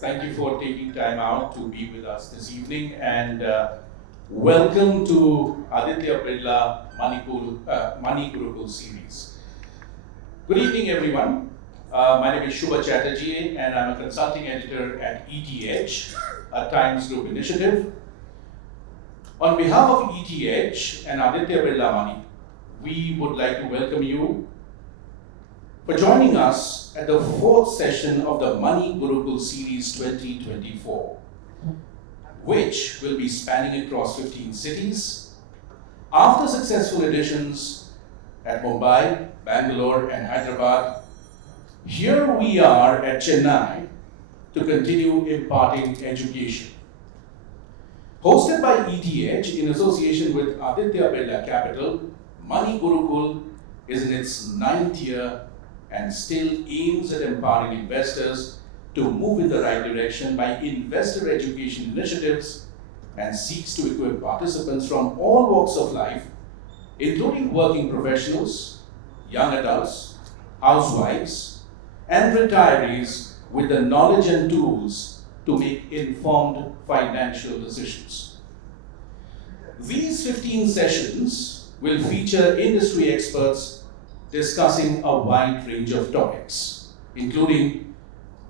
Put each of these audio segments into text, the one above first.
Thank you for taking time out to be with us this evening, and welcome to Aditya Birla Mani Gurukul series. Good evening, everyone. My name is Shubha Chatterjee, and I'm a consulting editor at ETH, a Times Group initiative. On behalf of ETH and Aditya Birla Mani, we would like to welcome you for joining us at the fourth session of the Mani Gurukul Series 2024, which will be spanning across 15 cities. After successful editions at Mumbai, Bangalore, and Hyderabad, here we are at Chennai to continue imparting education. Hosted by ETH in association with Aditya Birla Capital, Mani Gurukul is in its 9th year and still aims at empowering investors to move in the right direction by investor education initiatives and seeks to equip participants from all walks of life, including working professionals, young adults, housewives, and retirees with the knowledge and tools to make informed financial decisions. These 15 sessions will feature industry experts discussing a wide range of topics, including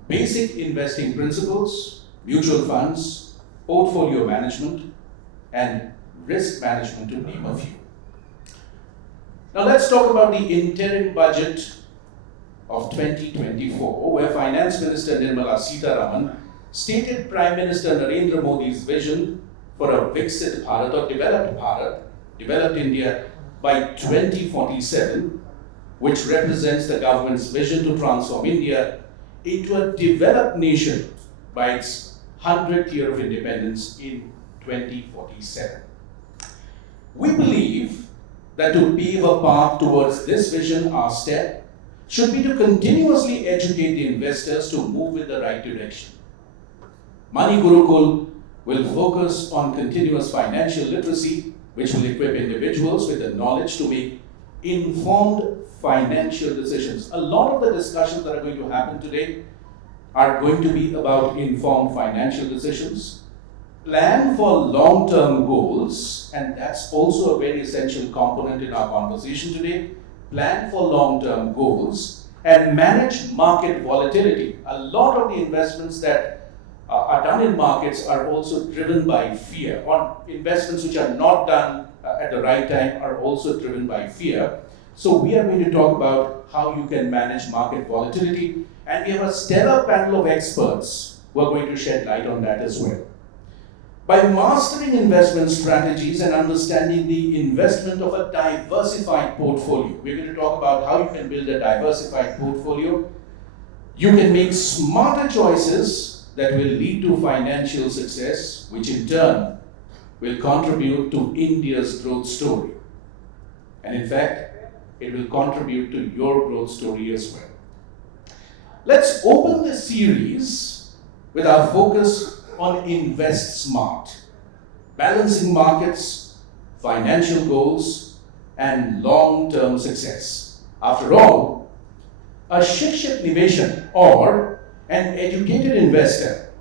basic investing principles, mutual funds, portfolio management, and risk management, to name a few. Now let's talk about the interim budget of 2024, where Finance Minister Nirmala Sitharaman stated Prime Minister Narendra Modi's vision for a Viksit Bharat or developed Bharat, developed India by 2047, which represents the government's vision to transform India into a developed nation by its 100th year of independence in 2047. We believe that to pave a path towards this vision, our step should be to continuously educate the investors to move in the right direction. Mani Gurukul will focus on continuous financial literacy, which will equip individuals with the knowledge to make informed financial decisions. A lot of the discussions that are going to happen today are going to be about informed financial decisions. Plan for long-term goals, and that's also a very essential component in our conversation today. Plan for long-term goals and manage market volatility. A lot of the investments that are done in markets are also driven by fear, or investments which are not done at the right time are also driven by fear. So we are going to talk about how you can manage market volatility, and we have a stellar panel of experts who are going to shed light on that as well. By mastering investment strategies and understanding the investment of a diversified portfolio, we're going to talk about how you can build a diversified portfolio. You can make smarter choices that will lead to financial success, which in turn will contribute to India's growth story. And in fact, it will contribute to your growth story as well. Let's open this series with our focus on Invest Smart, balancing markets, financial goals, and long-term success. After all, a Shikshit Niveshan, or an educated investor,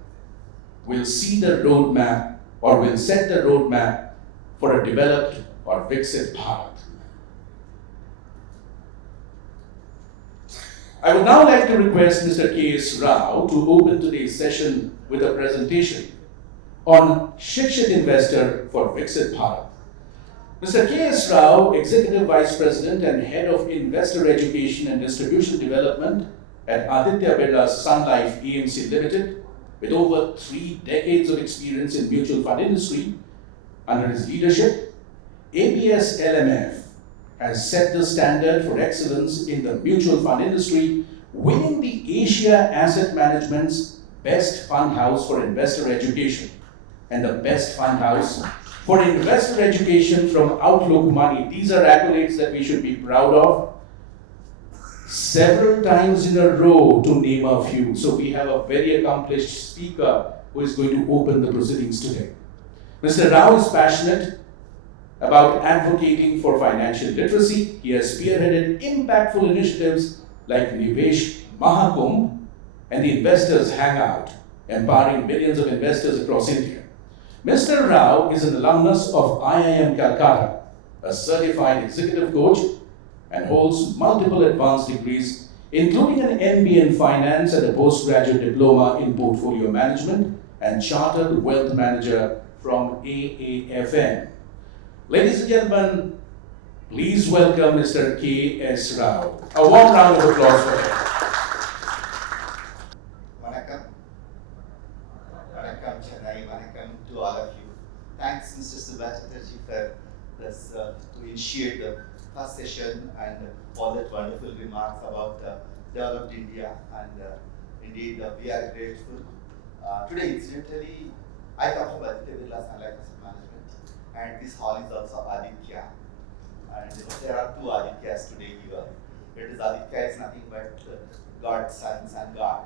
will see the roadmap or will set the roadmap for a developed or Viksit Bharat. I would now like to request Mr. K.S. Rao to open today's session with a presentation on Shikshit Investor for Viksit Bharat. Mr. K.S. Rao, Executive Vice President and Head of Investor Education and Distribution Development at Aditya Birla Sun Life AMC Limited, with over 3 decades of experience in mutual fund industry. Under his leadership, ABS LMF has set the standard for excellence in the mutual fund industry, winning the Asia Asset Management's Best Fund House for Investor Education and the Best Fund House for Investor Education from Outlook Money. These are accolades that we should be proud of. Several times in a row, to name a few. So we have a very accomplished speaker who is going to open the proceedings today. Mr. Rao is passionate about advocating for financial literacy. He has spearheaded impactful initiatives like Nivesh Mahakumbh and the Investors Hangout, empowering millions of investors across India. Mr. Rao is an alumnus of IIM Calcutta, a certified executive coach, and holds multiple advanced degrees, including an MBA in finance and a postgraduate diploma in portfolio management and chartered wealth manager from AAFN. Ladies and gentlemen, please welcome Mr. K.S. Rao. A warm round of applause for him. Vanakkam. Vanakkam, Chennai. Vanakkam to all of you. Thanks, Mr. Subhash Chatterjee, for this to initiate the first session and all that wonderful remarks about developed India. And indeed, we are grateful. Today, incidentally, I come from Aditya Birla Sun Life Asset Management, and this hall is also Aditya. And there are two Adityas today here. It is Aditya is nothing but God, Sun, Sun God,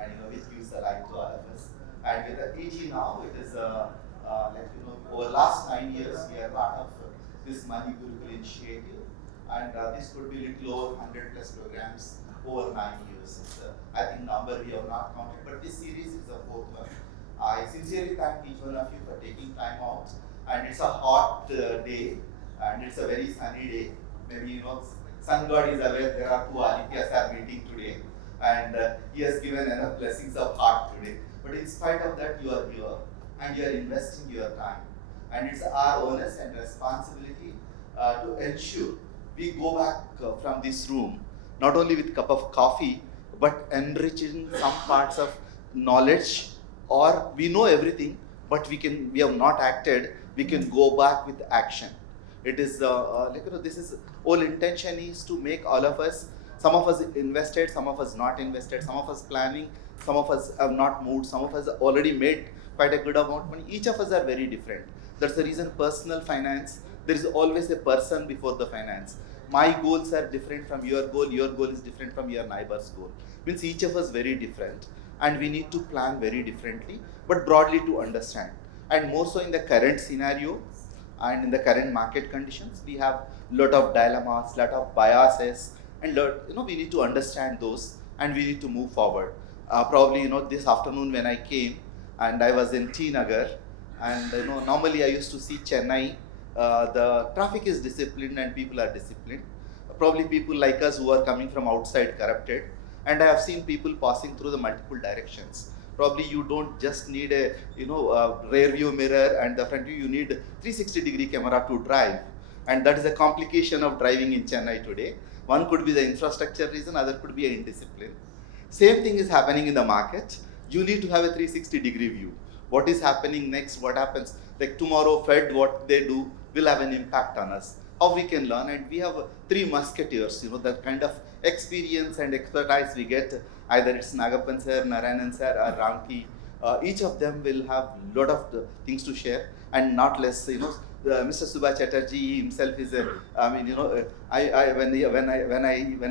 and which gives the light to all of us. And with the AG now, it is over last 9 years we are part of this Mani Gurukul initiative, and this could be little over 100 plus programs over 9 years. It's, I think number we have not counted, but this series is the fourth one. I sincerely thank each one of you for taking time out, and it's a hot day, and it's a very sunny day. Maybe Sun God is aware there are two Adityas are meeting today, and he has given enough blessings of heart today. But in spite of that, you are here and you are investing your time, and it's our onus and responsibility to ensure we go back from this room not only with a cup of coffee, but enriching some parts of knowledge, or we know everything, but we have not acted. We can go back with action. It is this is whole intention is to make all of us. Some of us invested, some of us not invested, some of us planning, some of us have not moved, some of us already made quite a good amount of money. Each of us are very different. That's the reason personal finance, there is always a person before the finance. My goals are different from your goal is different from your neighbor's goal. Means each of us very different, and we need to plan very differently, but broadly to understand. And more so in the current scenario and in the current market conditions, we have lot of dilemmas, lot of biases, and we need to understand those, and we need to move forward. Probably this afternoon when I came and I was in T Nagar, and normally I used to see Chennai, the traffic is disciplined and people are disciplined. Probably people like us who are coming from outside corrupted, and I have seen people passing through the multiple directions. Probably you don't just need a rear view mirror and the front view, you need 360-degree camera to drive, and that is a complication of driving in Chennai today. One could be the infrastructure reason, other could be a indiscipline. Same thing is happening in the market. You need to have a 360-degree view. What is happening next? What happens? Like tomorrow, Fed, what they do will have an impact on us. How we can learn, and we have three musketeers. That kind of experience and expertise we get. Either it's Nagappan sir, Narayanan sir, or Ramki. Each of them will have lot of things to share, and not less. Mr. Subhash Chatterjee himself is a. When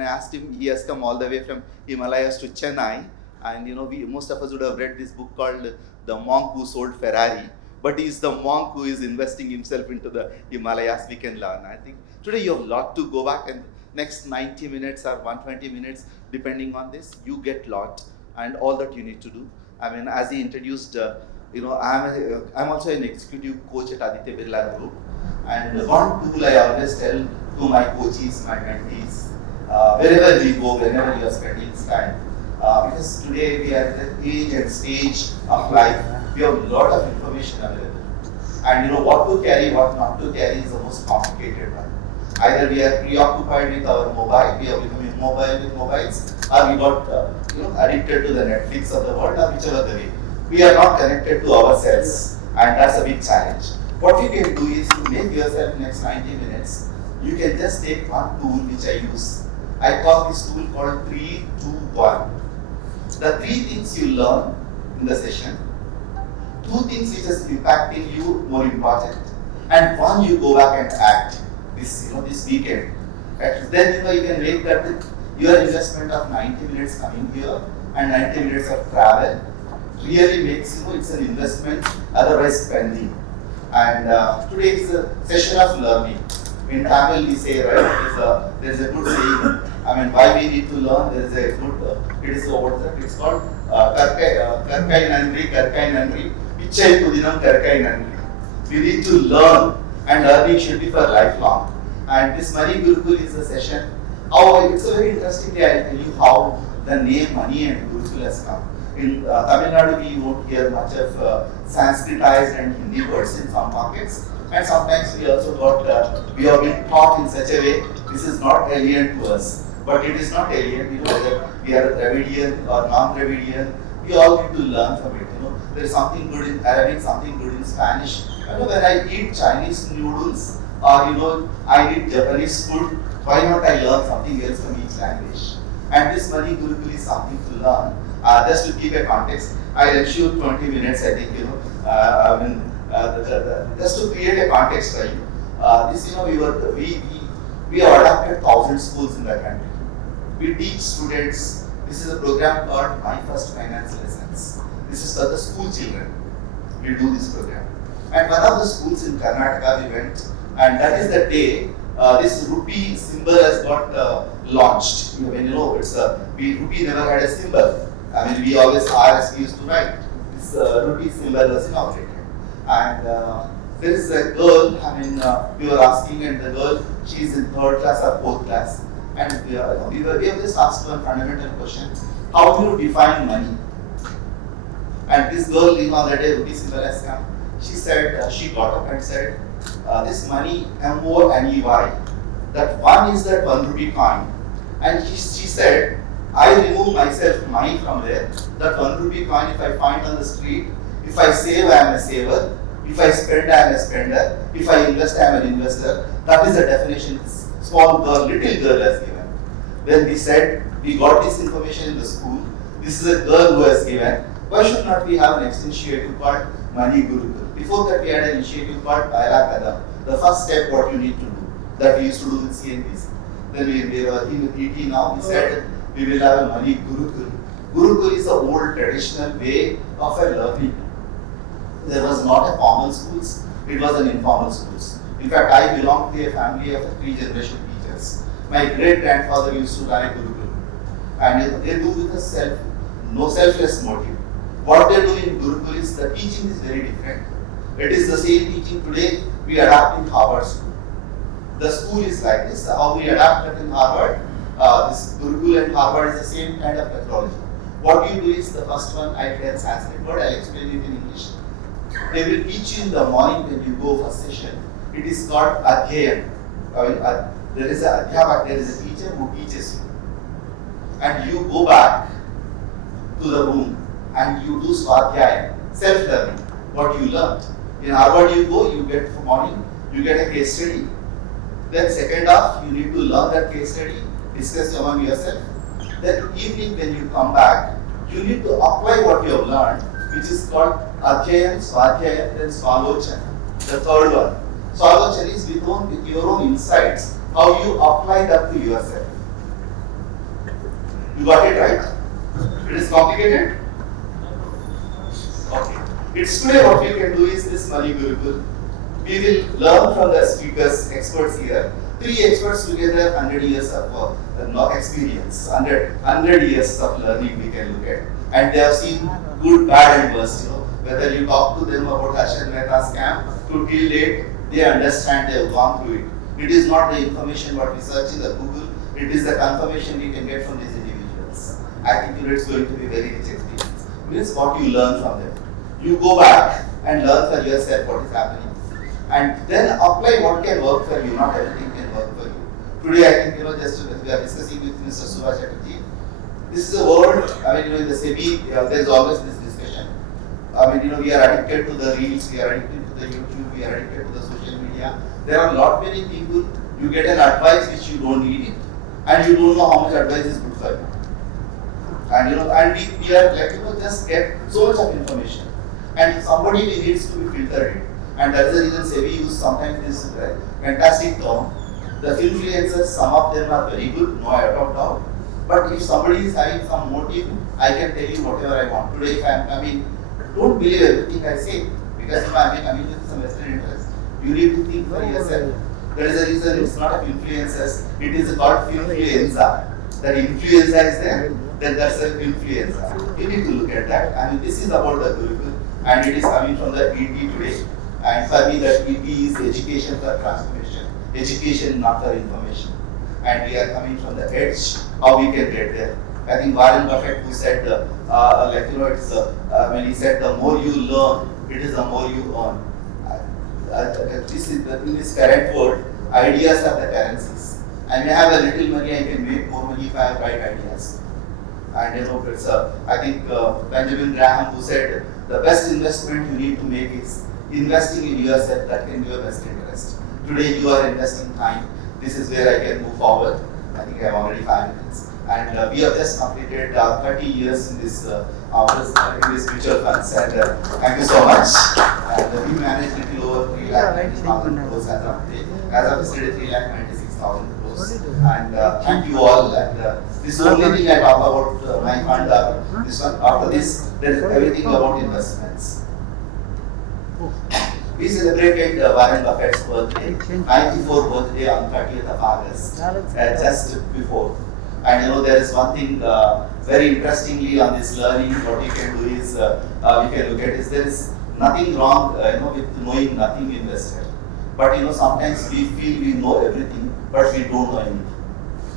I asked him, he has come all the way from Himalayas to Chennai, and most of us would have read this book called The Monk Who Sold Ferrari. But he is the monk who is investing himself into the Himalayas. We can learn. I think today you have a lot to go back, and next 90 minutes or 120 minutes, depending on this, you get lot and all that you need to do. As he introduced, I'm also an executive coach at Aditya Birla Group, and one tool I always tell to my coaches, my mentees, wherever we go, whenever you are spending time, because today we are at the age and stage of life. We have a lot of information available, and what to carry, what not to carry is the most complicated one. Either we are preoccupied with our mobile, we are becoming immobile with mobiles, or we got addicted to the Netflix of the world, or whichever the way. We are not connected to ourselves, and that's a big challenge. What you can do is to make yourself next 90 minutes. You can just take one tool which I use. I call this tool called 3, 2, 1. The three things you learn in the session. Two things which is impacting you more important, and one you go back and act this weekend. And then you can make that your investment of 90 minutes coming here and 90 minutes of travel really makes it's an investment, otherwise spending. And today is a session of learning. In Tamil we say, right, there is a good saying. Why we need to learn, there is a good, it's called Karkai Nandri, Pichai Pudinam Karkai Nandri. We need to learn, and learning should be for lifelong. And this Mani Gurukul is a session. It's a very interesting day. I'll tell you how the name Mani and Gurukul has come. In Tamil Nadu, we won't hear much of Sanskritized and Hindi words in some pockets. And sometimes we also got, we have been taught in such a way, this is not alien to us. But it is not alien, whether we are a Dravidian or non-Dravidian, we all need to learn from it. There is something good in Arabic, something good in Spanish. When I eat Chinese noodles or I eat Japanese food, why not I learn something else from each language? And this Mani Gurukul is something to learn. Just to keep a context, I'll ensure 20 minutes, I think, just to create a context for you. We have adapted 1,000 schools in the country. We teach students, this is a program called My First Finance Lessons. This is for the school children. We do this program. And one of the schools in Karnataka we went, and that is the day this rupee symbol has got launched. Rupee never had a symbol. We always RS used to write. This rupee symbol was inaugurated. And there is a girl, we were asking, and the girl, she is in 3rd class or 4th class. And we have just asked one fundamental question: how do you define money? And this girl, that day rupee symbol has come. She said, she got up and said, this money, M-O-N-E-Y, that one is that 1 rupee coin. And she said, I remove myself money from there. That 1 rupee coin, if I find on the street, if I save, I am a saver. If I spend, I am a spender. If I invest, I am an investor. That is the definition this small girl, little girl has given. Then we said, we got this information in the school. This is a girl who has given. Why should not we have an initiative called Mani Gurukul? Before that, we had an initiative called Paila Kadam. The first step, what you need to do, that we used to do with CNPC. Then we are working with ET now. We said we will have a Mani Gurukul. Gurukul is the old traditional way of a learning. There was not a formal schools, it was an informal schools. In fact, I belong to a family of 3-generation teachers. My great-grandfather used to run a Gurukul. And they do with a selfless motive. What they do in Gurukul is the teaching is very different. It is the same teaching today we adapt in Harvard school. The school is like this. How we adapt it in Harvard, this Gurukul and Harvard is the same kind of methodology. What you do is the first one, I tell Sanskrit word, I'll explain it in English. They will teach you in the morning when you go for session. It is called Adhyayan. There is a Adhyapak, there is a teacher who teaches you. And you go back to the room and you do Swadhyaya, self-learning, what you learned. In Harvard you go, you get for morning, you get a case study. Then second half, you need to learn that case study, discuss among yourself. Then evening when you come back, you need to apply what you have learned, which is called Adhyayan, Swadhyaya, then Swalochana. The third one. Swalochana is with your own insights, how you apply that to yourself. You got it right? It is complicated? Okay. It's today what we can do is this Mani Gurukul. We will learn from the speakers, experts here. 3 experts together, 100 years of experience, 100 years of learning we can look at. And they have seen good, bad and worst. Whether you talk to them about Harshad Mehta's scam to till date, they understand, they have gone through it. It is not the information what we search in the Google, it is the confirmation we can get from these individuals. I think it's going to be very rich experience. Means what you learn from them. You go back and learn for yourself what is happening. And then apply what can work for you, not everything can work for you. Today I think, just as we are discussing with Mr. Subhash Chatterjee, this is a world, in the SEBI, there is always this discussion. We are addicted to the reels, we are addicted to the YouTube, we are addicted to the social media. There are lot many people, you get an advice which you don't need it, and you don't know how much advice is good for you. And we are just get so much of information. And somebody needs to be filtered it. And that is the reason SEBI use sometimes this fantastic term. The influencers, some of them are very good, no doubt. But if somebody is having some motive, I can tell you whatever I want. Today, don't believe everything I say, because if I am coming with some Western interest, you need to think for yourself. That is the reason it's not of influencers, it is called influenza. That influenza is there. then that's an influenza. You need to look at that. I mean, this is about the Gurukul, and it is coming from the ET today. And for me, that ET is education for transformation, education not for information. And we are coming from the edge, how we can get there. I think Warren Buffett, who said, when he said, the more you learn, it is the more you earn. In this current world, ideas are the currencies. I may have a little money, I can make more money if I have right ideas. And I think Benjamin Graham, who said, the best investment you need to make is investing in yourself. That can be your best interest. Today you are investing time. This is where I can move forward. I think I have already 5 minutes. And we have just completed 30 years in this mutual funds. And thank you so much. And we managed little over 3,90,000 crores as of today. As of yesterday, 3,96,000 crores. And thank you all. And this is the only thing I talk about my fund. This one. After this, there is everything about investments. We celebrated Warren Buffett's birthday, 94th birthday on 30th of August, just before. And there is one thing very interestingly on this learning, what you can do is, we can look at is there is nothing wrong with knowing nothing invested. But sometimes we feel we know everything, but we don't know anything.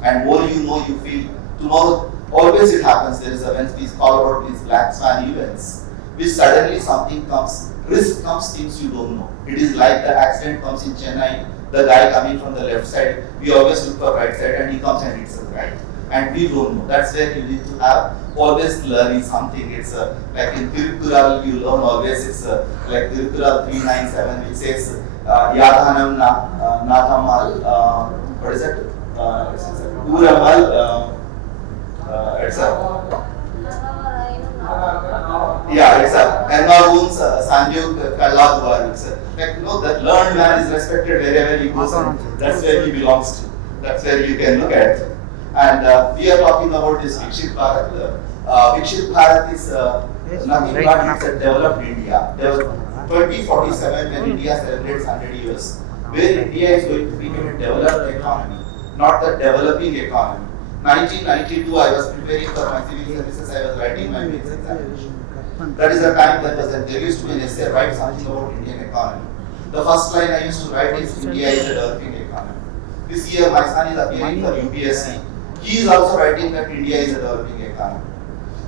And more you know, you feel tomorrow, always it happens, there is a when we call about these black swan events, which suddenly something comes, risk comes, things you don't know. It is like the accident comes in Chennai, the guy coming from the left side, we always look for right side and he comes and hits us right. And we don't know. That's where you need to have always learning something. It's like in Gurukul, you learn always, it's like Gurukul 397, which says, Yadhanam Nathamal, what is it? Uramal, it's a Ennaruns Sanjuk Kalladuar. It's like that learned man is respected wherever he goes. That's where he belongs to. That's where you can look at. And we are talking about this Vikshit Bharat. Vikshit Bharat is nothing but it's a developed India. 2047, when India celebrates 100 years, where India is going to become a developed economy, not the developing economy. 1992, I was preparing for my civil services, I was writing my mains examination. That is the time there used to be an essay, write something about Indian economy. The first line I used to write is, India is a developing economy. This year, my son is appearing for UPSC. He is also writing that India is a developing economy.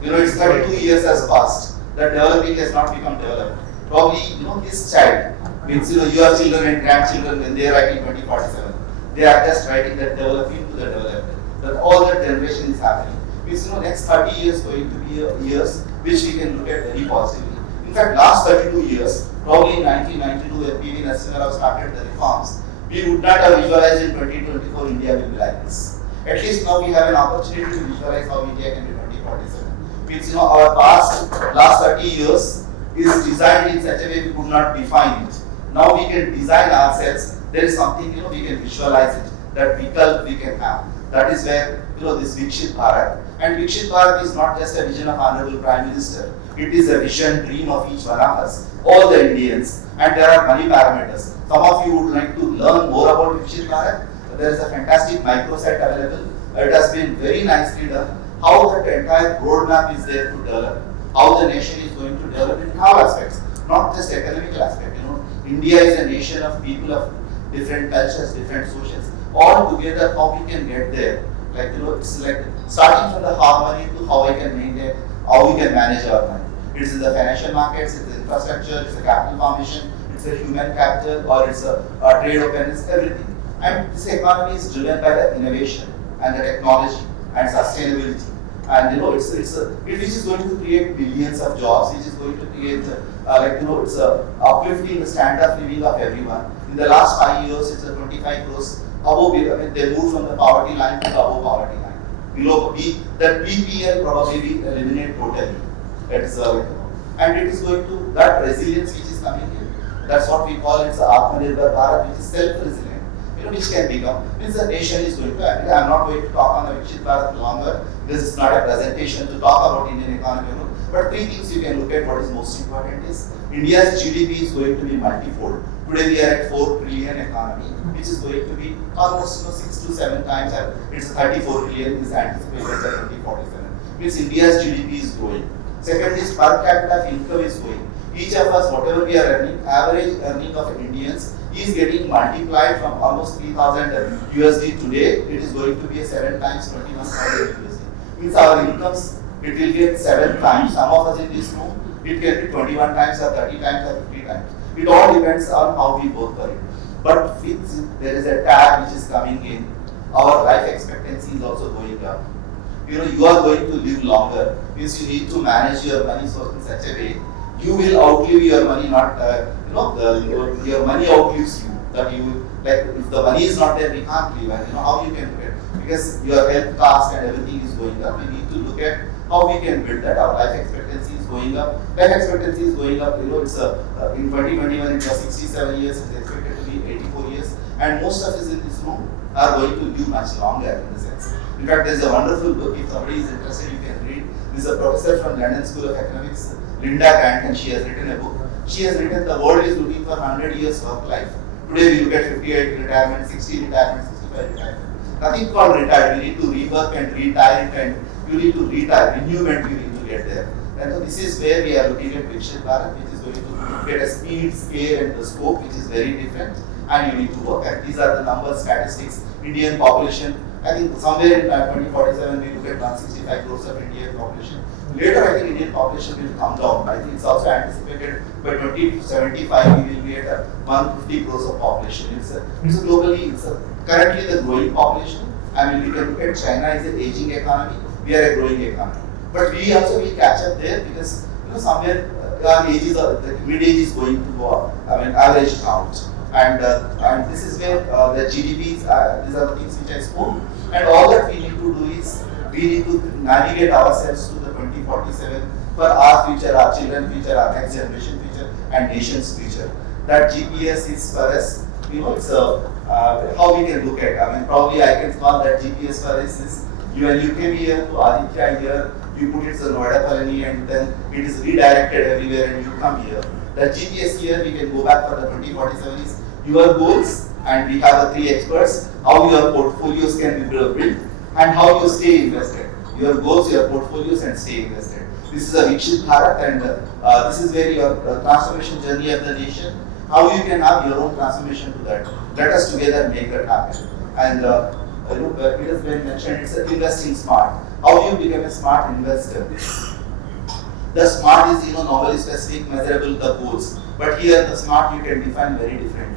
It's 32 years has passed. That developing has not become developed. Probably, his child, means, your children and grandchildren, when they are writing 2047, they are just writing that developing to the development. That all that generation is happening. Means, next 30 years going to be years which we can look at very positively. In fact, last 32 years, probably in 1992, when P.V. Narasimha Rao started the reforms, we would not have visualized in 2024 India will be like this. At least now we have an opportunity to visualize how India can be 2047. Means, our past, last 30 years is designed in such a way we could not define it. Now we can design ourselves. There is something, we can visualize it. That vikalp we can have. That is where, this Vikshit Bharat. And Vikshit Bharat is not just a vision of Honorable Prime Minister. It is a vision, dream of each one of us, all the Indians. And there are many parameters. Some of you would like to learn more about Vikshit Bharat. There is a fantastic microsite available. It has been very nicely done. How that entire roadmap is there to develop. How the nation is going to develop in all aspects. Not just economical aspect. India is a nation of people of different cultures, different socials. All together, how we can get there. Like, it's like starting from the harmony to how I can maintain, how we can manage our money. It's in the financial markets, it's the infrastructure, it's the capital formation, it's a human capital, or it's a trade openness, everything. And this economy is driven by the innovation and the technology and sustainability. And which is going to create billions of jobs, which is going to create it's uplifting the standard of living of everyone. In the last 5 years, it's a 25 crores above. They moved from the poverty line to the above poverty line. Below that BPL probably we eliminate totally. That is and it is going to that resilience which is coming in. That's what we call it's Atmanirbhar Bharat, which is self-resilient. Which can become, means the nation is going to, I am not going to talk on the Vikshit Bharat longer. This is not a presentation to talk about Indian economy, but 3 things you can look at. What is most important is India's GDP is going to be multifold. Today we are at 4 trillion economy, which is going to be almost 6 to 7 times. It's 34 trillion is anticipated by 2047. means India's GDP is growing. Second is per capita income is growing. Each of us, whatever we are earning, average earning of Indians is getting multiplied from almost 3,000 USD today. It is going to be a 7 times 21,000 USD. Means our incomes, it will get 7 times. Some of us in this room, it can be 21 times or 30 times or 50 times. It all depends on how we work for it. But there is a tag which is coming in. Our life expectancy is also going up. You are going to live longer. Means you need to manage your money source in such a way. You will outlive your money, not your money outlives you. That you like if the money is not there, we can't live. And how you can do it? Because your health cost and everything is going up. We need to look at how we can build that. Our life expectancy is going up. Life expectancy is going up. It's in 2021 it was 67 years. It's expected to be 84 years. And most of us in this room are going to live much longer in the sense. In fact, there is a wonderful book. If somebody is interested, you can read. This is a professor from London School of Economics, Linda Grant, and she has written a book. She has written the world is looking for 100 years work life. Today we look at 58 retirement, 60 retirement, 65 retirement. Nothing called retired. You need to rework and retire it, and you need to retire. Renewment you need to get there. And so this is where we are looking at Viksit Bharat, which is going to get a speed, scale, and the scope which is very different. And you need to work. And these are the numbers, statistics. Indian population. I think somewhere in 2047 we look at 165 crores of Indian population. Later, I think Indian population will come down. I think it's also anticipated by 2075 we will be at 150 crores of population. Currently the growing population. I mean, we can look at China as an aging economy. We are a growing economy, but we also will catch up there because somewhere our ages the mid age is going to go up. I mean, average count. And this is where the GDPs, these are the things which I spoke. And all that we need to do is we need to navigate ourselves to the 2047 for our future, our children's future, our next generation future, and nation's future. That GPS is for us, it's how we can look at. I mean, probably I can call that GPS for us is when you came here to Aditya here, you put it in Noida colony and then it is redirected everywhere and you come here. The GPS here, we can go back for the 2047 is your goals, and we have the 3 experts, how your portfolios can be built and how you stay invested. Your goals, your portfolios, and stay invested. This is a Viksit Bharat, and this is where your transformation journey of the nation, how you can have your own transformation to that. Let us together make that happen. And it has been mentioned, it's investing smart. How do you become a smart investor? The smart is normally specific, measurable, the goals. But here the smart you can define very differently.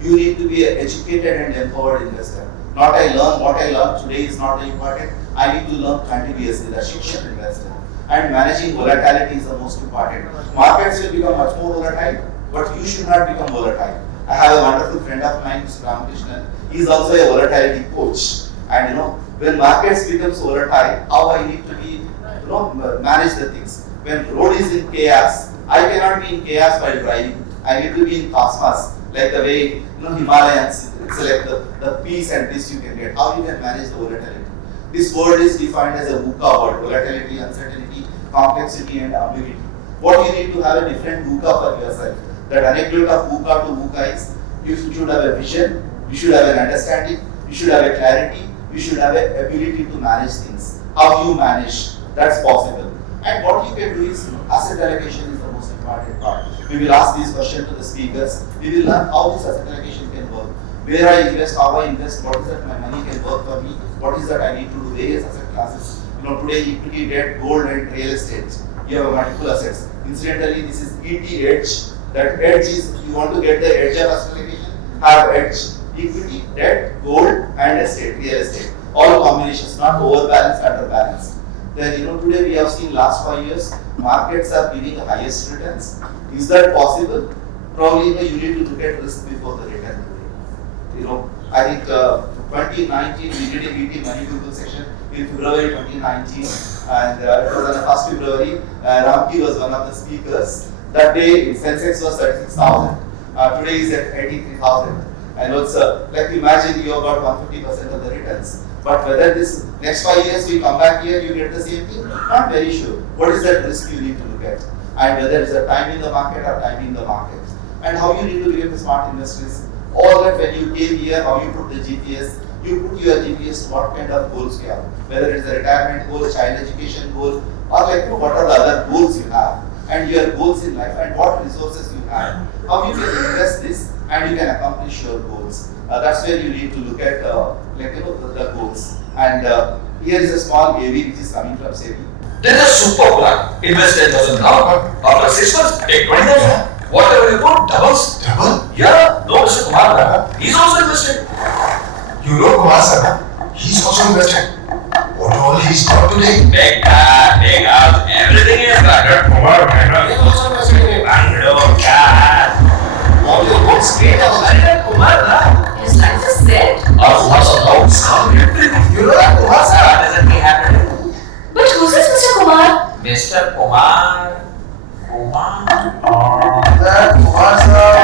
You need to be an educated and empowered investor. Not I learn what I learned today is not important. I need to learn continuously. The Shikshan investor. And managing volatility is the most important. Markets will become much more volatile, but you should not become volatile. I have a wonderful friend of mine, Mr. Ramakrishnan. He is also a volatility coach. And when markets become volatile, how I need to be, manage the things. When road is in chaos, I cannot be in chaos while driving. I need to be in cosmos, like the way Himalayans. It's like the peace and bliss you can get. How you can manage the volatility. This word is defined as a VUCA word: volatility, uncertainty, complexity, and ambiguity. What you need to have a different VUCA for yourself. That anecdote of VUCA to VUCA is you should have a vision, you should have an understanding, you should have a clarity, you should have an ability to manage things. How you manage, that's possible. And what you can do is asset allocation is the most important part. We will ask these questions to the speakers. We will learn how this asset allocation can work. Where I invest, how I invest, what is that my money can work for me, what is that I need to do, various asset classes. Today equity, debt, gold, and real estate. You have multiple assets. Incidentally, this is ET edge. That edge is, you want to get the edge of asset allocation, have edge. Equity, debt, gold, and estate, real estate. All combinations, not overbalanced, underbalanced. Then today we have seen last 5 years, markets are giving the highest returns. Is that possible? Probably you need to look at risk before the return today. I think 2019 we did a ET Money Gurukul session in February 2019, and it was on the 1st February. Ramki was one of the speakers. That day Sensex was 36,000. Today is at 83,000. And also, like imagine you have got 150% of the returns. But whether this next 5 years we come back here, you get the same thing, not very sure. What is that risk you need to look at? And whether it's a time in the market or timing the market. And how you need to become a smart investor is all that when you came here, how you put the GPS, you put your GPS what kind of goals you have, whether it's a retirement goal, child education goal, or like what are the other goals you have, and your goals in life, and what resources you have, how you can invest this, and you can accomplish your goals. That's where you need to look at the goals. And here is a small AV which is coming from SEBI. This is a super plan. Invest 10,000 now. After 6 months, take 20,000. Whatever you put, doubles. Double? Yeah, no, Mr. Kumar. He's also invested. You know Kumar sir, he's also invested. What all he's got today? Take out everything is that. Kumar, he's also invested. Bangalore, cash. All your books, straight up. Kumar, His life is set. Our Kumar's accounts come everything. You know that Kumar sir? That doesn't be happening. But who's this Mr. Kumar? Mr. Kumar. That Kumar sir.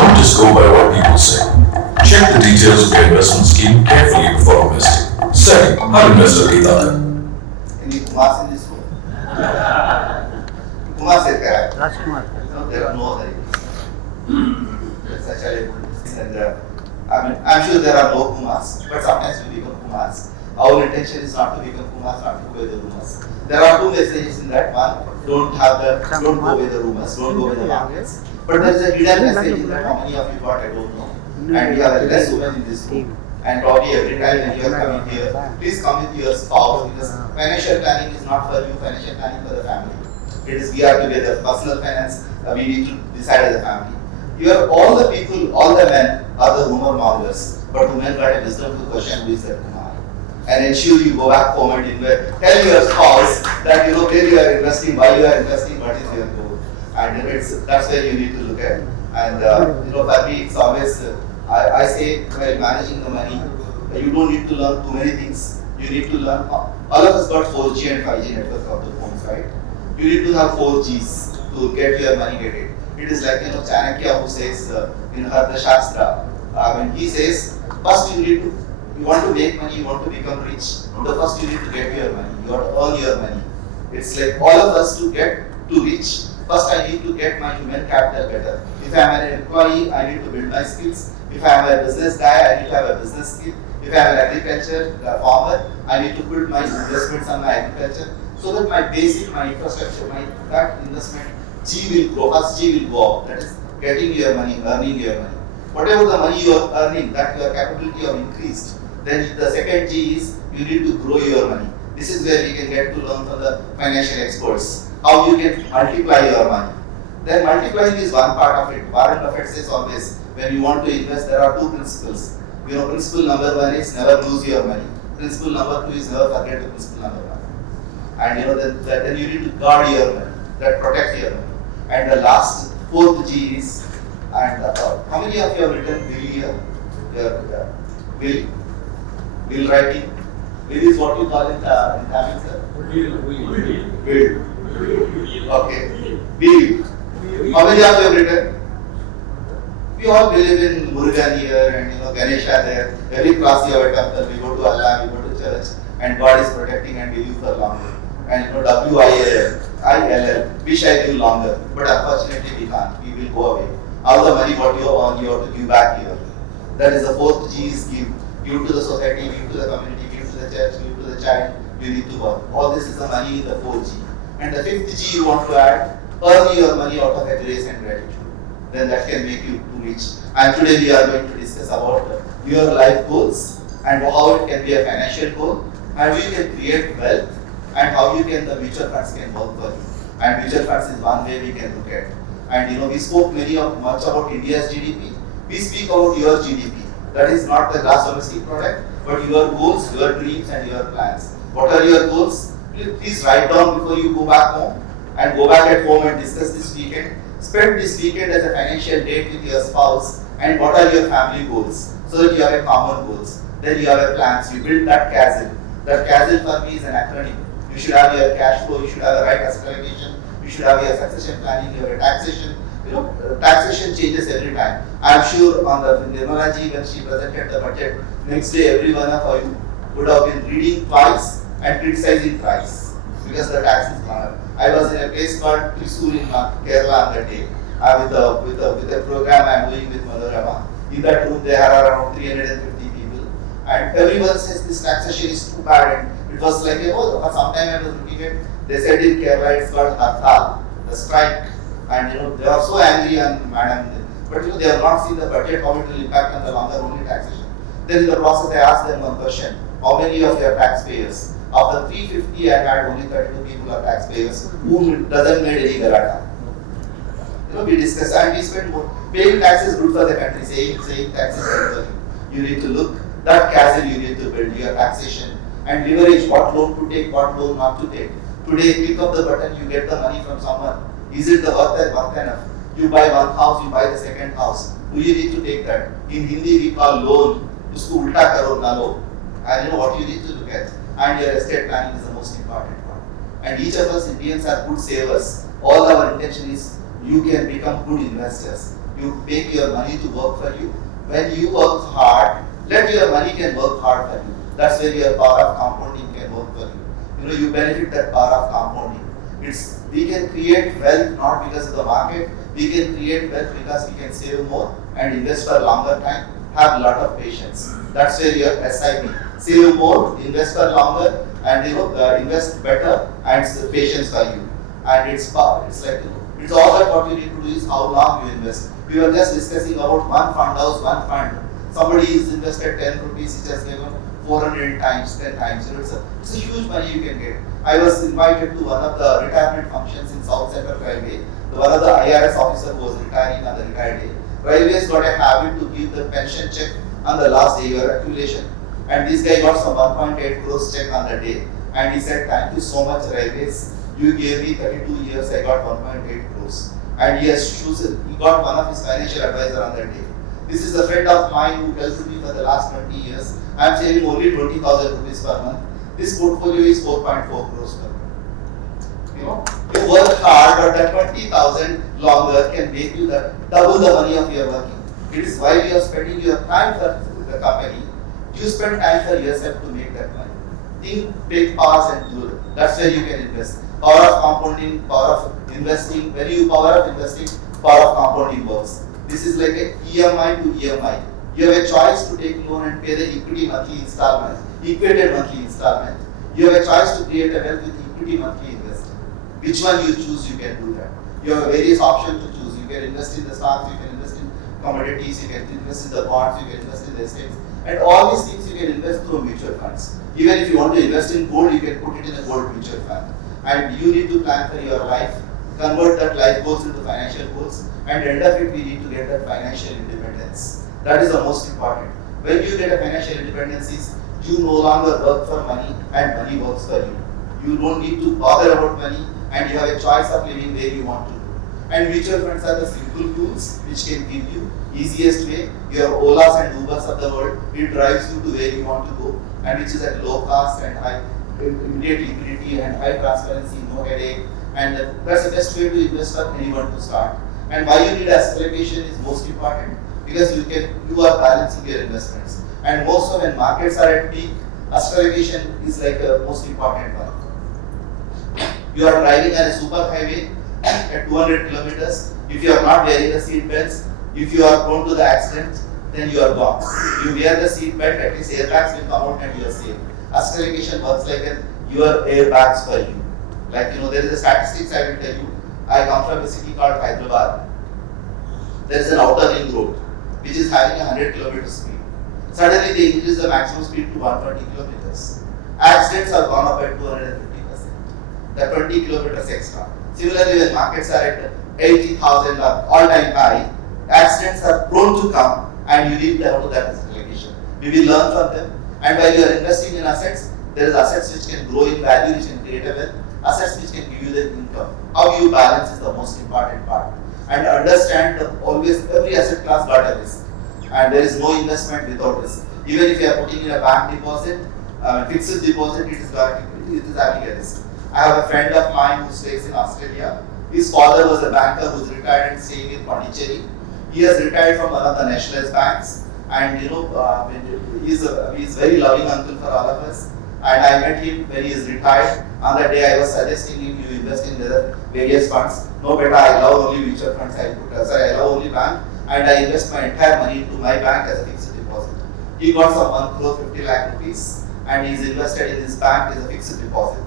Don't just go by what people say. Check the details of your investment scheme carefully before investing. Second, how investor data. Any Kumars in this room? Kumar said correct. No, there are no other It's such a good business. And I'm sure there are no Kumars, but sometimes we become Kumars. Our intention is not to become Kumars, not to go with the rumors. There are two messages in that. One, don't go with the rumors, don't go with the markets. But there is a hidden message in that. How many of you got, I don't know. And we have a less women in this room. And probably every time when you are coming here, please come with your spouse, because financial planning is not for you, financial planning for the family. It is we are together. Personal finance, we need to decide as a family. All the people, all the men are the rumor mongers, but women got a wisdom to question who is that Kumar. And ensure you go back home and invest. Tell your spouse that where you are investing, why you are investing, what is your goal. And that's where you need to look at. And for me, it's always, I say while managing the money, you don't need to learn too many things. You need to learn, all of us got 4G and 5G network of the phones, right? You need to have 4Gs to get your money get it. It is like Chanakya who says in Artha Shastra, he says, first you want to make money, you want to become rich, the first you need to get your money, you want to earn your money. It's like all of us to get to rich, first I need to get my human capital better. If I am an employee, I need to build my skills. If I am a business guy, I need to have a business skill. If I am an agriculture farmer, I need to put my investments on my agriculture so that my basic, my infrastructure, that investment G will grow, first G will go up, that is getting your money, earning your money. Whatever the money you are earning, that your capability have increased. Then the second G is you need to grow your money. This is where we can get to learn from the financial experts how you can multiply your money. Then multiplying is one part of it. Warren Buffett says always when you want to invest, there are two principles. Principle number one is never lose your money. Principle number two is never forget the principle number one. And then you need to guard your money, that protect your money. And the last fourth G is, and how many of you have written will here? Will writing. Will is what you call in Tamil, sir? Will. Okay. Will. How many of you have written? We all believe in Murugan here and Ganesha there. Every class you have a temple, we go to Allah, we go to church, and God is protecting and will you for longer. And WILL, wish I live longer, but unfortunately we can't. We will go away. All the money what you earn, you have to give back here. That is the fourth G is give. Give to the society, give to the community, give to the church, give to the child. You need to work. All this is the money in the 4G. And the fifth G you want to add, earn your money out of a grace and gratitude. Then that can make you too rich. And today we are going to discuss about your life goals and how it can be a financial goal, how you can create wealth, and how the mutual funds can work for you. And mutual funds is one way we can look at. And we spoke much about India's GDP. We speak about your GDP. That is not the gross domestic product, but your goals, your dreams, and your plans. What are your goals? Please write down before you go back home, and go back at home and discuss this weekend. Spend this weekend as a financial date with your spouse, and what are your family goals, so that you have a common goals. Then you have a plans. You build that castle. That castle for me is an acronym. You should have your cash flow. You should have a right asset allocation. You should have your succession planning. Your taxation. Taxation changes every time. I am sure on the Nirmala ji when she presented the budget, next day every one of you would have been reading twice and criticizing thrice because the tax is gone up. I was in a place called Thrissur in Kerala on that day with a program I am doing with Manorama. In that room there are around 350 people And everyone says this taxation is too bad, and it was like, for some time I was looking at, they said in Kerala it's called Hartal, the strike, and they are so angry on Madam, but they have not seen the budget, how it will impact on the longer only taxation. Then in the process I asked them one question, how many of their taxpayers? Of the 350 I had only 32 people are taxpayers who doesn't made any garata. We discuss and we spend more. Paying taxes good for the country, saying taxes good for you. You need to look, that castle you need to build, your taxation and leverage, what loan to take, what loan not to take. Today, click of the button, you get the money from someone. Is it the worth enough? You buy one house, you buy the second house. Do you need to take that? In Hindi we call loan, usko ulta karo na lo. And what you need to look at. And your estate planning is the most important part. And each of us Indians are good savers. All our intention is you can become good investors. You make your money to work for you. When you work hard, let your money can work hard for you. That's where your power of compounding can work for you. You benefit that power of compounding. We can create wealth not because of the market. We can create wealth because we can save more and invest for a longer time. Have a lot of patience. That's where your SIP. Save more, invest for longer, and invest better, and it's patience for you. And it's power. It's like it's all that what you need to do is how long you invest. We were just discussing about one fund house, one fund. Somebody is invested 10 rupees, he just given 400 times, 10 times. It's a huge money you can get. I was invited to one of the retirement functions in South Central Railway. One of the IRS officer who was retiring on the retired day. Railways got a habit to give the pension check on the last day of accumulation. And this guy got some 1.8 crores check on the day. And he said, thank you so much Railways. You gave me 32 years, I got 1.8 crores. And he got one of his financial advisor on that day. This is a friend of mine who helped me for the last 20 years. I am saving only 20,000 rupees per month. This portfolio is 4.4 crores per month. You work hard, but that 20,000 longer can make you double the money of your working. It is while you are spending your time for the company, you spend time for yourself to make that money. Think, take pause and do it. That's where you can invest. Power of compounding, power of investing. When you power of investing, power of compounding works. This is like a EMI to EMI. You have a choice to take loan and pay the equity monthly installment, equated monthly installment. You have a choice to create a wealth with equity monthly investing. Which one you choose, you can do that. You have various options to choose. You can invest in the stocks, you can invest in commodities, you can invest in the bonds, you can invest in the estates. And all these things you can invest through mutual funds. Even if you want to invest in gold, you can put it in a gold mutual fund. And you need to plan for your life, convert that life goals into financial goals, and end of it, we need to get that financial independence. That is the most important. When you get a financial independence, you no longer work for money and money works for you. You don't need to bother about money and you have a choice of living where you want to do. And mutual funds are the simple tools which can give you easiest way. Your Olas and Ubers of the world, it drives you to where you want to go, and which is at low cost and high immediate liquidity and high transparency, no headache. And that's the best way to invest for anyone to start. And why you need asset allocation is most important, because you are balancing your investments. And most of when markets are at peak, asset allocation is like a most important one. You are driving on a super highway at 200 kilometers. If you are not wearing the seat belts, if you are prone to the accident, then you are gone. You wear the seat belt, at least airbags will come out and you are safe. Asset allocation works like your airbags for you. Like there is a statistics I will tell you. I come from a city called Hyderabad. There is an outer ring road which is having 100 km speed. Suddenly they increase the maximum speed to 120 kilometers. Accidents are gone up by 250%. The 20 kilometers extra. Similarly, when markets are at 80,000 all-time high, accidents are prone to come, and you need to have that asset allocation. We will learn from them. And while you are investing in assets, there is assets which can grow in value, which can create a wealth, assets which can give you the income. How you balance is the most important part. And understand that always every asset class got a risk. And there is no investment without risk. Even if you are putting in a bank deposit, fixed deposit, it is having a risk. I have a friend of mine who stays in Australia. His father was a banker who is retired and staying in Pondicherry. He has retired from one of the nationalized banks, and he's very loving uncle for all of us. And I met him when he is retired. On that day, I was suggesting him you invest in the various funds. No, beta, I love only mutual funds. I love only bank, and I invest my entire money into my bank as a fixed deposit. He got some 1 crore 50 lakh rupees and he's invested in his bank as a fixed deposit.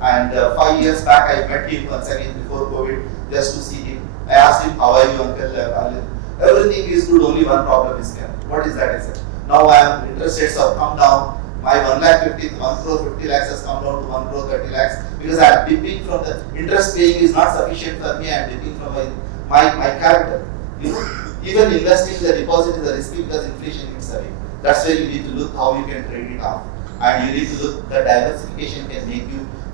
And 5 years back, I met him once again before COVID just to see him. I asked him, how are you, uncle? Everything is good, only one problem is there. What is that? I said, now interest rates have come down. My 1 crore 50 lakhs has come down to 1 crore 30 lakhs because I am dipping from the interest paying is not sufficient for me. I am dipping from my capital. You know, even investing in the deposit is a risky because inflation is away. That's where you need to look how you can trade it off. And you need to look that diversification can make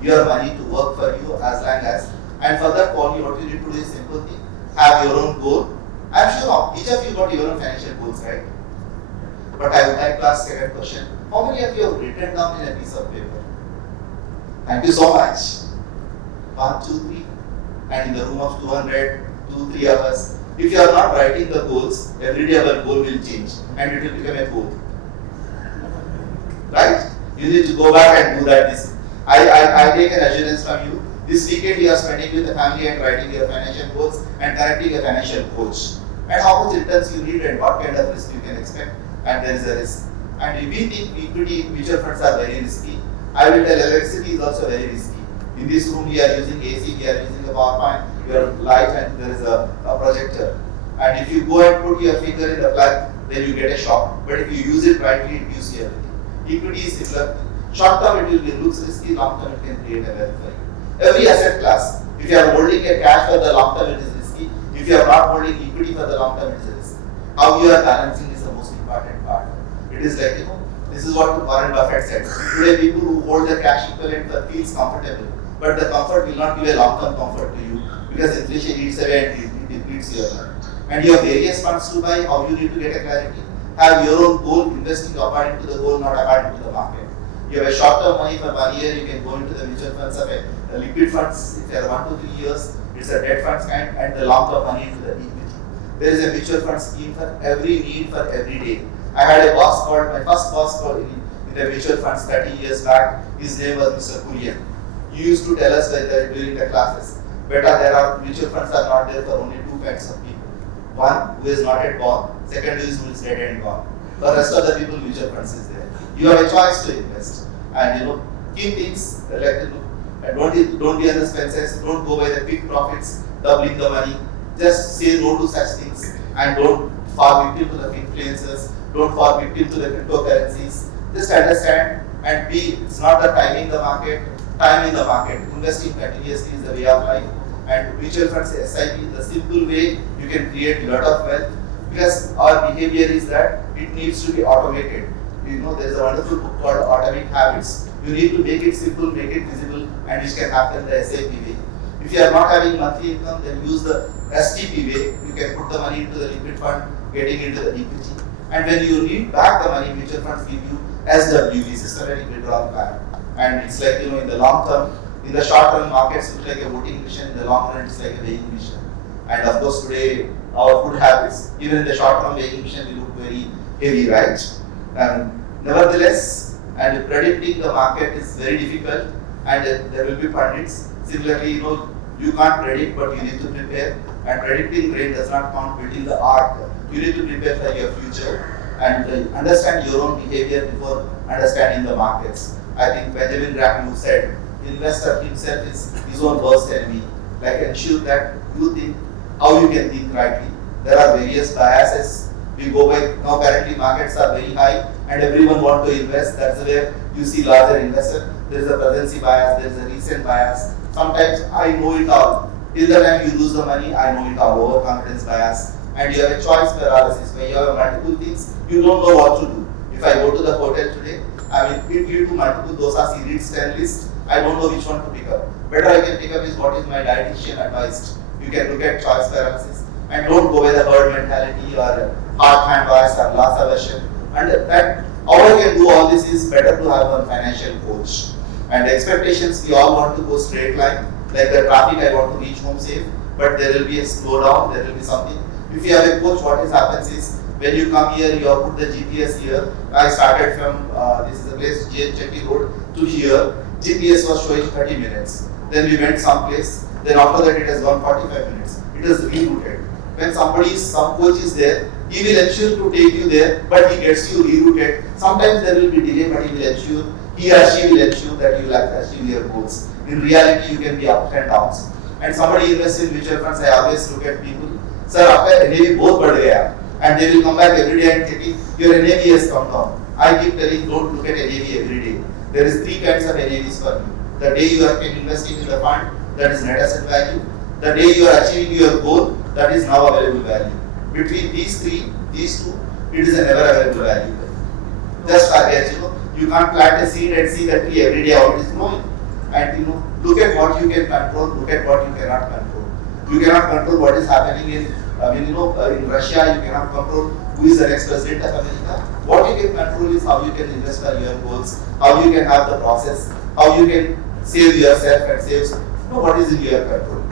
your money to work for you as long as. And for that, what you need to do is simple thing: have your own goal. I'm sure each of you got your own financial goals, right? But I would like to ask second question: how many of you have written down in a piece of paper? Thank you so much. 1, 2, 3, and in the room of 200, 2, 3 of us. If you are not writing the goals, every day our goal will change and it will become a goal. Right? You need to go back and do that. I take an assurance from you. This weekend you are spending with the family and writing your financial goals and connecting a financial coach. And how much returns you need and what kind of risk you can expect. And there is a risk. And if we think equity mutual funds are very risky, I will tell electricity is also very risky. In this room we are using AC, we are using a power point, your light and there is a projector. And if you go and put your finger in the plug, then you get a shock. But if you use it rightly, it gives you everything. Equity is similar. Short term it looks risky, long term it can create a wealth for you. Every asset class, if you are holding a cash for the long term, it is risky. If you are not holding equity for the long term, it is risky. How you are balancing is the most important part. It is like, this is what Warren Buffett said. Today people who hold the cash equivalent feels comfortable, but the comfort will not give a long term comfort to you because inflation eats away and it depletes your life. And you have various funds to buy, how you need to get a clarity. Have your own goal, investing according to the goal, not according to the market. You have a short-term money for 1 year, you can go into the mutual funds of a liquid funds. If you are 1 to 3 years, it's a debt funds kind, and the long-term money into the equity. There is a mutual fund scheme for every need for every day. I had a boss called, my first boss called in the mutual funds 30 years back. His name was Mr. Kurian. He used to tell us during the classes, beta, there are mutual funds are not there for only 2 kinds of people. One who is not yet born, second is who is dead and gone. The rest of the people, mutual funds is there. You have a choice to invest, and keep things like don't be on the expenses, don't go by the quick profits, doubling the money. Just say no to such things, and don't fall victim to the influencers, don't fall victim to the cryptocurrencies. Just understand and be. It's not the timing the market, time in the market. Investing continuously is the way of life. And mutual funds, SIP, the simple way you can create a lot of wealth, because our behavior is that it needs to be automated. There is a wonderful book called Atomic Habits. You need to make it simple, make it visible, and which can happen the SIP way. If you are not having monthly income, then use the STP way. You can put the money into the liquid fund, getting into the equity. And when you need back the money, mutual funds give you SWV, systematic withdrawal plan. And it's like, in the long term, in the short run, markets look like a voting machine. In the long run, it's like a weighing machine. And of course, today, our food habits, even in the short run weighing machine, we look very heavy, right? Nevertheless, and predicting the market is very difficult, and there will be pundits. Similarly, you can't predict, but you need to prepare. And predicting rain does not count building the ark. You need to prepare for your future and understand your own behavior before understanding the markets. I think Benjamin Graham who said, investor himself is his own worst enemy. Like ensure that you think how you can think rightly. There are various biases. We go by, now currently markets are very high and everyone want to invest. That's where you see larger investor. There is a presence bias, there is a recent bias. Sometimes I know it all. Till the time you lose the money, I know it all. Overconfidence bias. And you have a choice paralysis where you have multiple things, you don't know what to do. If I go to the hotel today, I will give you to multiple dosa series 10 list. I don't know which one to pick up. Better I can pick up is what is my dietitian advised. You can look at choice paralysis and don't go by the herd mentality or hard hand bias or loss aversion. And that how I can do all this is better to have a financial coach. And expectations, we all want to go straight line. Like the traffic, I want to reach home safe, but there will be a slowdown, there will be something. If you have a coach, what happens is when you come here, you have put the GPS here. I started from this is the place Chetty Road to here. GPS was showing 30 minutes. Then we went someplace. Then after that, it has gone 45 minutes. It is rerouted. When some coach is there, He will ensure to take you there, but he gets you rerouted. Sometimes there will be delay, but he or she will ensure that you will achieve your goals. In reality, you can be ups and downs. And somebody invests in mutual funds, I always look at people, sir, after NAV both बढ़ गया, and they will come back every day and thinking your NAV has come down. I keep telling, don't look at NAV every day. There is 3 kinds of NAVs for you. The day you are investing in the fund, that is net asset value. The day you are achieving your goal, that is now available value. Between these two, it is a never available value. Just forget, you can't plant a seed and see that tree every day how it is growing. And look at what you can control, look at what you cannot control. You cannot control what is happening in Russia, you cannot control who is the next president of America. What you can control is how you can invest for your goals, how you can have the process, how you can save yourself and save what is in your control.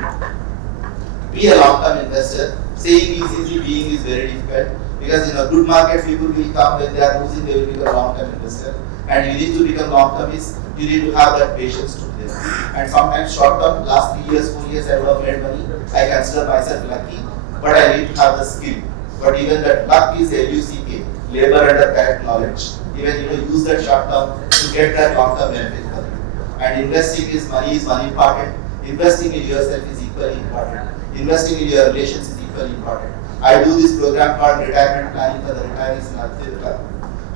Be a long-term investor. Saying is easy, being is very difficult. Because in a good market, people will come when they are losing, they will become long-term investor. And you need to become long-term is you need to have that patience to play. And sometimes short-term, last 3 years, 4 years, I would have made money. I consider myself lucky, but I need to have the skill. But even that luck is LUCK, labor under correct knowledge. Even use that short-term to get that long-term benefit for you. And investing is one important. Investing in yourself is equally important. Investing in your relations is equally important. I do this program called retirement planning for the retirees in Aditya Club.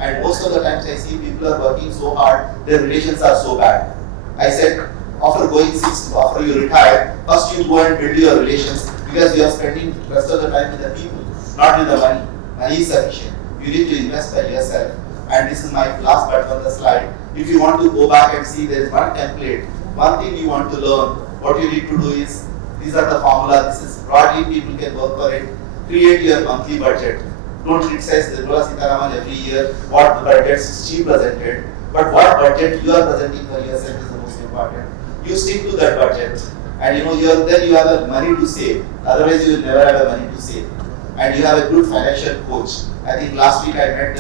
And most of the times I see people are working so hard, their relations are so bad. I said, after you retire, first you go and build your relations because you are spending the rest of the time with the people, not with the money. Money is sufficient. You need to invest by yourself. And this is my last part on the slide. If you want to go back and see, there is one template, one thing you want to learn, what you need to do is, these are the formula, this is broadly people can work for it. Create your monthly budget. Don't criticize Nirmala Sitharaman every year what budgets she presented, but what budget you are presenting for yourself is the most important. You stick to that budget, and then you have the money to save. Otherwise, you will never have the money to save. And you have a good financial coach. I think last week I met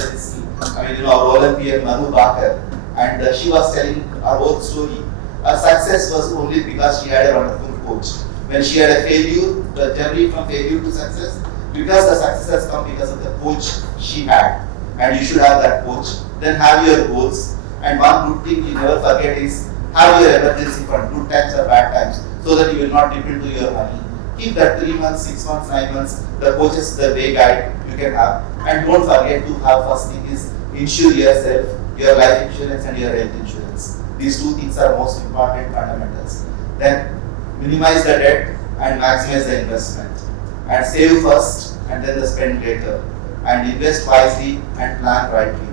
our Olympian Manu Bakar, and she was telling her own story. Her success was only because she had a wonderful coach. When she had a failure, the journey from failure to success, because the success has come because of the coach she had. And you should have that coach. Then have your goals. And one good thing you never forget is have your emergency fund, good times or bad times, so that you will not dip into your money. Keep that 3 months, 6 months, 9 months, the coach is the way guide you can have. And don't forget to have first thing is insure yourself, your life insurance and your health insurance. These 2 things are most important fundamentals. Then minimize the debt and maximize the investment. And save first and then the spend later. And invest wisely and plan rightly.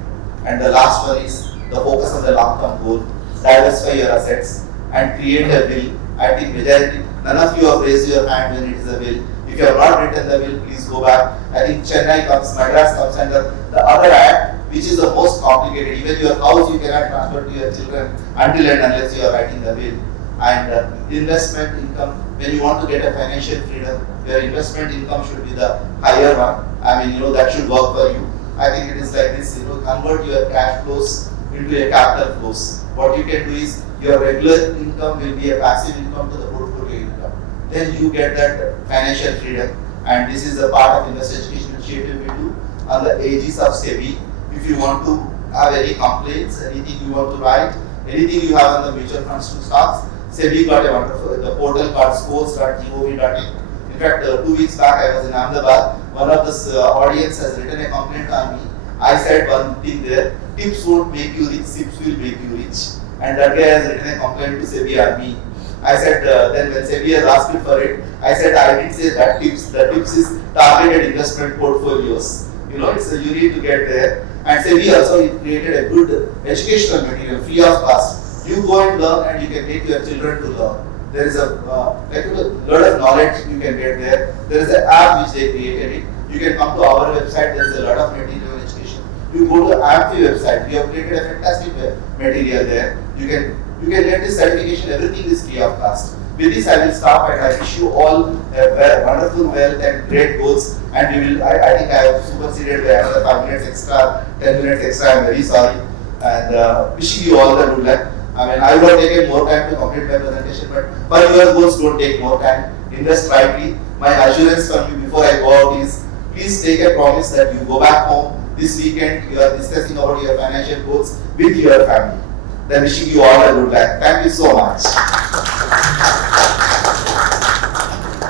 And the last one is the focus on the long-term goal. Diversify your assets and create a will. I think majority, none of you have raised your hand when it is a will. If you have not written the will, please go back. I think Chennai comes, Madras comes under the other act, which is the most complicated. Even your house you cannot transfer to your children until and unless you are writing the will. And investment income, when you want to get a financial freedom, your investment income should be the higher one. That should work for you. I think it is like this, convert your cash flows into a capital flows. What you can do is, your regular income will be a passive income to the portfolio income. Then you get that financial freedom. And this is a part of investor education initiative we do on the aegis of SEBI. If you want to have any complaints, anything you want to write, anything you have on the mutual funds to stocks, SEBI got a wonderful, the portal called scores.gov.in. In fact, 2 weeks back I was in Ahmedabad. One of the audience has written a complaint on me. I said one thing there, tips won't make you rich, tips will make you rich. And that guy has written a complaint to SEBI on me. I said, then when SEBI has asked me for it, I said, I didn't say that tips. The tips is targeted investment portfolios. You need to get there. And SEBI also created a good educational material, free of cost. You go and learn and you can take your children to learn. There is a lot of knowledge you can get there. There is an app which they created it. You can come to our website, there is a lot of material on education. You go to AMFI website, we have created a fantastic material there. You can get this certification, everything is free of cost. With this I will stop and I wish you all a wonderful wealth and great goals. And we will, I think I have superseded by another 5 minutes extra, 10 minutes extra, I am very sorry. And wishing you all the good luck. I would have taken more time to complete my presentation, but for your goals, don't take more time. Invest rightly. My assurance from you before I go out is, please take a promise that you go back home this weekend, you are discussing about your financial goals with your family. Then wishing you all a good luck. Thank you so much.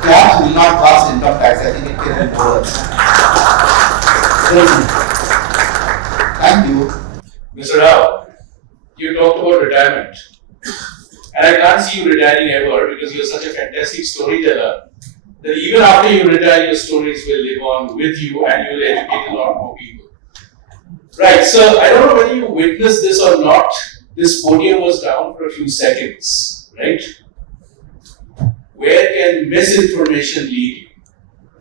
Cloth will not cost income tax. I think it can be more. Thank you. Mr. Rao, you talked about retirement. And I can't see you retiring ever because you're such a fantastic storyteller that even after you retire, your stories will live on with you and you will educate a lot more people. Right, so I don't know whether you witnessed this or not. This podium was down for a few seconds, right? Where can misinformation lead you?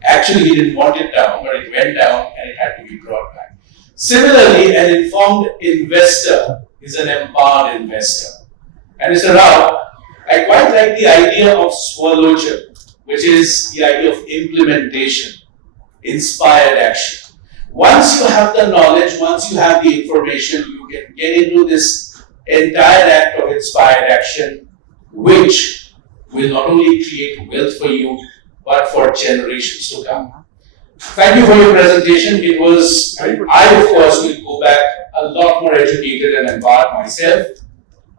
Actually, he didn't want it down, but it went down and it had to be brought back. Similarly, an informed investor is an empowered investor. And Mr. Rao, I quite like the idea of swallow-chip, which is the idea of implementation, inspired action. Once you have the knowledge, once you have the information, you can get into this entire act of inspired action, which will not only create wealth for you, but for generations to come. Thank you for your presentation. It was, I of course will go back a lot more educated and empowered myself.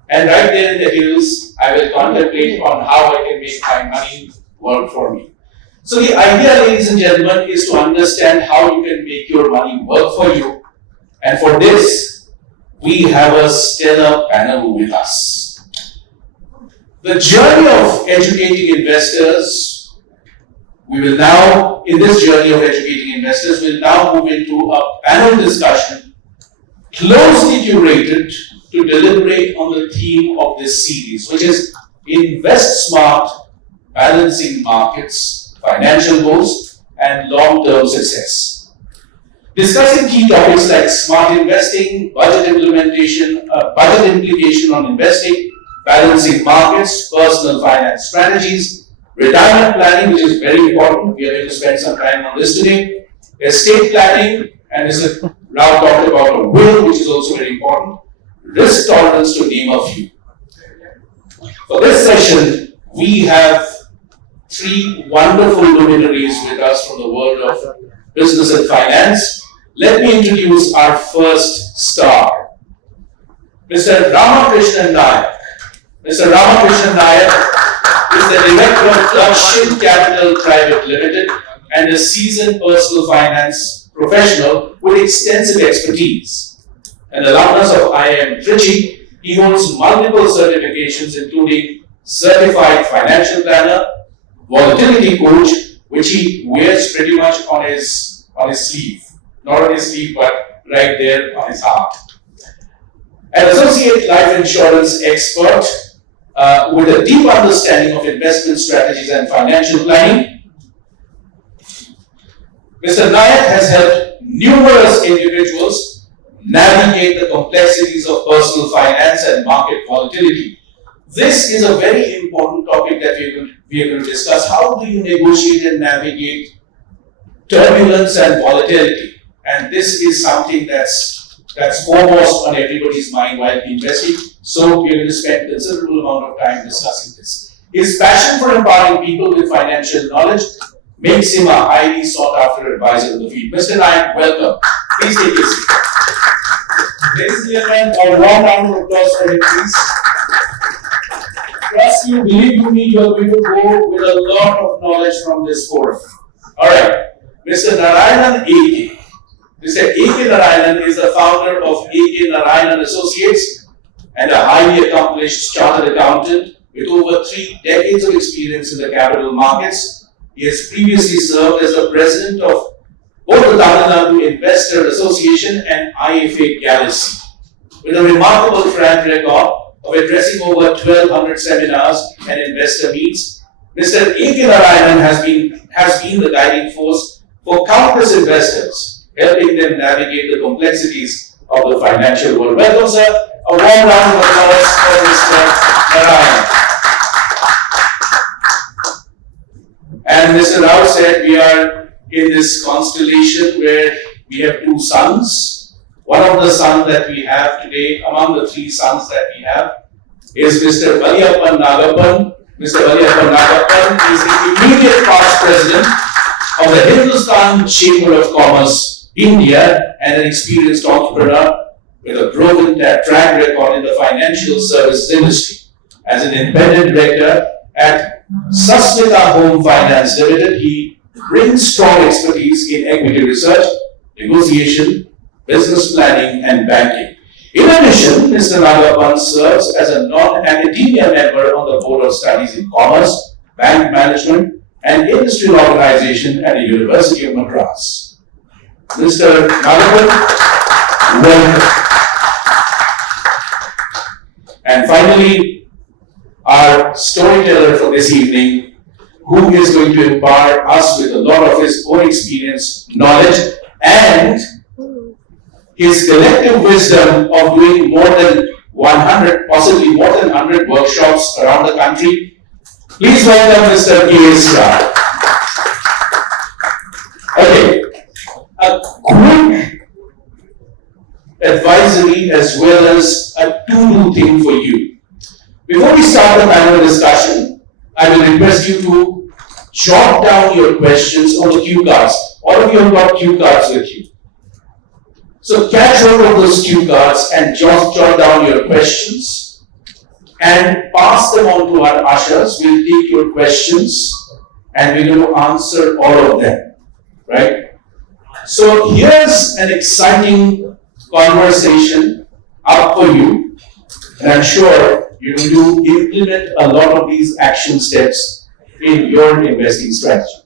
And right there in the hills, I will contemplate on how I can make my money work for me. So the idea, ladies and gentlemen, is to understand how you can make your money work for you. And for this, we have a stellar panel with us. The journey of educating investors, we will now, in this journey of educating investors, we'll now move into a panel discussion closely curated to deliberate on the theme of this series, which is Invest Smart, Balancing Markets, Financial Goals, and Long-Term Success. Discussing key topics like smart investing, budget implementation, budget implication on investing, balancing markets, personal finance strategies, retirement planning, which is very important. We are going to spend some time on this today. Estate planning, and Mr. Rao talked about a will, which is also very important. Risk tolerance, to name a few. For this session, we have three wonderful luminaries with us from the world of business and finance. Let me introduce our first star, Mr. Ramakrishnan Nayak. Mr. Ramakrishnan Nayak is the director of Dakshin Capital Private Limited and a seasoned personal finance professional with extensive expertise. An alumnus of IIM Trichy, he holds multiple certifications including Certified Financial Planner, Volatility Coach, which he wears pretty much on his sleeve. Not on his sleeve, but right there on his heart. An associate life insurance expert with a deep understanding of investment strategies and financial planning. Mr. Nayak has helped numerous individuals navigate the complexities of personal finance and market volatility. This is a very important topic that we are going to discuss. How do you negotiate and navigate turbulence and volatility? And this is something that's foremost on everybody's mind while investing. So we're going to spend a considerable amount of time discussing this. His passion for empowering people with financial knowledge makes him a highly sought after advisor in the field. Mr. Nayak, welcome. Please take your seat. Ladies and gentlemen, a warm round of applause for him, please. Trust you, believe me, you are going to go with a lot of knowledge from this forum. Alright, Mr. Narayanan A.K. Mr. A.K. Narayanan is the founder of A.K. Narayanan Associates and a highly accomplished chartered accountant with over 3 decades of experience in the capital markets. He has previously served as the president of both the Tamil Nadu Investor Association and IFA Galaxy. With a remarkable track record of addressing over 1,200 seminars and investor meets, Mr. A.K. Narayanan has been the guiding force for countless investors, helping them navigate the complexities of the financial world. Welcome, sir. A warm round of applause for Mr. Narayanan. And Mr. Rao said we are in this constellation where we have 2 suns. One of the sons that we have today, among the 3 sons that we have, is Mr. Valiyappan Nagappan. Mr. Valiyappan Nagappan is the immediate past president of the Hindustan Chamber of Commerce, India, and an experienced entrepreneur with a proven track record in the financial services industry. As an independent director at Sasmita Home Finance Limited, he brings strong expertise in equity research, negotiation, business planning, and banking. In addition, Mr. Nagapan serves as a non-academia member on the Board of Studies in Commerce, Bank Management, and Industrial Organization at the University of Madras. Mr. Nagapan, welcome. And finally, our storyteller for this evening, who is going to impart us with a lot of his own experience, knowledge, and his collective wisdom of doing more than 100, possibly more than 100 workshops around the country. Please welcome Mr. K.S. Shah. Okay, a quick advisory as well as a to-do thing for you. Before we start the panel discussion, I will request you to jot down your questions on the cue cards. All of you have got cue cards with you. So catch hold of those cue cards and jot down your questions and pass them on to our ushers. We'll take your questions and we're going to answer all of them, right? So here's an exciting conversation up for you, and I'm sure you're going to implement a lot of these action steps in your investing strategy.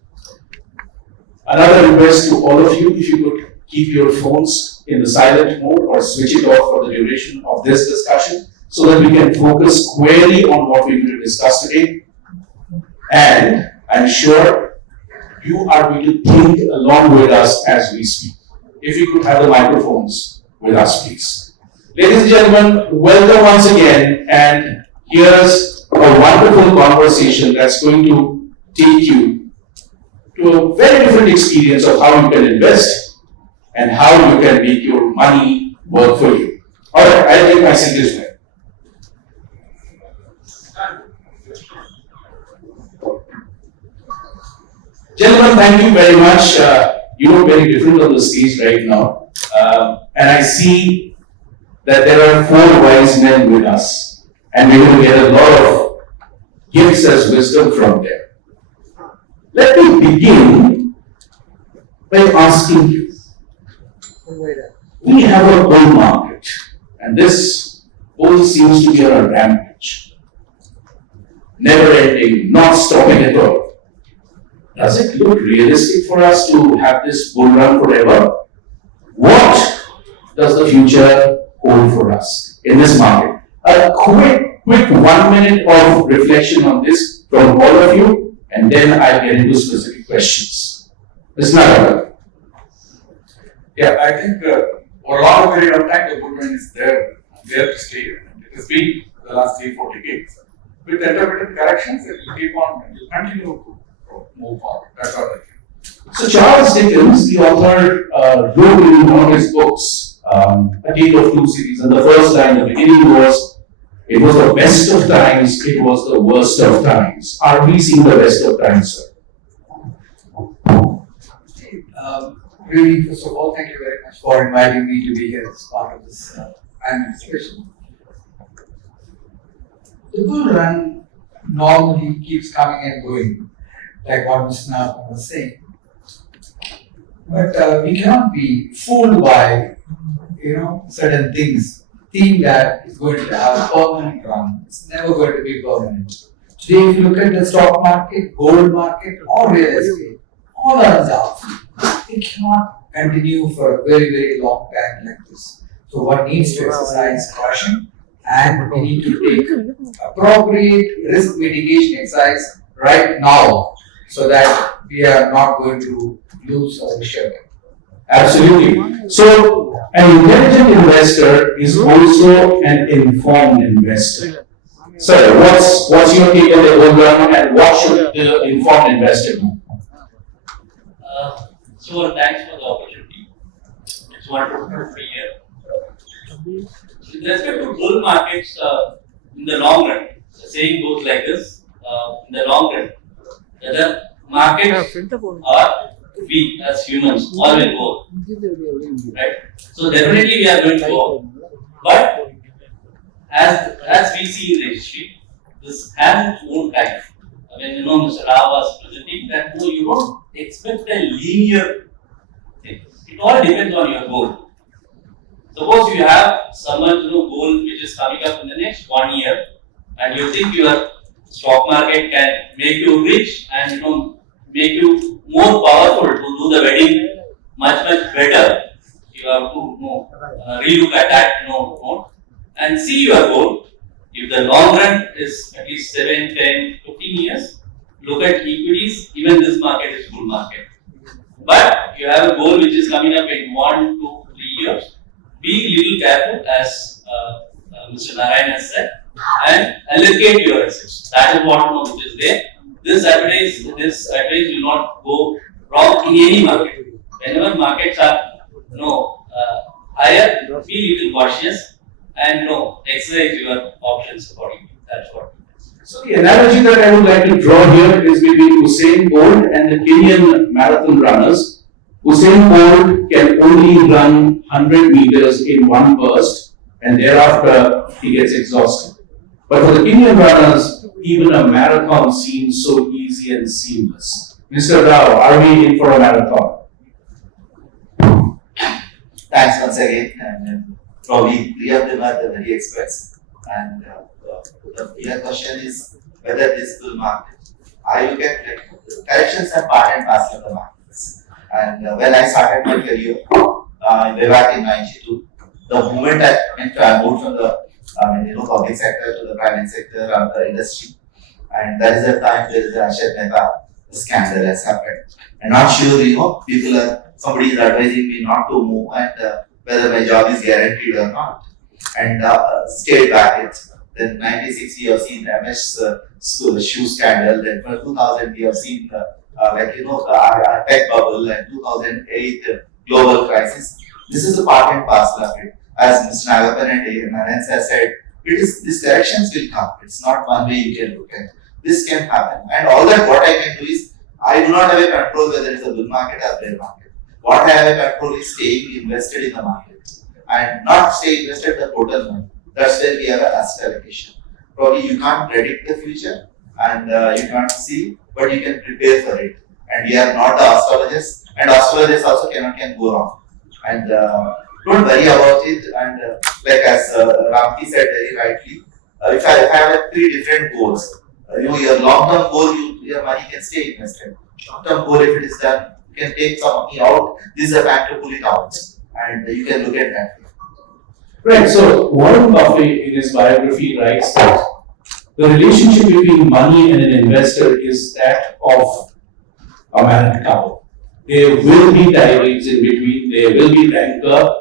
Another request to all of you, if you could keep your phones in the silent mode or switch it off for the duration of this discussion so that we can focus squarely on what we're going to discuss today. And I'm sure you are going to think along with us as we speak. If you could have the microphones with us, please. Ladies and gentlemen, welcome once again, and here's a wonderful conversation that's going to take you to a very different experience of how you can invest and how you can make your money work for you. Alright, I'll take my seat this way. Gentlemen, thank you very much. You look very different on the stage right now. And I see that there are 4 wise men with us. And we're going to get a lot of gifts as wisdom from them. Let me begin by asking you. We have a bull market, and this bull seems to be on a rampage. Never ending, not stopping at all. Does it look realistic for us to have this bull run forever? What does the future hold for us in this market? A quick 1 minute of reflection on this from all of you, and then I'll get into specific questions. Ms. Nagapan. Yeah, I think for a long period of time, the bull run is there to stay. It has been the last 3-4 decades. With intermittent corrections, it will keep on, it will continue to move forward. That's all I think. So Charles Dickens, the author, wrote in one of his books, A Tale of Two Cities, and the first line, the beginning was, it was the best of times, it was the worst of times. Are we seeing the best of times, sir? Really, first of all, thank you very much for inviting me to be here as part of this annual discussion. The bull run normally keeps coming and going, like what Mr. Nagapan was saying. But we cannot be fooled by, certain things, think that it's going to have a permanent run. It's never going to be permanent. Today, if you look at the stock market, gold market, or real estate, all runs out. It cannot continue for a very, very long time like this. So one needs to exercise caution, and we need to take appropriate risk mitigation exercise right now so that we are not going to lose our share. Absolutely. So an intelligent investor is also an informed investor. So what's your take on the bull run, and what should the informed investor do? So thanks for the opportunity. It's wonderful to be here. With respect to bull markets, in the long run, the saying goes like this: in the long run, whether markets are we as humans all will go, right? So definitely we are going to go, but as we see in the history, this has its own time. When Mr. Rao was presenting that you don't expect a linear thing. It all depends on your goal. Suppose you have someone goal which is coming up in the next 1 year, and you think your stock market can make you rich and make you more powerful to do the wedding much better. You have to relook at that note and see your goal. If the long run is at least 7, 10, 15 years, look at equities. Even this market is good market. But you have a goal which is coming up in 1, 2, 3 years. Be little careful, as Mr. Narayan has said, and allocate your assets. That is what which is there. This advice will not go wrong in any market. Whenever markets are higher, be little cautious and exercise your options accordingly. That's what. So the analogy that I would like to draw here is between Usain Bolt and the Kenyan marathon runners. Usain Bolt can only run 100 meters in one burst, and thereafter he gets exhausted. But for the Kenyan runners, even a marathon seems so easy and seamless. Mr. Rao, are we in for a marathon? Thanks once again, and probably 3 of them are the very experts. And the clear question is whether this bull market. I look at corrections are part and parcel of the markets. And when I started my career way back in '92, the moment I moved from the public sector to the private sector of the industry, and that is the time there is a Ashat Mehta scandal has happened. I'm not sure somebody is advising me not to move and whether my job is guaranteed or not. And stayed back. Then 96 we have seen MS shoe scandal. Then for 2000 we have seen the tech bubble, and 2008 global crisis. This is a part and parcel of it. As Mr. Nagapan and Narayan has said, these corrections will come. It's not one way you can look at. This can happen. And all that what I can do is, I do not have a control whether it's a bull market or bear market. What I have a control is staying invested in the market and not stay invested the total money. That's where we have an asset allocation. Probably you can't predict the future and you can't see, but you can prepare for it. And we are not the astrologers, and astrologers also can go wrong. And don't worry about it. And like as Ramki said very rightly, if I have 3 different goals, your long-term goal, your money can stay invested. Short-term goal, if it is done, you can take some money out. This is a time to pull it out, and you can look at that. Right. So Warren Buffett in his biography writes that the relationship between money and an investor is that of a married couple. There will be tirades in between, there will be rancor,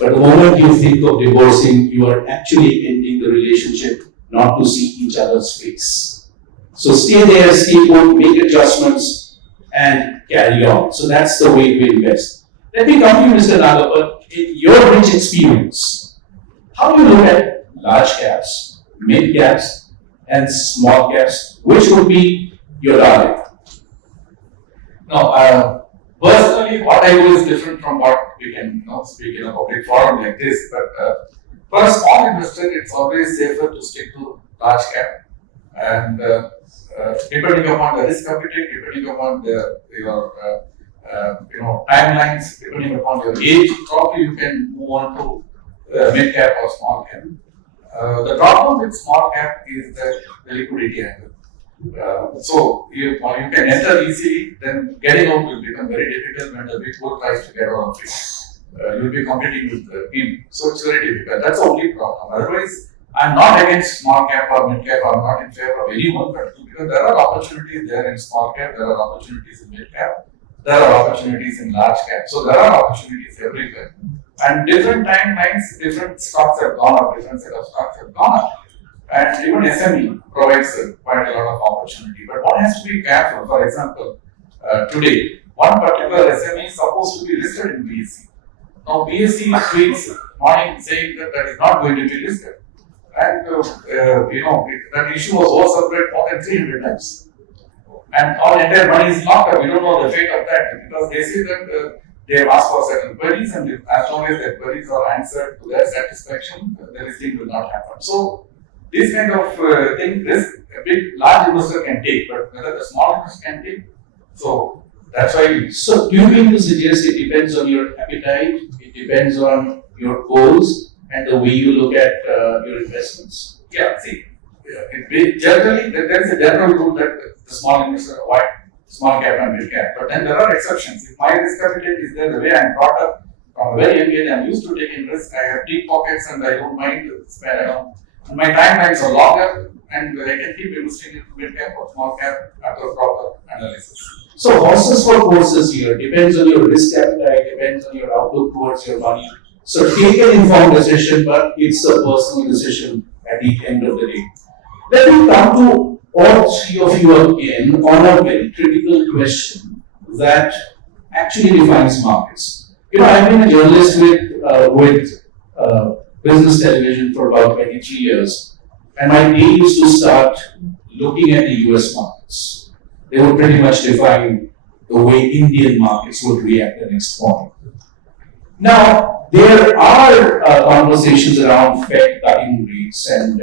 but the moment you think of divorcing, you are actually ending the relationship not to see each other's face. So stay there, stay put, make adjustments, and carry on. So that's the way to invest. Let me come to you, Mr. Nagapan. In your rich experience, how do you look at large caps, mid caps, and small caps? Which would be your darling? No, personally, what I do is different from what we can speak in a public forum like this. But for a small investor, it's always safer to stick to large cap. And depending upon the risk appetite, depending upon your timelines, depending upon your age, probably you can move on to mid cap or small cap. The problem with small cap is the liquidity angle. So you can enter easily, then getting out will become very difficult when the big bull tries to get out of it. You'll be competing with him, so it's very difficult. That's the only problem. Otherwise, I'm not against small cap or mid cap. I'm not in favor of anyone, but because there are opportunities there in small cap, there are opportunities in mid cap, there are opportunities in large cap. So there are opportunities everywhere. And different timelines, different stocks have gone up, different set of stocks have gone up. And even SME provides quite a lot of opportunity. But one has to be careful. For example, today, one particular SME is supposed to be listed in BSE. Now, BSE tweets morning saying that is not going to be listed. And, that issue was oversubscribed more than 300 times. And our entire money is locked up. We don't know the fate of that because they say that they have asked for certain queries, and as long as their queries are answered to their satisfaction, the listing will not happen. So, this kind of thing, risk a big, large investor can take, but whether the small investor can take, so that's why. So, do you mean to suggest it depends on your appetite, it depends on your goals, and the way you look at your investments? Yeah, see, generally, there is a general rule that the small investor avoid small cap and mid cap, but then there are exceptions. If my risk appetite is there, the way I am brought up from a very young age, I am used to taking risk. I have deep pockets and I don't mind spend around. And my timelines are longer, and I can keep investing in mid cap or small cap after proper analysis. So, horses for courses here depends on your risk appetite, depends on your outlook towards your money. So, take an informed decision, but it's a personal decision at the end of the day. Let me come to all three of you again on a very critical question that actually defines markets. You know, I've been a journalist with business television for about 23 years, and my day used to start looking at the US markets. They would pretty much define the way Indian markets would react the next morning. Now, there are conversations around Fed cutting rates, and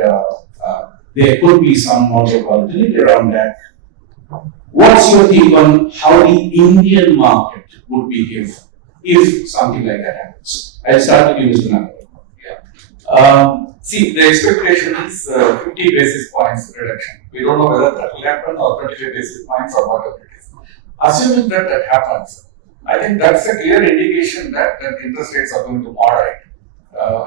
there could be some amount of volatility around that. What's your take on how the Indian market would behave if something like that happens? I'll start with you, Mr. Nagar. See, the expectation is 50 basis points reduction. We don't know whether that will happen or 25 basis points or whatever it is. Assuming that that happens, I think that's a clear indication that the interest rates are going to moderate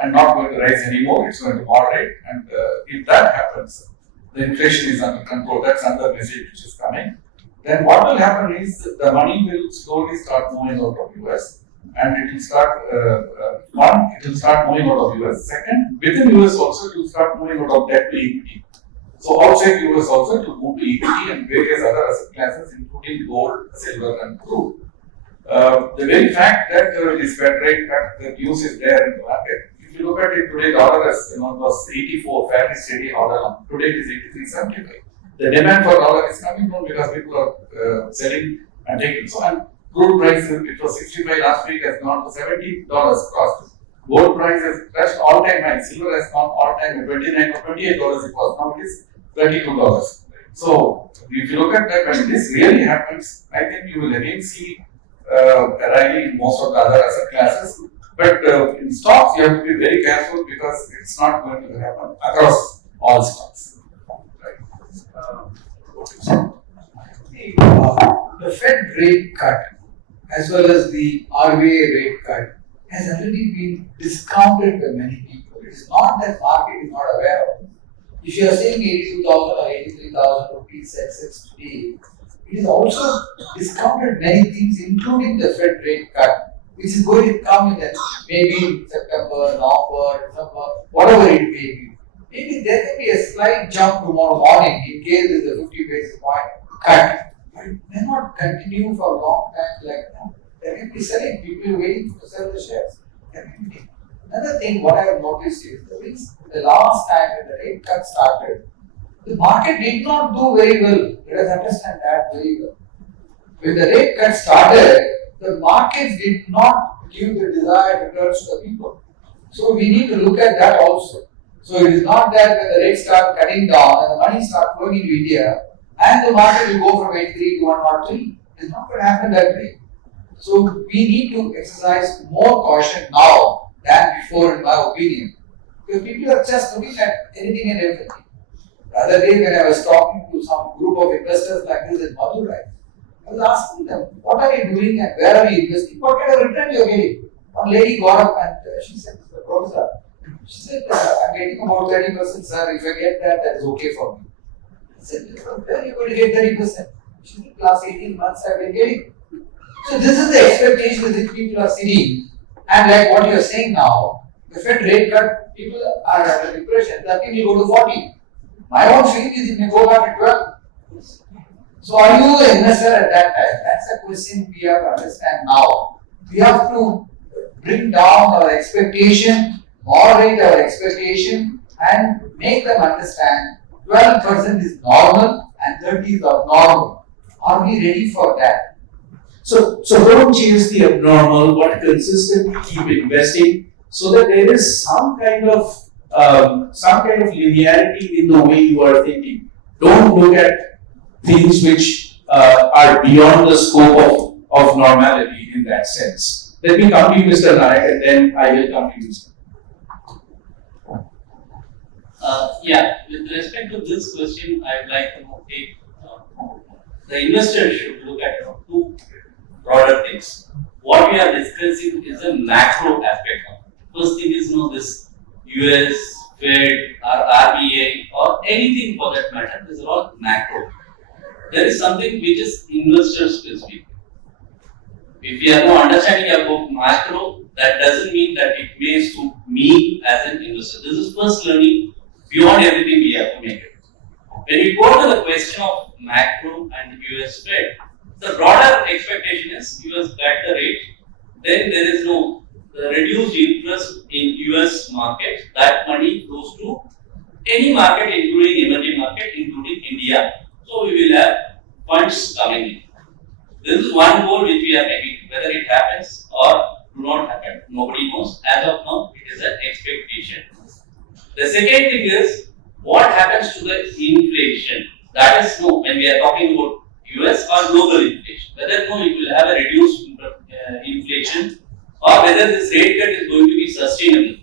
and not going to rise anymore. It's going to moderate, and if that happens, the inflation is under control. That's another message which is coming. Then what will happen is the money will slowly start moving out of US. And it will start, it will start moving out of US. Second, within US also, it will start moving out of debt to equity. So outside US also, it will move to equity and various other asset classes, including gold, silver, and crude. The very fact that this Fed rate cut, the news is there in the market. If you look at it today, dollar has, was 84, fairly steady all along. Today it is 83.75. The demand for dollar is coming down because people are selling and taking. So, and crude price, it was 65 last week, has gone to $70 cost. Gold price has touched all-time high. Silver has gone all-time at $29 or $28 it was. Now it is $32. So if you look at that, when this really happens, I think you will again see a rally in most of the other asset classes. But in stocks, you have to be very careful because it's not going to happen across all stocks. The Fed rate cut as well as the RBI rate cut has already been discounted by many people. It is not that market is not aware of it. If you are saying 82,000 or 83,000 rupees assets today, it is also discounted many things, including the Fed rate cut, which is going to come in maybe in September, November, December, whatever it may be. Maybe there can be a slight jump tomorrow morning in case there is a 50 basis point cut. But it may not continue for a long time like that. There can be selling, people waiting to sell the shares. Another thing, what I have noticed is the last time when the rate cut started, the market did not do very well. Let us understand that very well. When the rate cut started, the markets did not give the desired returns to the people. So we need to look at that also. So it is not that when the rates start cutting down and the money starts flowing into India and the market will go from 83 to 103. It's not going to happen that way. So we need to exercise more caution now than before, in my opinion. Because people are just looking at anything and everything. The other day when I was talking to some group of investors like this in Madurai, I was asking them, what are you doing and where are you investing? What kind of return you are getting? One lady got up and she said, Professor, she said, I'm getting about 30%, sir. If I get that, that is okay for me. I said, where are you going to get 30%? She said, last 18 months I've been getting. So this is the expectation that people are sitting. And like what you are saying now, the Fed rate cut, people are under impression that it will go to 40. My own feeling is it may go back to 12. So are you an investor at that time? That's a question we have to understand now. We have to bring down our expectation, moderate our expectation, and make them understand 12% is normal and 30 is abnormal. Are we ready for that? So don't chase the abnormal, but consistently keep investing so that there is some kind of linearity in the way you are thinking. Don't look at things which are beyond the scope of normality in that sense. Let me come to you, Mr. Nayak, and then I will come to you, sir. Yeah, with respect to this question, I would like to take the investor should look at two broader things. What we are discussing is a macro aspect of it. First thing is this US, Fed, or RBI, or anything for that matter, these are all macro. There is something which is investor specific. If we have no understanding about macro, that doesn't mean that it may suit me as an investor. This is first learning. Beyond everything, we have to make it. When we go to the question of macro and US Fed, the broader expectation is US cut the rate, then there is no reduced interest in US market. That money goes to any market, including emerging market, including India. So we will have funds coming in. This is one goal which we are making. Whether it happens or do not happen, nobody knows. As of now, it is an expectation. The second thing is what happens to the inflation. That is when we are talking about US or global inflation. Whether it will have a reduced inflation or whether this rate cut is going to be sustainable.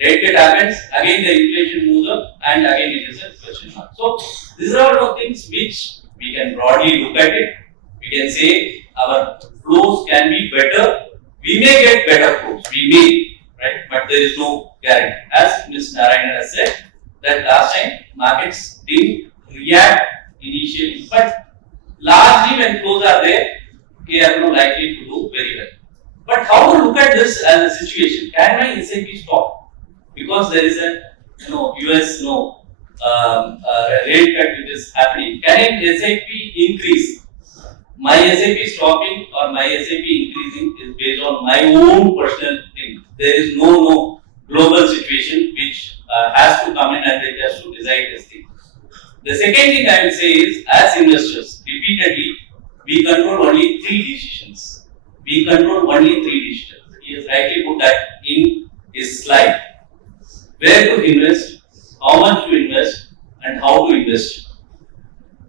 Rate cut happens, again the inflation moves up, and again it is a question mark. So these are all things which we can broadly look at it. We can say our flows can be better. We may get better flows. We may, right? But there is no guarantee. As Ms. Narayana has said, that last time markets didn't react initially, but largely when flows are there, we are not likely to do very well. But how to look at this as a situation? Can my SIP stop? Because there is a US rate cut which is happening. Can an SIP increase? My SIP stopping or my SIP increasing is based on my own personal thing. There is no global situation which has to come in and it has to decide this thing. The second thing I will say is, as investors, repeatedly, we control only three decisions. We control only three decisions. He has rightly put that in his slide. Where to invest, how much to invest, and how to invest.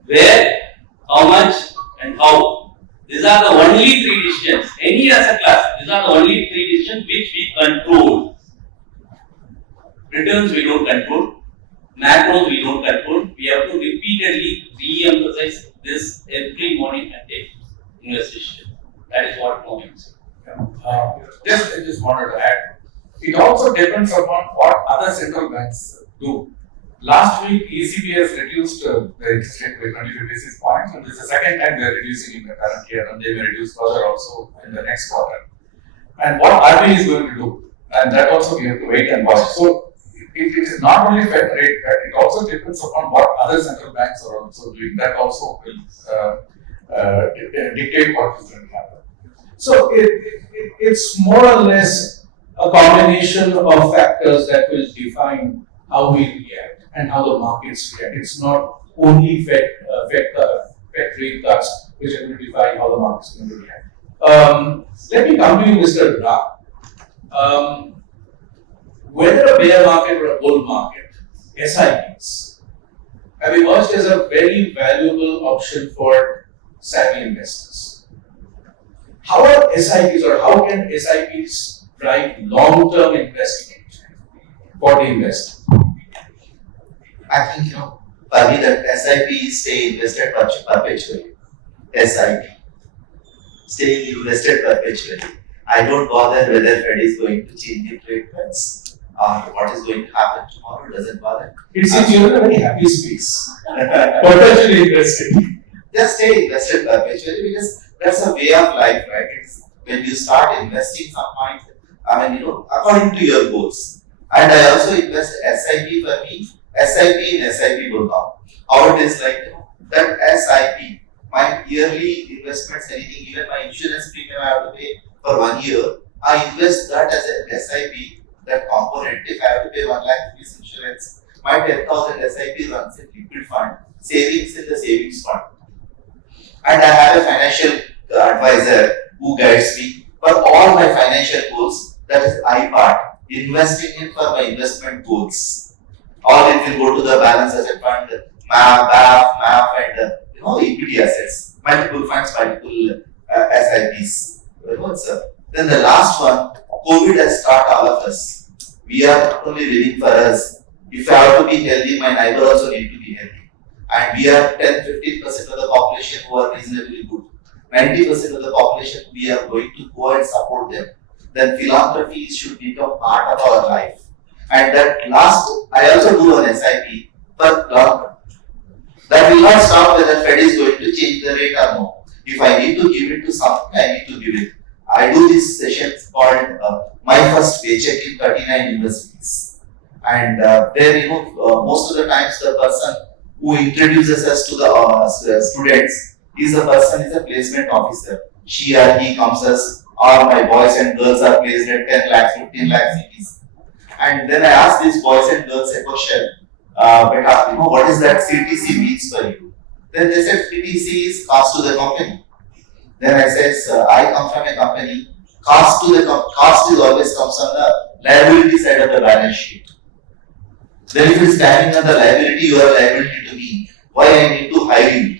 Where, how much, and how. These are the only three decisions. Any asset class, these are the only three decisions which we control. Returns we don't control. Macros we don't control. We have to repeatedly re-emphasize this every morning and take investigation. That is what means. I just wanted to add. It also depends upon what other central banks do. Last week, ECB has reduced the interest rate by 25 basis points, and this is the second time they are reducing in the current year, and they will reduce further also in the next quarter. And what RBI is going to do, and that also we have to wait and watch. So, it is not only Fed rate cut, it also depends upon what other central banks are also doing. That also will dictate what is going to happen. So it's more or less a combination of factors that will define how we react and how the markets react. It's not only Fed rate cuts which are going to define how the markets are going to react. Let me come to you, Mr. Ra. Whether a bear market or a bull market, SIPs have emerged as a very valuable option for savvy investors. How are SIPs or how can SIPs drive long-term investment for the investor? I think, for me, that SIP is stay invested perpetually. SIP. Stay invested perpetually. I don't bother whether Fed is going to change the rate cuts or what is going to happen tomorrow. Doesn't bother. It seems you're in a very happy space. Perpetually invested. Just stay invested perpetually because that's a way of life, right? It's when you start investing some point, according to your goals. And I also invest SIP for me. SIP in SIP will come. How it is like, that SIP, my yearly investments, anything, even my insurance premium I have to pay for 1 year, I invest that as an SIP, that component. If I have to pay 1 lakh rupees insurance, my 10,000 SIP runs in liquid fund, savings in the savings fund. And I have a financial advisor who guides me for all my financial goals. That is I part, investing in for my investment goals. Or it will go to the balance asset fund, MAF, and equity assets, multiple funds, multiple SIPs. Then the last one, COVID has taught all of us. We are not only living for us. If I have to be healthy, my neighbor also need to be healthy. And we are 10-15% of the population who are reasonably good. 90% of the population, we are going to go and support them. Then philanthropy should become part of our life. And that last, I also do an SIP for long term. That will not stop whether Fed is going to change the rate or no. If I need to give it to something, I need to give it. I do these sessions called My First Paycheck in 39 universities. And there, most of the times the person who introduces us to the students is a placement officer. She or he comes as all my boys and girls are placed at 10 lakhs, 15 lakhs CTC. And then I ask these boys and girls a question, what is that CTC means for you? Then they said CTC is cost to the company. Then I says, I come from a company, cost is always comes on the liability side of the balance sheet. Then if it is standing on the liability, you are a liability to me. Why I need to hire you?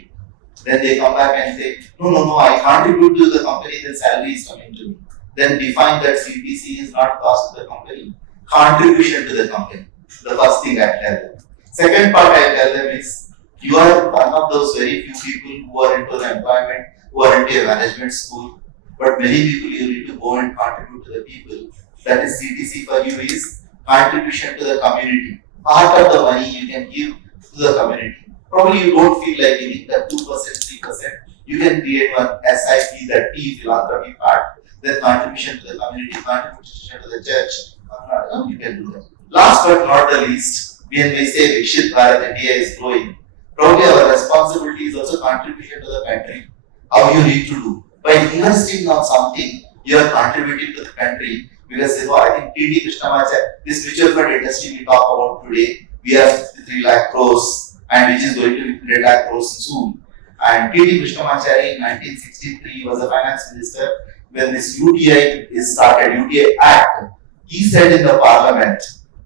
Then they come back and say, no, I contribute to the company, then salary is coming to me. Then define that CTC is not cost to the company, contribution to the company. The first thing I tell them. Second part I tell them is, you are one of those very few people who are into the employment, who are into a management school, but many people you need to go and contribute to the people. That is CTC for you is contribution to the community. Part of the money you can give to the community. Probably you don't feel like giving that 2%, 3%. You can create one SIP, that T philanthropy part, then contribution to the community, contribution to the church. You can do that. Last but not the least, when we say Vikshit Bharat, India is growing, probably our responsibility is also contribution to the country. How you need to do. By investing on something, you are contributing to the country. Because I think TD Krishnamacharya, this mutual fund industry we talk about today, we have 3 lakh crores and which is going to be 3 lakh crores soon. And TD Krishnamacharya in 1963 was a finance minister when this UTI is started, UTI Act. He said in the parliament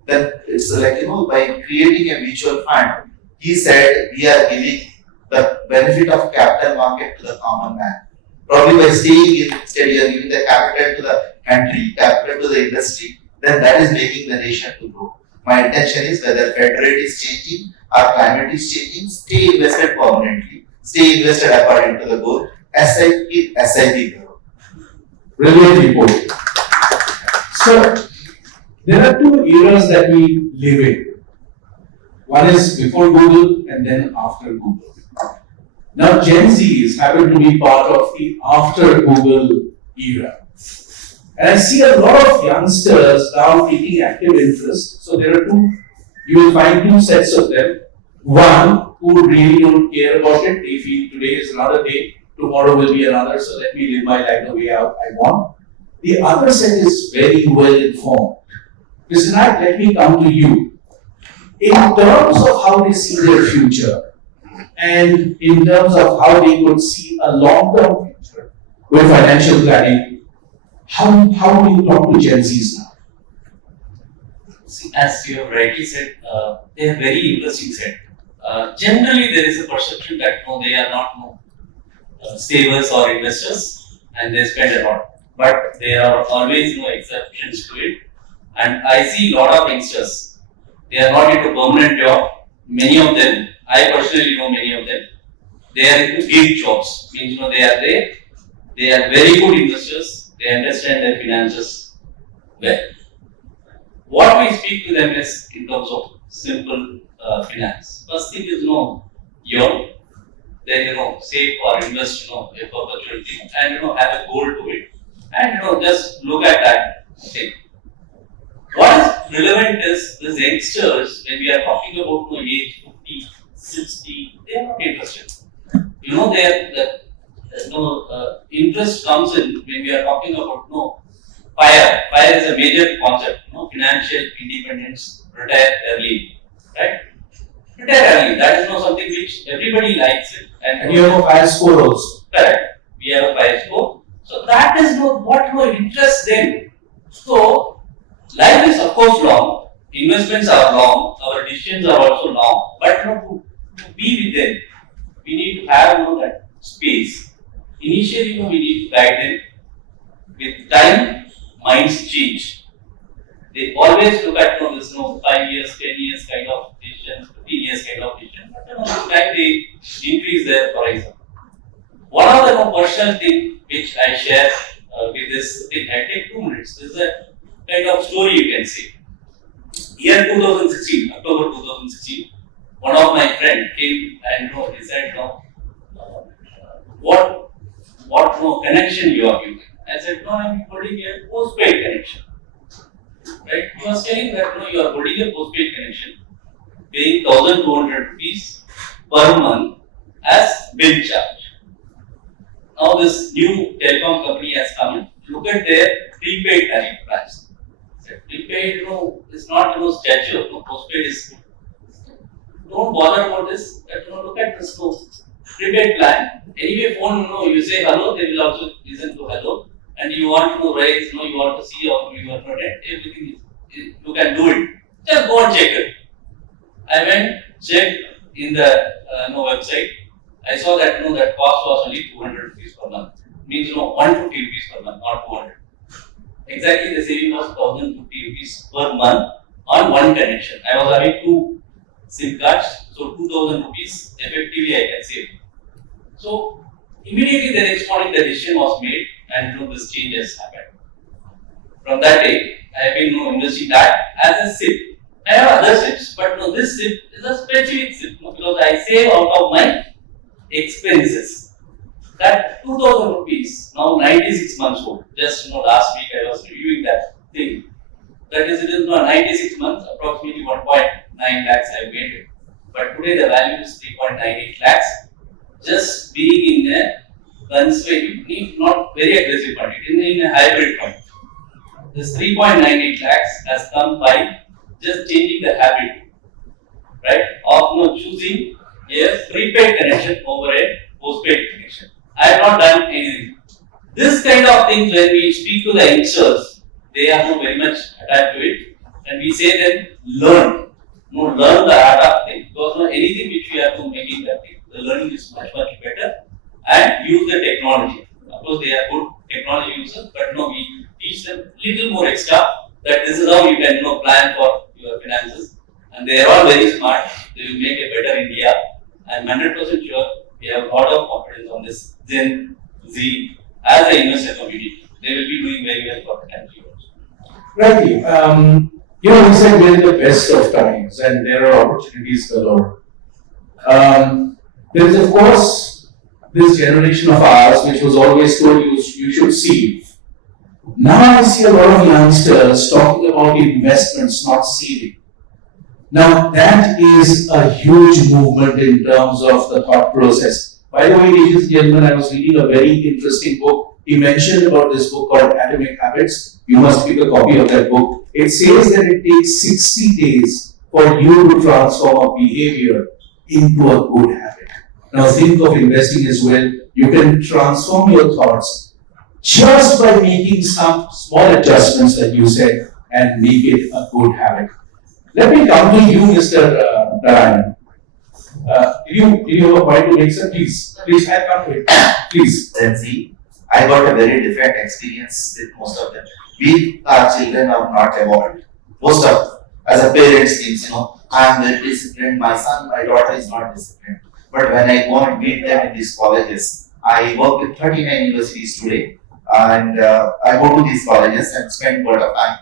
that it's like, by creating a mutual fund, he said we are giving the benefit of capital market to the common man. Probably by staying instead, you are giving the capital to the country, capital to the industry, then that is making the nation to grow. My intention is whether Fed rate is changing or climate is changing, stay invested permanently, stay invested according to the goal, SIP grow. Brilliant report. So, there are two eras that we live in. One is before Google and then after Google. Now Gen Zs happen to be part of the after Google era. And I see a lot of youngsters now taking active interest. So there are you will find two sets of them. One who really don't care about it. They feel today is another day, tomorrow will be another, so let me live my life the way I want. The other set is very well informed. Mr. Naik, let me come to you. In terms of how they see their future, and in terms of how they could see a long-term future with financial planning, how do you talk to Gen Zs now? See, as you have rightly said, they are very interesting set. Generally, there is a perception that they are not savers or investors, and they spend a lot. But there are always exceptions to it. And I see a lot of youngsters. They are not into permanent job. Many of them, I personally know many of them. They are into gig jobs. Means they are there. They are very good investors. They understand their finances well. What we speak to them is in terms of simple finance. First thing is earn, then save or invest a perpetual thing, and have a goal to it, and just look at that thing. What is relevant is these youngsters, when we are talking about age 50, 60, they are not interested. Interest comes in when we are talking about fire. Fire is a major concept. Financial independence, retire early, right? Retire early. That is something which everybody likes it, And you have a fire score also. Correct. We have a fire score. So that is what interests them. So life is of course long. Investments are long. Our decisions are also long. But to be with them, we need to have that space. Initially, we need to guide them. With time, minds change. They always look at this 5 years, 10 years kind of decisions, 15 years kind of decisions. But with time, they increase their horizon. One of the personal thing which I share with this thing, I take 2 minutes. This is a kind of story you can say. Year 2016, October 2016, one of my friends came and he said, what connection you are using? I said, no, I'm holding a postpaid connection. Right? He was telling that you are holding a postpaid connection, paying 1,200 rupees per month as bill charge. Now this new telecom company has come in. Look at their prepaid tariff price. Prepaid, is not statue. Postpaid is. Don't bother about this. Look at this prepaid plan. Anyway, phone, you say hello, they will also listen to hello. And you want to raise, you want to see your product, everything you can do it. Just go and check it. I went, checked in the website. I saw that that cost was only 200 rupees per month. Means 150 rupees per month, not 200. Exactly the saving was 1,050 rupees per month on one connection. I was having 2 SIM cards, so 2,000 rupees effectively I can save. So immediately the next morning the decision was made and this change has happened. From that day, I have been investing that as a SIP. I have other SIPs, but this SIP is a specific SIP because I save out of my expenses. That 2,000 rupees, now 96 months old. Just last week I was reviewing that thing. That is, it is 96 months, approximately 1.9 lakhs I made it. But today the value is 3.98 lakhs. Just being in a conservative, not very aggressive fund, it is in a hybrid fund. This 3.98 lakhs has come by just changing the habit, right, of choosing a prepaid connection over a postpaid connection. I have not done anything. This kind of things, when we speak to the youngsters, they are not very much attached to it, and we say them learn the art of things, because anything which we have to make it that thing, the learning is much better, and use the technology. Of course, they are good technology users, but we teach them little more extra that this is how you can plan for your finances, and they are all very smart. They will make a better India. I am 100% sure we have a lot of confidence on this Gen Z as an investor community. They will be doing very well for the country also. Rightly. We said we are in the best of times and there are opportunities galore. There is, of course, this generation of ours which was always told you should save. Now I see a lot of youngsters talking about investments, not saving. Now that is a huge movement in terms of the thought process. By the way, ladies and gentlemen, I was reading a very interesting book. He mentioned about this book called Atomic Habits. You must pick a copy of that book. It says that it takes 60 days for you to transform a behavior into a good habit. Now think of investing as well. You can transform your thoughts just by making some small adjustments that you said and make it a good habit. Let me come to you, Mr. Narayan. Did you have a point to make, sir? Please, I'll come to it. Please. Gen Z, I got a very different experience with most of them. We, our children, are not evolved. Most of, as a parents, thinks, I am very disciplined. My son, my daughter is not disciplined. But when I go and meet them in these colleges, I work with 39 universities today, and I go to these colleges and spend a lot of time.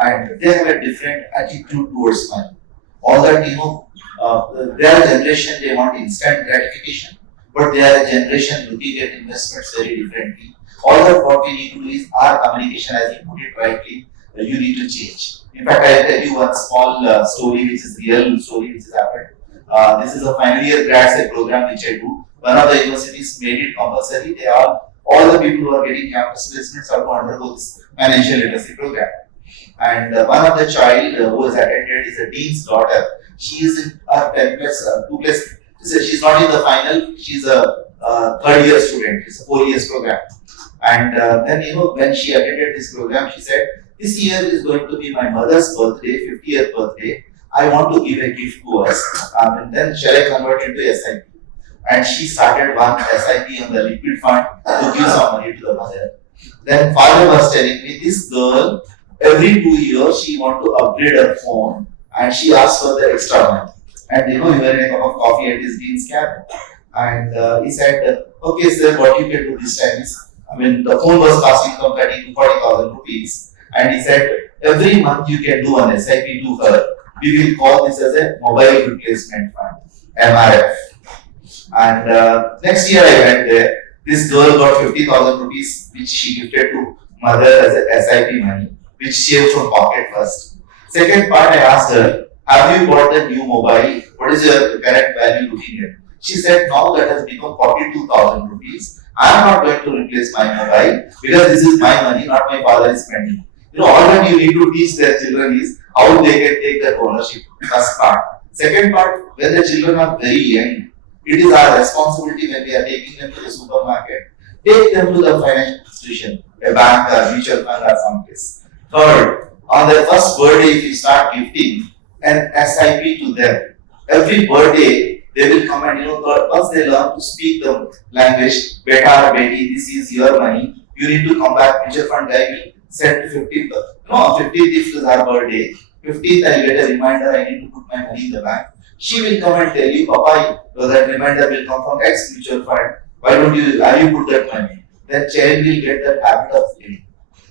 And they have a different attitude towards money. All that, they are a generation, they want instant gratification, but they are a generation looking at investments very differently. All that what we need to do is our communication, as you put it rightly, you need to change. In fact, I will tell you one small story, which is real story which has happened. This is a final year graduate program which I do. One of the universities made it compulsory. All the people who are getting campus placements have to undergo this financial literacy program. And one of the child who has attended is a dean's daughter. She is in her 10 plus, 2 plus So she's not in the final. She's a third year student. It's a 4 years program. And then when she attended this program, she said, "This year is going to be my mother's birthday, 50th birthday. I want to give a gift to us. And then shall I convert into SIP?" And she started one SIP on the liquid fund to give some money to the mother. Then father was telling me, this girl, every 2 years she want to upgrade her phone and she asked for the extra money. And we were in a cup of coffee at his dean's cabin. And he said, "Okay sir, what you can do this time is," the phone was costing from 30 to 40,000 rupees. And he said, "Every month you can do an SIP to her. We will call this as a mobile replacement fund, MRF." And next year I went there. This girl got 50,000 rupees, which she gifted to mother as a SIP money, which she saved from pocket first. Second part, I asked her, "Have you bought the new mobile? What is your current value looking at?" She said, "Now that has become 42,000 rupees. I am not going to replace my mobile because this is my money, not my father's spending." All that you need to teach their children is how they can take that ownership. First part. Second part, when the children are very young, it is our responsibility when we are taking them to the supermarket, take them to the financial institution, a bank or mutual fund or someplace. Third, on their first birthday, if you start gifting an SIP to them, every birthday they will come and once they learn to speak the language, beta or beti, this is your money, you need to come back, mutual fund guy will send to 15th. On 15th if it is our birthday, 15th I will get a reminder I need to put my money in the bank. She will come and tell you, "Papa, that reminder will come from X mutual fund. Why don't you, have you put that money?" Then child will get that habit of saving.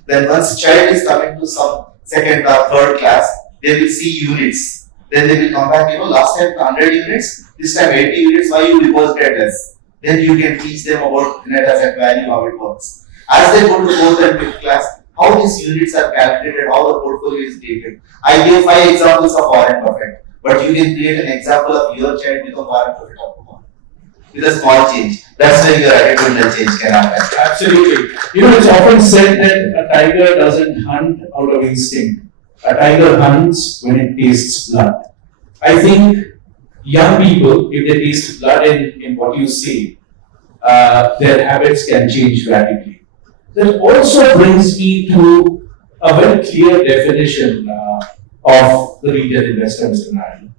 Then once child is coming to some second or third class, they will see units. Then they will come back, last time 100 units, this time 80 units, why you deposited less? Then you can teach them about net asset value, how it works. As they go to 4th and 5th class, how these units are calculated, how the portfolio is created. I gave 5 examples of Warren Buffett. But you can create an example of your child become Warren Buffett of tomorrow with a small change. That's where your attitudinal change can happen. Absolutely. It's often said that a tiger doesn't hunt out of instinct. A tiger hunts when it tastes blood. I think young people, if they taste blood in what you say, their habits can change radically. That also brings me to a very clear definition of the retail investor, Mr. Narayan.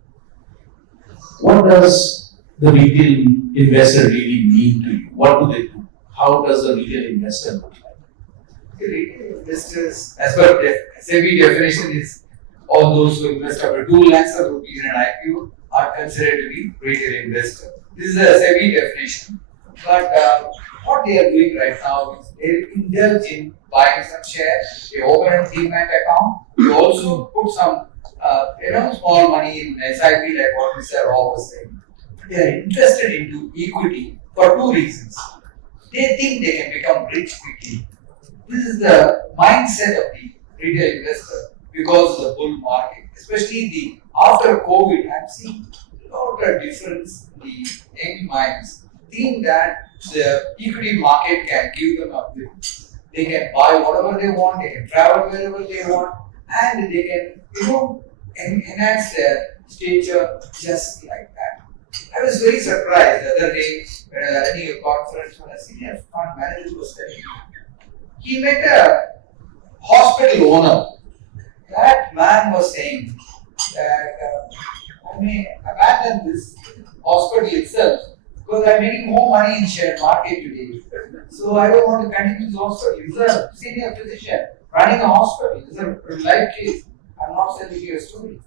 What does the retail investor really mean to you? What do they do? How does a retail investor look like? Retail investors, as per SEBI definition, is all those who invest up to 2 lakhs of rupees in an IPO are considered to be retail investor. This is a SEBI definition. But what they are doing right now is they indulge in buying some shares, they open a demat account, they also put some small money in SIP like what Mr. Rao was saying. They are interested into equity for 2 reasons. They think they can become rich quickly. This is the mindset of the retail investor because of the bull market, especially after COVID. I'm seeing a lot of difference in the young minds think that the equity market can give them a lift. They can buy whatever they want, they can travel wherever they want, and they can, enhance their stature just like that. I was very surprised the other day when I was attending a conference when a senior fund manager was telling me. He met a hospital owner. That man was saying that I may abandon this hospital itself because I'm making more money in share market today. So I don't want to continue this hospital. He's a senior physician running a hospital. It's a life case. I'm not telling you a story.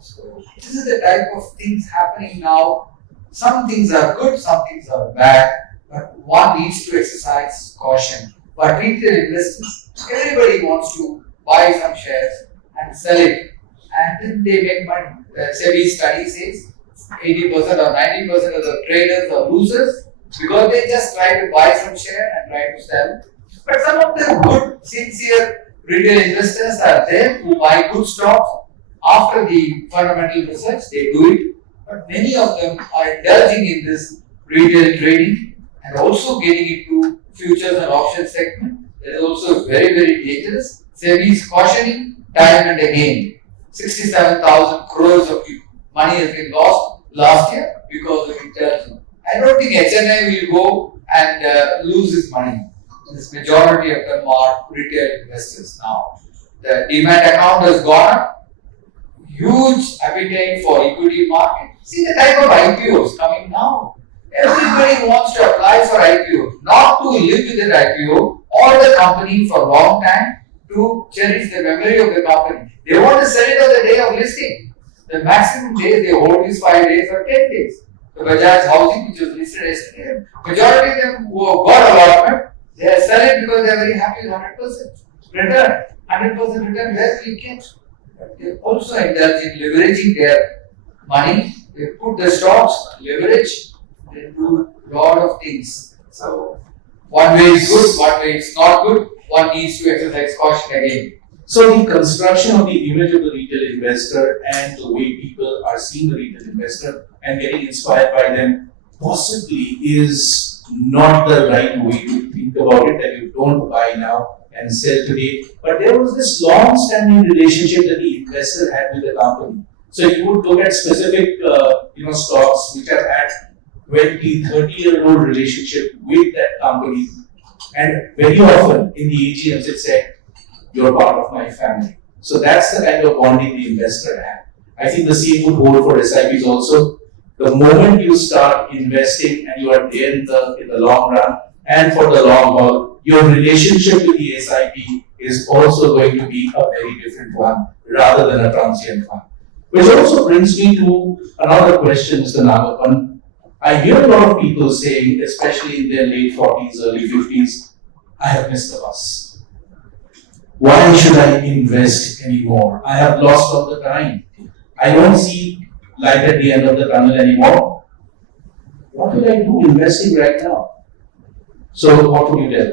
So this is the type of things happening now. Some things are good, some things are bad, but one needs to exercise caution. But retail investors, everybody wants to buy some shares and sell it, and then they make money. The SEBI study says 80% or 90% of the traders are losers because they just try to buy some share and try to sell. But some of the good, sincere retail investors are there who buy good stocks after the fundamental research, they do it. But many of them are indulging in this retail trading and also getting into futures and options segment. That is also very, very dangerous. SEBI is cautioning time and again. 67,000 crores of money has been lost last year. because of intelligence. I don't think HNI will go and lose his money. This majority of them are retail investors now. The demat account has gone up, huge appetite for equity market. See the type of IPOs coming now. Everybody wants to apply for IPO, not to live with an IPO or the company for a long time to cherish the memory of the company. They want to sell it on the day of listing. The maximum days they hold is 5 days or 10 days. The Bajaj housing, which was listed yesterday, majority of them who got allotment, they are selling because they are very happy with 100% return. 100% return, where we get. They also indulge in leveraging their money. They put the stocks, leverage, they do a lot of things. So, one way is good, one way is not good. One needs to exercise caution again. So the construction of the image of the retail investor and the way people are seeing the retail investor and getting inspired by them possibly is not the right way to think about it, that you don't buy now and sell today. But there was this long-standing relationship that the investor had with the company. So you would look at specific stocks which have had 20, 30-year-old relationship with that company, and very often in the AGMs it said, "You're part of my family." So that's the kind of bonding the investor had. I think the same would hold for SIPs also. The moment you start investing and you are there in the long run and for the long haul, your relationship with the SIP is also going to be a very different one rather than a transient one. Which also brings me to another question, Mr. Nagapan. I hear a lot of people saying, especially in their late 40s, early 50s, "I have missed the bus. Why should I invest anymore? I have lost all the time. I don't see light at the end of the tunnel anymore. What will I do investing right now?" So, what would you tell?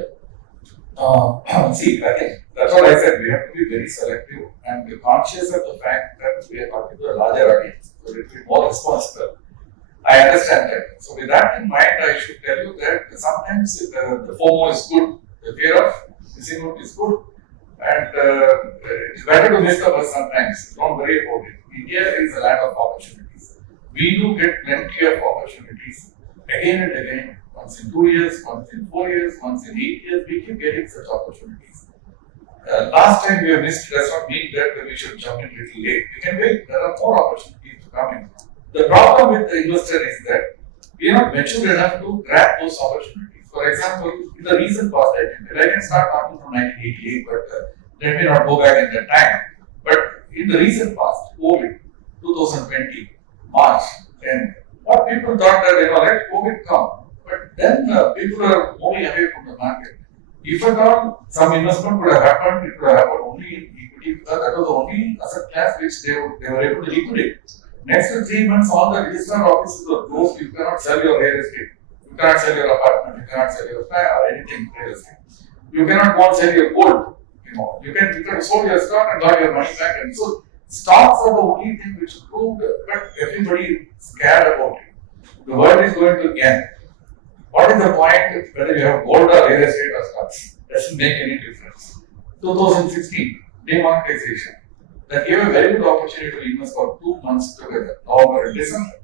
See, I think that's what I said. We have to be very selective and be conscious of the fact that we are talking to a larger audience, so we have to be more responsible. I understand that. So, with that in mind, I should tell you that sometimes the FOMO is good, the fear of missing out is good, and it's better to miss the bus sometimes. Don't worry about it. India is a land of opportunities. We do get plenty of opportunities again and again. Once in 2 years, once in 4 years, once in 8 years, we keep getting such opportunities. Last time we have missed does not mean that we should jump in a little late. We can wait. There are more opportunities to come in. The problem with the investor is that we are not mature enough to grab those opportunities. For example, in the recent past, I can start talking from 1988, but let me not go back in that time. But in the recent past, COVID, 2020, March, and what people thought that, let COVID come. But then people are moving away from the market. If at all some investment could have happened, it could have happened only in equity because that was the only asset class which they were able to liquidate. Next 3 months, all the registrar offices are closed. You cannot sell your real estate. You cannot sell your apartment. You cannot sell your flat or anything real estate. You cannot go and sell your gold. You can sold your stock and got your money back. And so stocks are the only thing which proved, but everybody is scared about it. The world is going to end. What is the point whether you have gold or real estate or stocks? Doesn't make any difference. 2016, demonetization. That gave a very good opportunity to invest for 2 months together, November and December.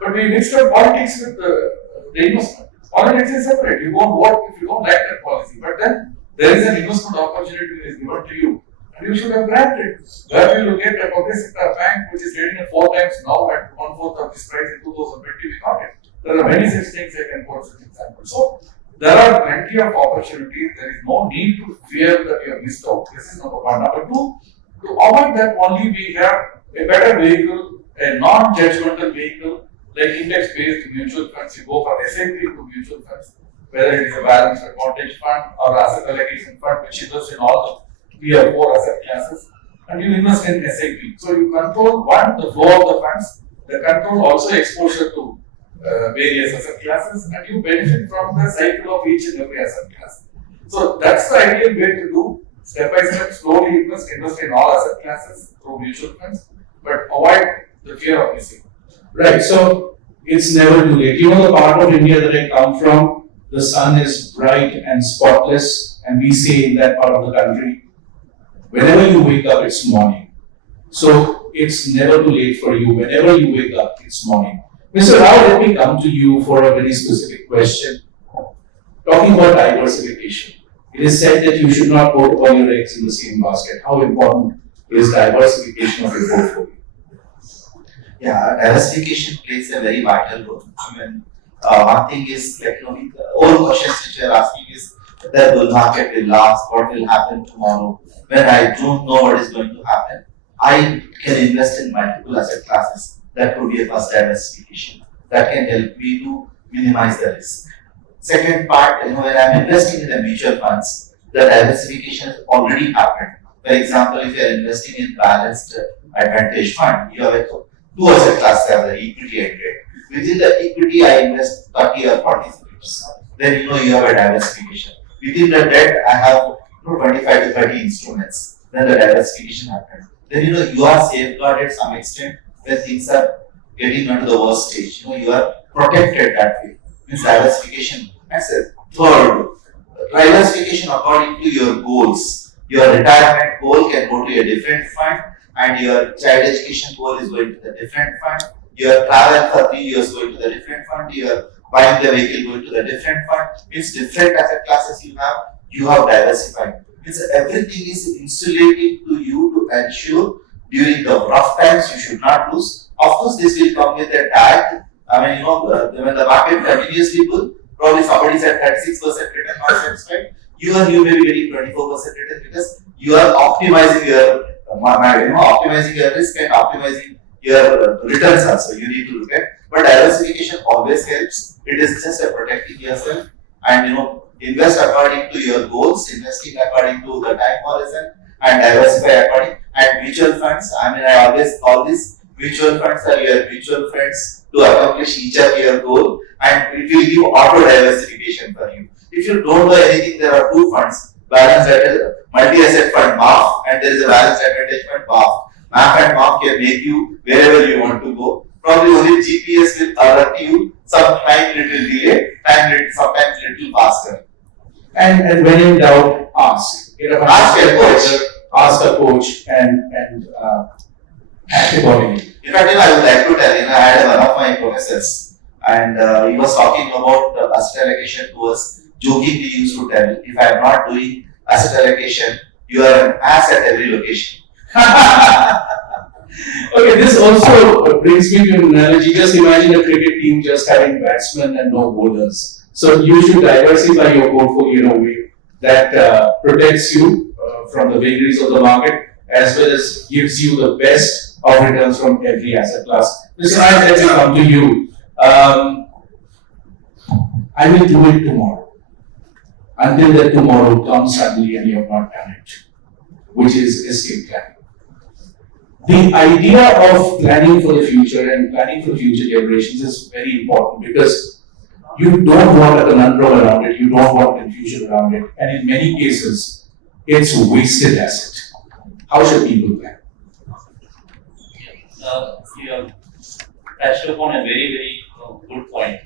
But we mixed up politics with the investment. Politics is separate. You won't vote if you don't like that policy. But then there is an investment opportunity that is given to you. And you should have grabbed it. Where will you get a public sector bank which is trading at 4 times now at 1/4 of this price in 2020? We got it. There are many such things I can quote such examples. So there are plenty of opportunities. There is no need to fear that you have missed out. This is number one. Number two, to avoid that only we have a better vehicle, a non-judgmental vehicle like index-based mutual funds. You go for SIP to mutual funds, whether it is a balanced advantage fund or asset allocation fund which invests in all the 3 or 4 asset classes, and you invest in SIP. So you control one, the flow of the funds, the control also exposure to various asset classes, and you benefit from the cycle of each and every asset class. So that's the ideal way to do. Step by step, slowly invest in all asset classes through mutual funds, but avoid the fear of missing. Right, so it's never too late. The part of India that I come from, the sun is bright and spotless, and we say in that part of the country, whenever you wake up, it's morning. So it's never too late for you. Whenever you wake up, it's morning. Mr. Rao, let me come to you for a very specific question. Talking about diversification, it is said that you should not put all your eggs in the same basket. How important is diversification of your portfolio? Yeah, diversification plays a very vital role. I mean, one thing is like all questions which you are asking is whether bull market will last, what will happen tomorrow. When I don't know what is going to happen, I can invest in multiple asset classes. That could be a first diversification. That can help me to minimize the risk. Second part, when I'm investing in the mutual funds, the diversification has already happened. For example, if you are investing in balanced advantage fund, you have two asset classes, the equity and debt. Within the equity, I invest 30 or 40 scripts. Then you have a diversification. Within the debt, I have 25 to 30 instruments. Then the diversification happens. Then you are safeguarded some extent when things are getting onto the worst stage. You are protected that way. Means diversification. That's it. Third, diversification according to your goals. Your retirement goal can go to a different fund, and your child education goal is going to the different fund. Your travel for 3 years going to the different fund. Your buying the vehicle going to the different fund. Means different asset classes you have diversified. Means everything is insulating to you to ensure during the rough times you should not lose. Of course, this will come with a tag. I mean, when the market continuously bull, probably somebody said 36% return on satisfied. You may be getting 24% return because you are optimizing your optimizing your risk and optimizing your returns also. You need to look at. But diversification always helps. It is just a protecting yourself and invest according to your goals, investing according to the time horizon, and diversify according. And mutual funds, I always call this mutual funds are your mutual friends to accomplish each of your goal, and it will give auto diversification for you. If you don't know anything, there are two funds: multi-asset fund MAF, and there is a balanced advantage fund BAF. MAF and MAF can make you wherever you want to go. Probably only GPS will alert you. Sometimes little delay, sometimes little faster. And when in doubt, ask. Ask a coach. Ask a coach and act accordingly. In fact, I would like to tell I had one of my professors, and he was talking about asset allocation to us. Jokingly, he used to tell, if I am not doing asset allocation, you are an ass at every location. Okay, this also brings me to an analogy. Just imagine a cricket team just having batsmen and no bowlers. So you should diversify your portfolio in a way that protects you from the vagaries of the market, as well as gives you the best of returns from every asset class. Mr. Raj, let me come to you. I will do it tomorrow. Until that tomorrow comes suddenly and you have not done it, which is escape planning. The idea of planning for the future and planning for future generations is very important because you don't want a conundrum around it, you don't want confusion around it, and in many cases, it's a wasted asset. How should people plan? You have touched upon a very, very good point.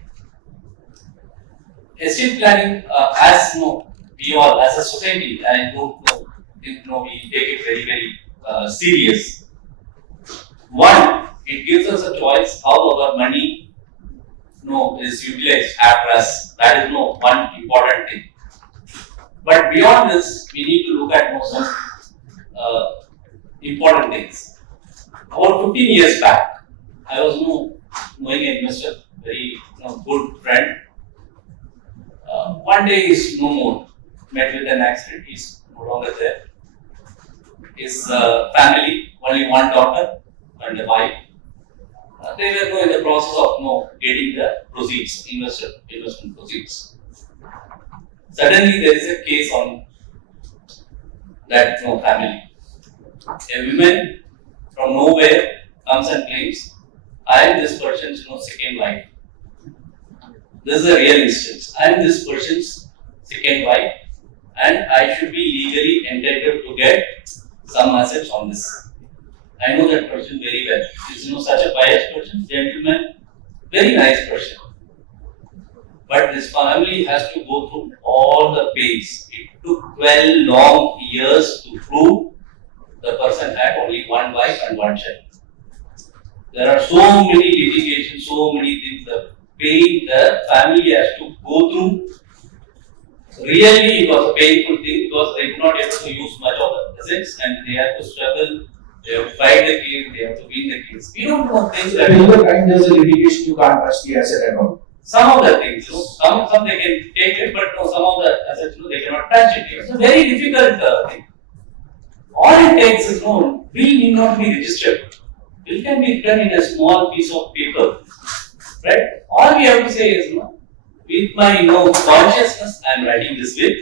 Estate planning, as we all, as a society, I don't know, we take it very, very serious. One, it gives us a choice how our money is utilized after us. That is one important thing. But beyond this, we need to look at some important things. About 15 years back, I was knowing an investor, very good friend. One day he's no more, met with an accident, he's no longer there. His family, only one daughter and a wife, they were in the process of getting the proceeds, investment proceeds. Suddenly there is a case on that family. A woman from nowhere comes and claims, I am this person's second wife. This is a real instance. I am this person's second wife, and I should be legally entitled to get some assets on this. I know that person very well. He's such a pious person, gentleman, very nice person. But this family has to go through all the pains. It took 12 long years to prove the person had only one wife and one child. There are so many litigations, so many things, the pain the family has to go through. Really, it was a painful thing because they could not able to use much of the assets and they have to struggle, they have to fight the case, they have to win the case. We don't know things like Till the time there's a litigation, you can't touch the asset at all. some of the things, some they can take it, but no, some of the assets, they cannot touch it. It's a very difficult thing. All it takes is no, bill need not be registered. Bill can be written in a small piece of paper, right? All we have to say is no, with my consciousness, I am writing this will.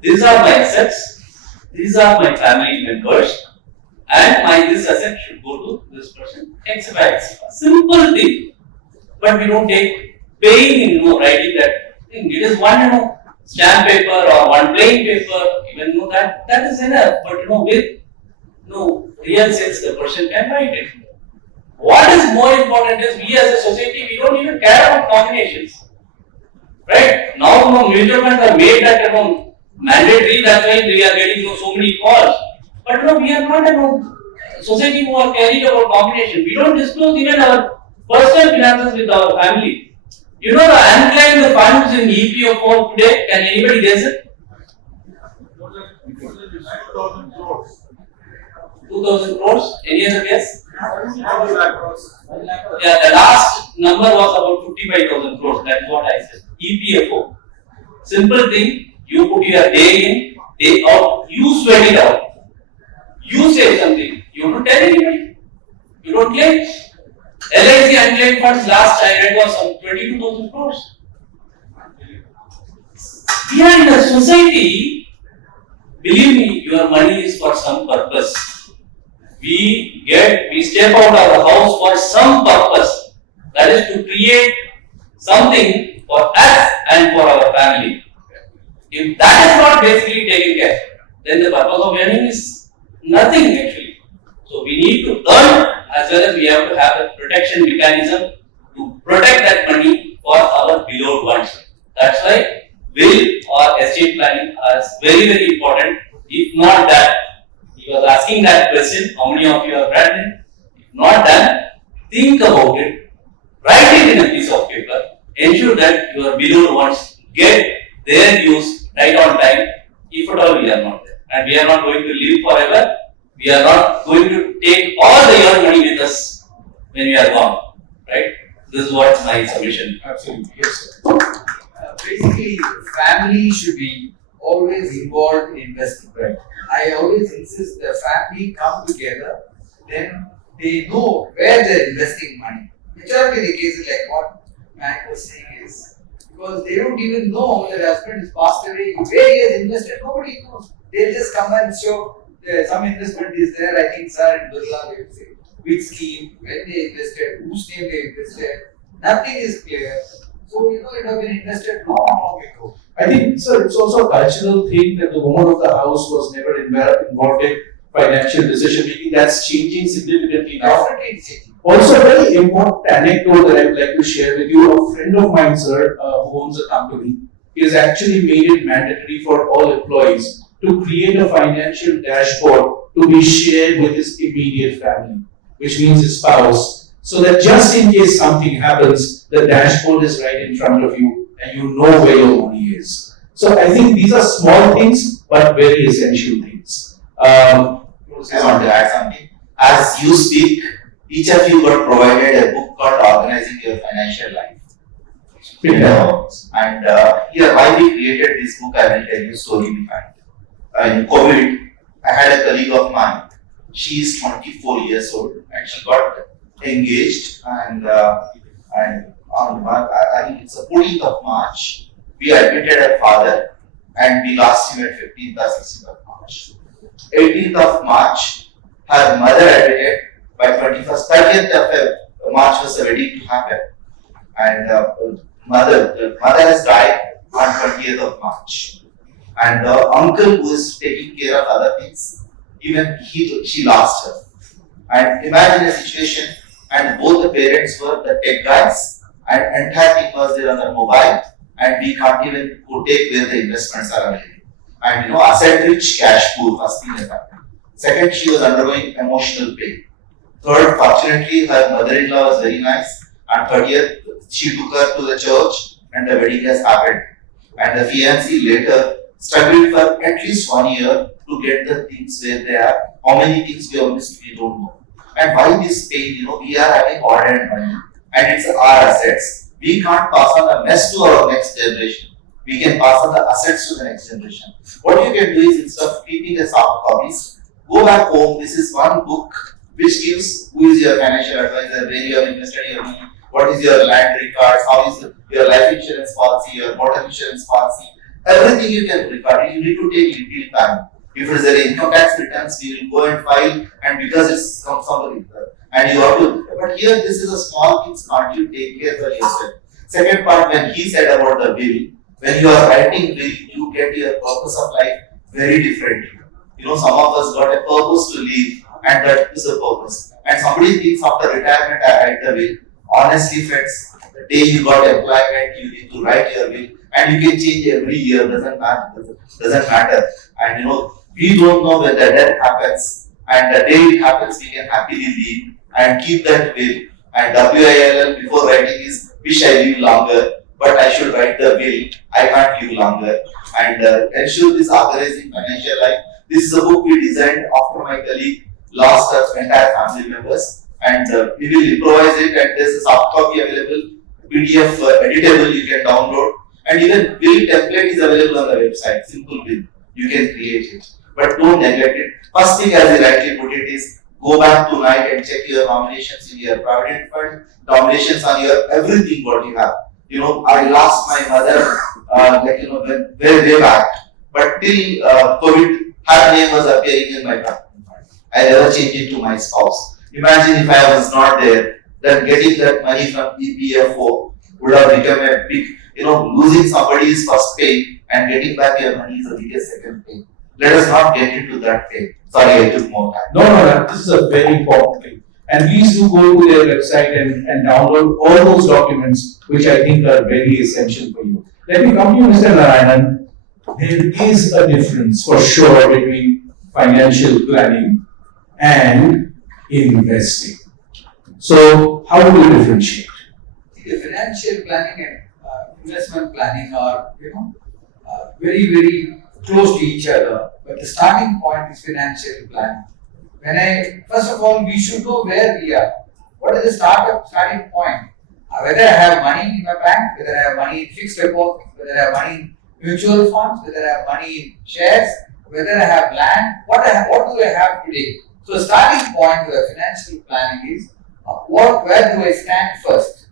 These are my assets. These are my family members, and this asset should go to this person. X, Y, X. Simple thing, but we don't take pain in writing that thing. It is one stamp paper or one plain paper. Even that is enough. But with real sense, the person can write it. What is more important is we as a society, we don't even care about combinations. Right? Now mutual funds are made that mandatory, that's why we are getting so many calls. But we are not a society who are carried about combination. We don't disclose even our personal finances with our family. The unclaimed funds in EPFO today, can anybody guess it? 2,000 crores. Any other guess? Yeah, the last number was about 55,000 crores. That is what I said. EPFO. Simple thing. You put your day in, day out. You sweat it out. You say something. You don't tell anybody. You don't claim. LIC unclaimed funds last I read was some 22,000 crores. We are in a society. Believe me, your money is for some purpose. We step out of the house for some purpose. That is to create something for us and for our family. If that is not basically taken care, then the purpose of earning is nothing actually. So we need to earn as well as we have to have a protection mechanism to protect that money for our beloved ones. That's why will or estate planning is very, very important. If not that, he was asking that question, how many of you have read it? If not done, think about it, write it in a piece of paper, ensure that your beloved ones get their dues right on time, if at all we are not there. And we are not going to live forever, we are not going to take all the earned money with us when we are gone, right? This is what my submission. Absolutely, yes, sir. Basically, family should be always involved in investing, right? I always insist the family come together, then they know where they're investing money. Majority of the cases, like what Matt was saying, is because they don't even know their husband is passed away, where he has invested, nobody knows. They'll just come and show some investment is there. I think Sir and Birla will say which scheme, when they invested, whose name they invested, nothing is clear. So, it has been invested long ago. I think, sir, it's also a cultural thing that the woman of the house was never involved in financial decision making. That's changing significantly now. Definitely it's changing. Also, a very important anecdote that I'd like to share with you. A friend of mine, sir, who owns a company, has actually made it mandatory for all employees to create a financial dashboard to be shared with his immediate family, which means his spouse, so that just in case something happens, the dashboard is right in front of you and you know where your money is. So I think these are small things, but very essential things. I want to add something. As you speak, each of you got provided a book called Organizing Your Financial Life. And here, why we created this book, I will tell you a story behind. In COVID, I had a colleague of mine. She is 24 years old and she got engaged and on I think it's the 14th of March, we admitted her father and we lost him at 15th or 16th of March. 18th of March, her mother admitted. By 30th of March was the wedding to happen. And the mother has died on 20th of March. And the uncle who is taking care of other things, even she lost her. And imagine a situation, and both the parents were the tech guys, and entire thing was there on the mobile, and we can't even take where the investments are available. And asset rich, cash poor, first thing that happened. Second, she was undergoing emotional pain. Third, fortunately, her mother-in-law was very nice. And 30th, she took her to the church and the wedding has happened. And the fiancé later struggled for at least 1 year to get the things where they are. How many things we have missed, we don't know. And why this pain? We are having ordered money and it's our assets. We can't pass on the mess to our next generation. We can pass on the assets to the next generation. What you can do is instead of keeping the soft copies, go back home. This is one book which gives who is your financial advisor, where you have invested your money, what is your land records, how is your life insurance policy, your motor insurance policy, everything you can record. You need to take little time. If it is an income tax returns, we will go and file, and because it comes from the return, and you have to. But here, this is a small thing. Can't you take care for yourself? Second part, when he said about the will, when you are writing will, you get your purpose of life very different. Some of us got a purpose to live, and that is a purpose. And somebody thinks after retirement, I write the will. Honestly, friends, the day you got employment, you need to write your will, and you can change every year. Doesn't matter. And we don't know when the death happens, and the day it happens, we can happily live and keep that will. And WILL before writing is wish I live longer, but I should write the will. I can't live longer. And ensure this organizing financial life. This is a book we designed after my colleague lost her entire family members, and we will improvise it. And there's a soft copy available, PDF editable you can download, and even will template is available on the website. Simple will, you can create it, but don't neglect it. First thing, as he rightly put it, is go back tonight and check your nominations in your provident fund, nominations on your everything what you have. I lost my mother, way back, but till COVID, her name was appearing in my provident fund. I never changed it to my spouse. Imagine if I was not there, then getting that money from EPFO would have become a big, losing somebody's first pay and getting back your money is the biggest second pay. Let us not get into that pay. Sorry, I took more time. No, this is a very important thing. And please do go to their website and download all those documents, which I think are very essential for you. Let me come to you, Mr. Narayanan. There is a difference for sure between financial planning and investing. So, how do you differentiate? Financial planning and investment planning are, very, very close to each other. But the starting point is financial planning. First of all, we should know where we are. What is the starting point? Whether I have money in my bank, whether I have money in fixed deposit, whether I have money in mutual funds, whether I have money in shares, whether I have land, what do I have today? So the starting point for financial planning is where do I stand first?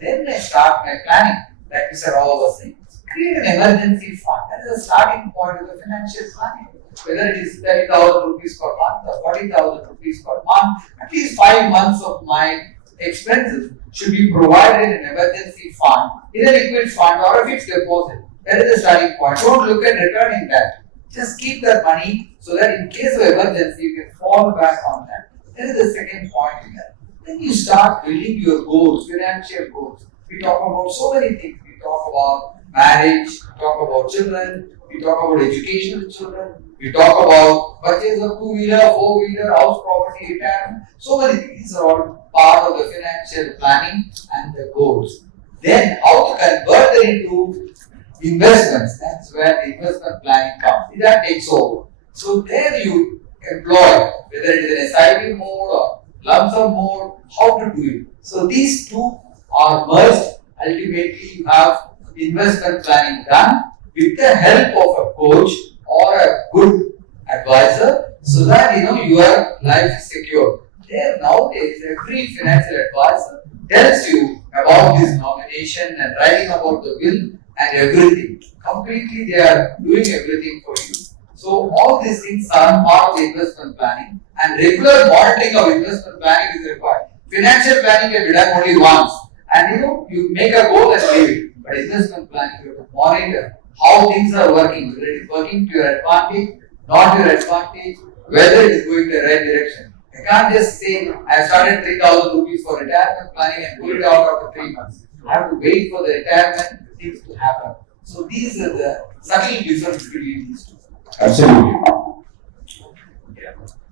Then I start my planning, like Mr. Rao was saying. Create an emergency fund. That is the starting point of the financial planning. Whether it is 30,000 rupees per month or 40,000 rupees per month, at least 5 months of my expenses should be provided in an emergency fund, in a liquid fund or a fixed deposit. That is the starting point. Don't look at returning that. Just keep that money so that in case of emergency, you can fall back on that. That is the second point in that. Then you start building your goals, financial goals. We talk about so many things. We talk about marriage, we talk about children, we talk about education of children, we talk about purchase of 2-wheeler, 4-wheeler, house property, retirement. So many things. These are all part of the financial planning and the goals. Then how to convert them into investments. That's where the investment planning comes. That takes over. So there you employ, whether it is an SIP mode or lump sum mode, how to do it. So these two are merged. Ultimately, you have investment planning done with the help of a coach or a good advisor, so that your life is secure. There nowadays, every financial advisor tells you about this nomination and writing about the will and everything. Completely, they are doing everything for you. So all these things are part of the investment planning, and regular monitoring of investment planning is required. Financial planning can be done only once, and you make a goal and leave it. But investment planning, you have to monitor how things are working, whether it is working to your advantage, not your advantage, whether it is going the right direction. I can't just say I started 3,000 rupees for retirement planning and pull it out after 3 months. I have to wait for the retirement things to happen. So these are the subtle difference between these two. Absolutely.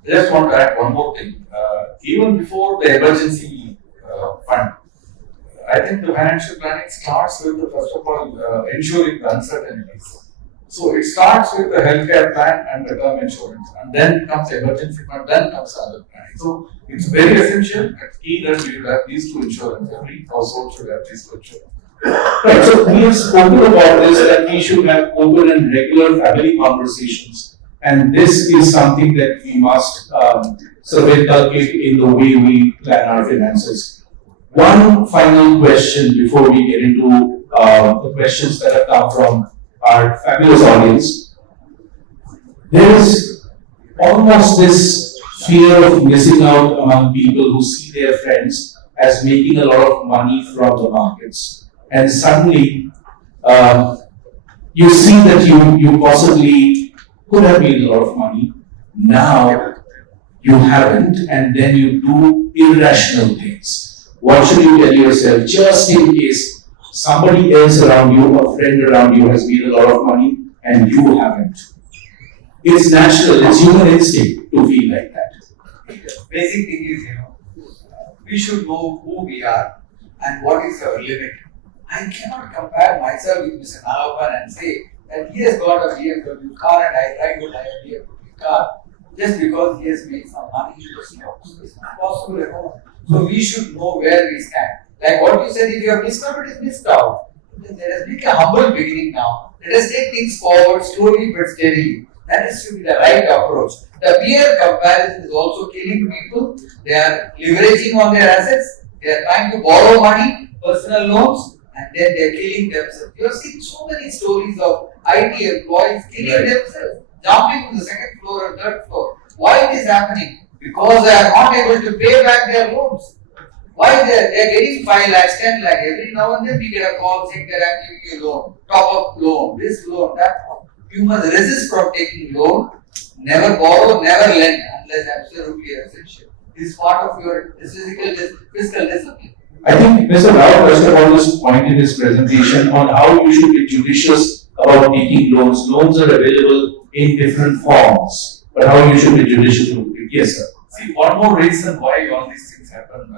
I just want to add one more thing. Even before the emergency fund, I think the financial planning starts with the first of all ensuring the uncertainties. So it starts with the healthcare plan and the term insurance, and then comes emergency fund, then comes other planning. So it's very essential and key that we should have these two insurance. Every household should have these two insurance. Right, so we have spoken about this, that we should have open and regular family conversations, and this is something that we must sort of inculcate in the way we plan our finances. One final question before we get into the questions that have come from our fabulous audience. There is almost this fear of missing out among people who see their friends as making a lot of money from the markets. And suddenly, you see that you possibly could have made a lot of money. Now, you haven't, and then you do irrational things. What should you tell yourself, just in case somebody else around you, a friend around you has made a lot of money and you haven't? It's natural, it's human instinct to feel like that. Basic thing is, we should know who we are and what is our limit. I cannot compare myself with Mr. Nalapan and say that he has got a BMW car and I try to buy a BMW car just because he has made some money in the stocks. It's not possible at all. So we should know where we stand. Like what you said, if you have missed out, it is missed out. There has been a humble beginning now. Let us take things forward slowly but steadily. That is to be the right approach. The peer comparison is also killing people. They are leveraging on their assets. They are trying to borrow money, personal loans, and then they are killing themselves. You have seen so many stories of IT employees killing themselves, jumping to the second floor or third floor. Why it is happening? Because they are not able to pay back their loans. Why they are getting 5 lakhs, 10 lakhs. Every now and then we get a call saying that I am giving you a loan, top up loan, this loan, that loan. You must resist from taking loan. Never borrow, never lend unless absolutely essential. This is part of your fiscal discipline. I think Mr. Rao touched upon this point in his presentation on how you should be judicious about taking loans. Loans are available in different forms, but how you should be judicious about it. Yes, sir. See, one more reason why all these things happen,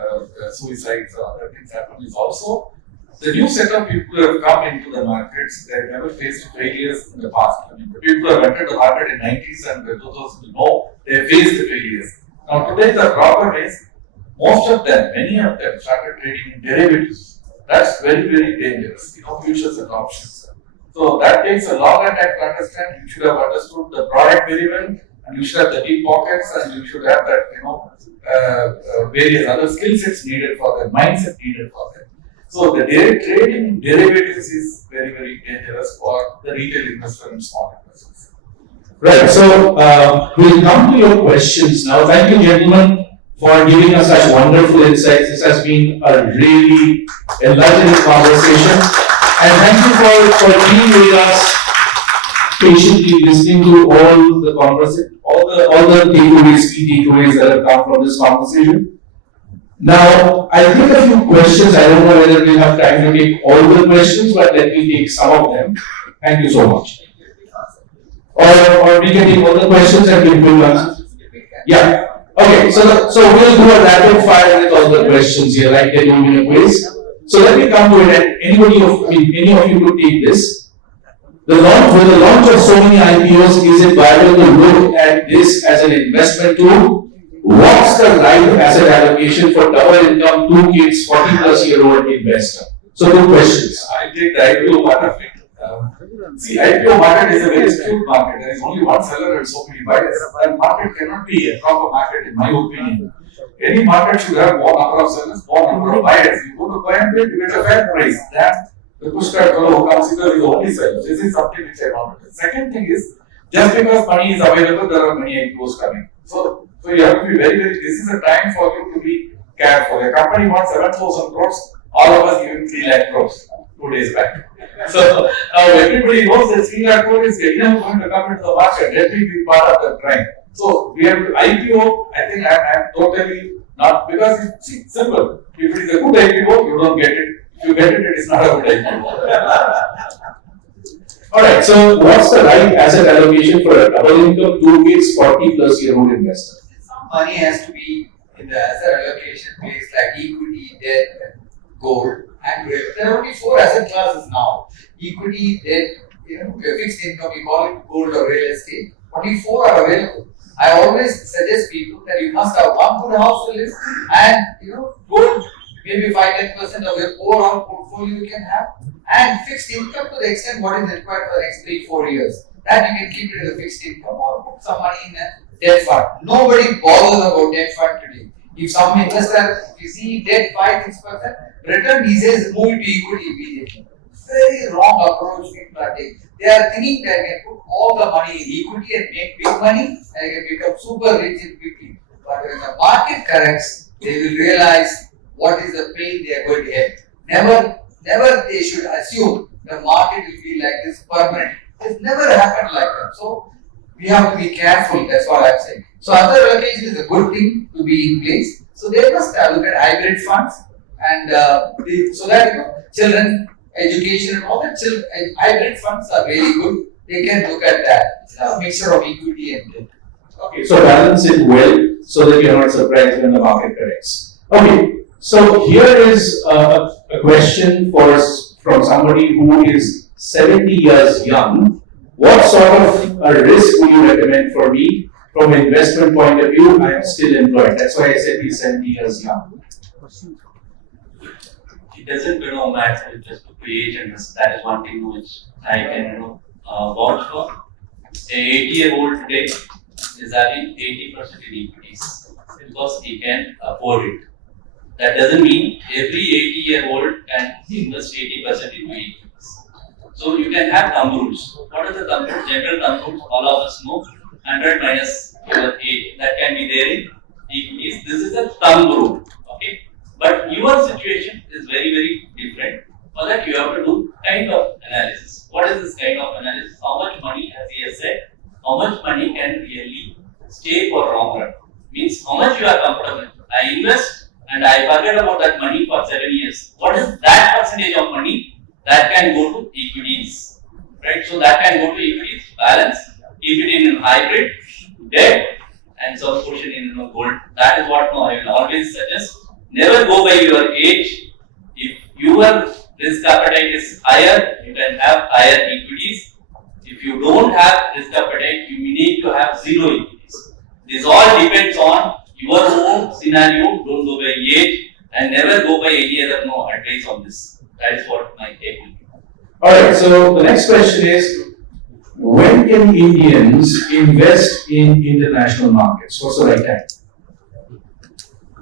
suicides or other things happen, is also the new set of people who have come into the markets. They have never faced failures in the past. I mean, the people who have entered the market in 90s and 2000 know they have faced failures. Now today the problem is, most of them, many of them started trading in derivatives. That's very, very dangerous, futures and options. So that takes a longer time to understand. You should have understood the product very well, and you should have the deep pockets, and you should have that, various other skill sets needed for them, mindset needed for them. So the trading in derivatives is very, very dangerous for the retail investor and small investors. Right, so we'll come to your questions now. Thank you, gentlemen, for giving us such wonderful insights. This has been a really enlightening conversation. And thank you for being with us, patiently listening to all the conversation, all the takeaways, key takeaways that have come from this conversation. Now, I'll take a few questions. I don't know whether we'll have time to take all the questions, but let me take some of them. Thank you so much. Or we can take all the questions and give quick answers. Yeah. Okay, so we'll do a rapid fire with all the questions here, like they do in a quiz. So let me come to it. Any of you could take this. With the launch of so many IPOs, is it viable to look at this as an investment tool? What's the right asset allocation for double income, 2 kids, 40+-year-old investor? So 2 questions. I take the IPO part of it. See, IPO market is a very skewed market. There is only one seller and so many buyers. That market cannot be a proper market, in my opinion. Any market should have more number of sellers, more number of buyers. You go to buy and bid, you get a fair price. Then the pushcart fellow who comes here is the only seller. This is something which I want to do. Second thing is, just because money is available, there are many IPOs coming. So you have to be very, very, this is a time for you to be careful. A company wants 7,000 crores, all of us giving 3 lakh crores 2 days back. So now everybody knows that 3 lakh crores is enough going to come into the market. Let me be part of the trend. So we have to IPO. I think I'm totally not, because it's simple. If it is a good IPO, you don't get it. If you get it, it is not a good IPO. Alright, so what's the right asset allocation for a double income, 2 kids, 40+-year-old investor? money has to be in the asset allocation place like equity, debt, gold, and real. There are only 4 asset classes now: equity, debt, fixed income. We call it gold or real estate. Only 4 are available. I always suggest people that you must have one good house to live, and gold, maybe 5-10% of your overall portfolio you can have, and fixed income to the extent what is required for the next 3-4 years. That you can keep it as a fixed income or put some money in a debt fund. Nobody bothers about debt fund today. If some investor, if you see debt 5-6%, return, he says move to equity immediately. Very wrong approach people are taking. They are thinking that they can put all the money in equity and make big money and they can become super rich in quickly. But when the market corrects, they will realize what is the pain they are going to have. Never they should assume the market will be like this permanent. It's never happened like that. So we have to be careful. That's what I'm saying. So other allocation is a good thing to be in place. So they must look at hybrid funds and so that children education and all that. Hybrid funds are very good. They can look at that mixture of equity and debt. Okay, so balance it well so that you're not surprised when the market corrects. Okay, so here is a question from somebody who is 70 years young. What sort of a risk would you recommend for me from an investment point of view? I am still employed. That's why I said he's 70 years young. It doesn't matter with respect to age and risk. That is one thing which I can vouch for. A 80-year-old today is having 80% in equities because he can afford it. That doesn't mean every 80-year-old can invest 80% into equities. So you can have thumb rules. What are the thumb rules? General thumb rules, all of us know. 100 minus your age. That can be there in equities. This is a thumb rule. Okay. But your situation is very, very different. For that you have to do kind of analysis. What is this kind of analysis? How much money, as he has said, how much money can really stay for long run? Means how much you are comfortable. I invest and I forget about that money for 7 years. What is that percentage of money that can go to equities? Right? So that can go to equities, balance, keep it in hybrid, debt, and some portion in gold. That is what I will always suggest. Never go by your age. If your risk appetite is higher, you can have higher equities. If you don't have risk appetite, you need to have zero equities. This all depends on your own scenario. Don't go by age and never go by any other advice on this. That is what my take will be. Alright, so the next question is, when can Indians invest in international markets? What's the right time?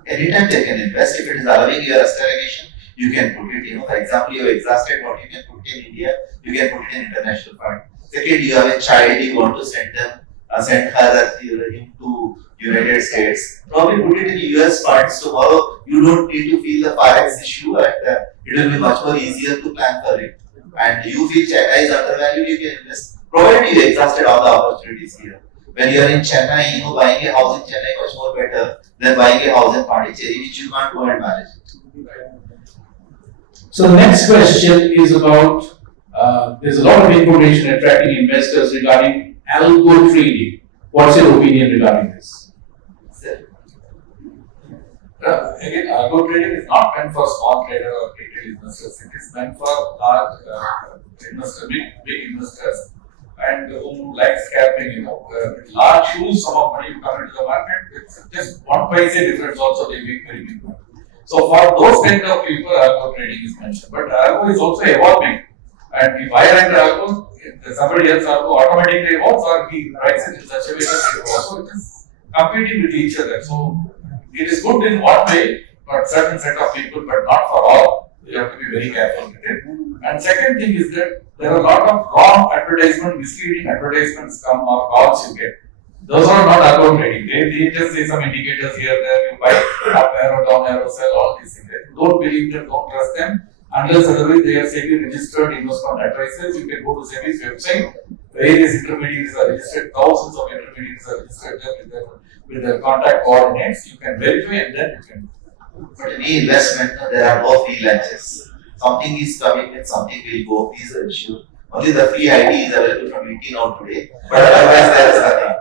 Anytime they can invest. If it is allowing your acceleration, you can put it, for example, you have exhausted what you can put in India, you can put it in international fund. Second, you have a child, you want to send her or him to United States. Probably put it in US funds. Tomorrow, you don't need to feel the forex issue and it will be much more easier to plan for it. And you feel Chennai is undervalued, you can invest. Provided you exhausted all the opportunities here. When you are in Chennai, buying a house in Chennai much more better than buying a house in Pondicherry, which you can't go and manage. So the next question is about, there's a lot of information attracting investors regarding algo trading. What's your opinion regarding this? Again, algo trading is not meant for small trader or retail investors. It is meant for large investors, big investors, and who like scalping. With large huge sum of money you come into the market, it's just one paisa difference also they make very big money. So for those kind of people, algo trading is mentioned. But algo is also evolving. And if I enter algo, somebody else algo automatically evolves or he writes it in such a way that it evolves. So it is competing with each other. So it is good in one way, but certain set of people, but not for all. You have to be very careful with it. And second thing is that there are a lot of wrong advertisement, misleading advertisements come or calls you get. Those are not algo trading. They just say some indicators here, there, you buy up arrow, down arrow, sell, all these things. Don't believe them, don't trust them. Unless otherwise they are SEBI registered investment advisors. You can go to SEBI's website. Various intermediaries are registered, thousands of intermediaries are registered there with their contact coordinates. You can verify and then you can. But in investment, there are no free lunches. Something is coming and something will go. Please ensure. Only the free ID is available from 18 out today. But otherwise, there is nothing.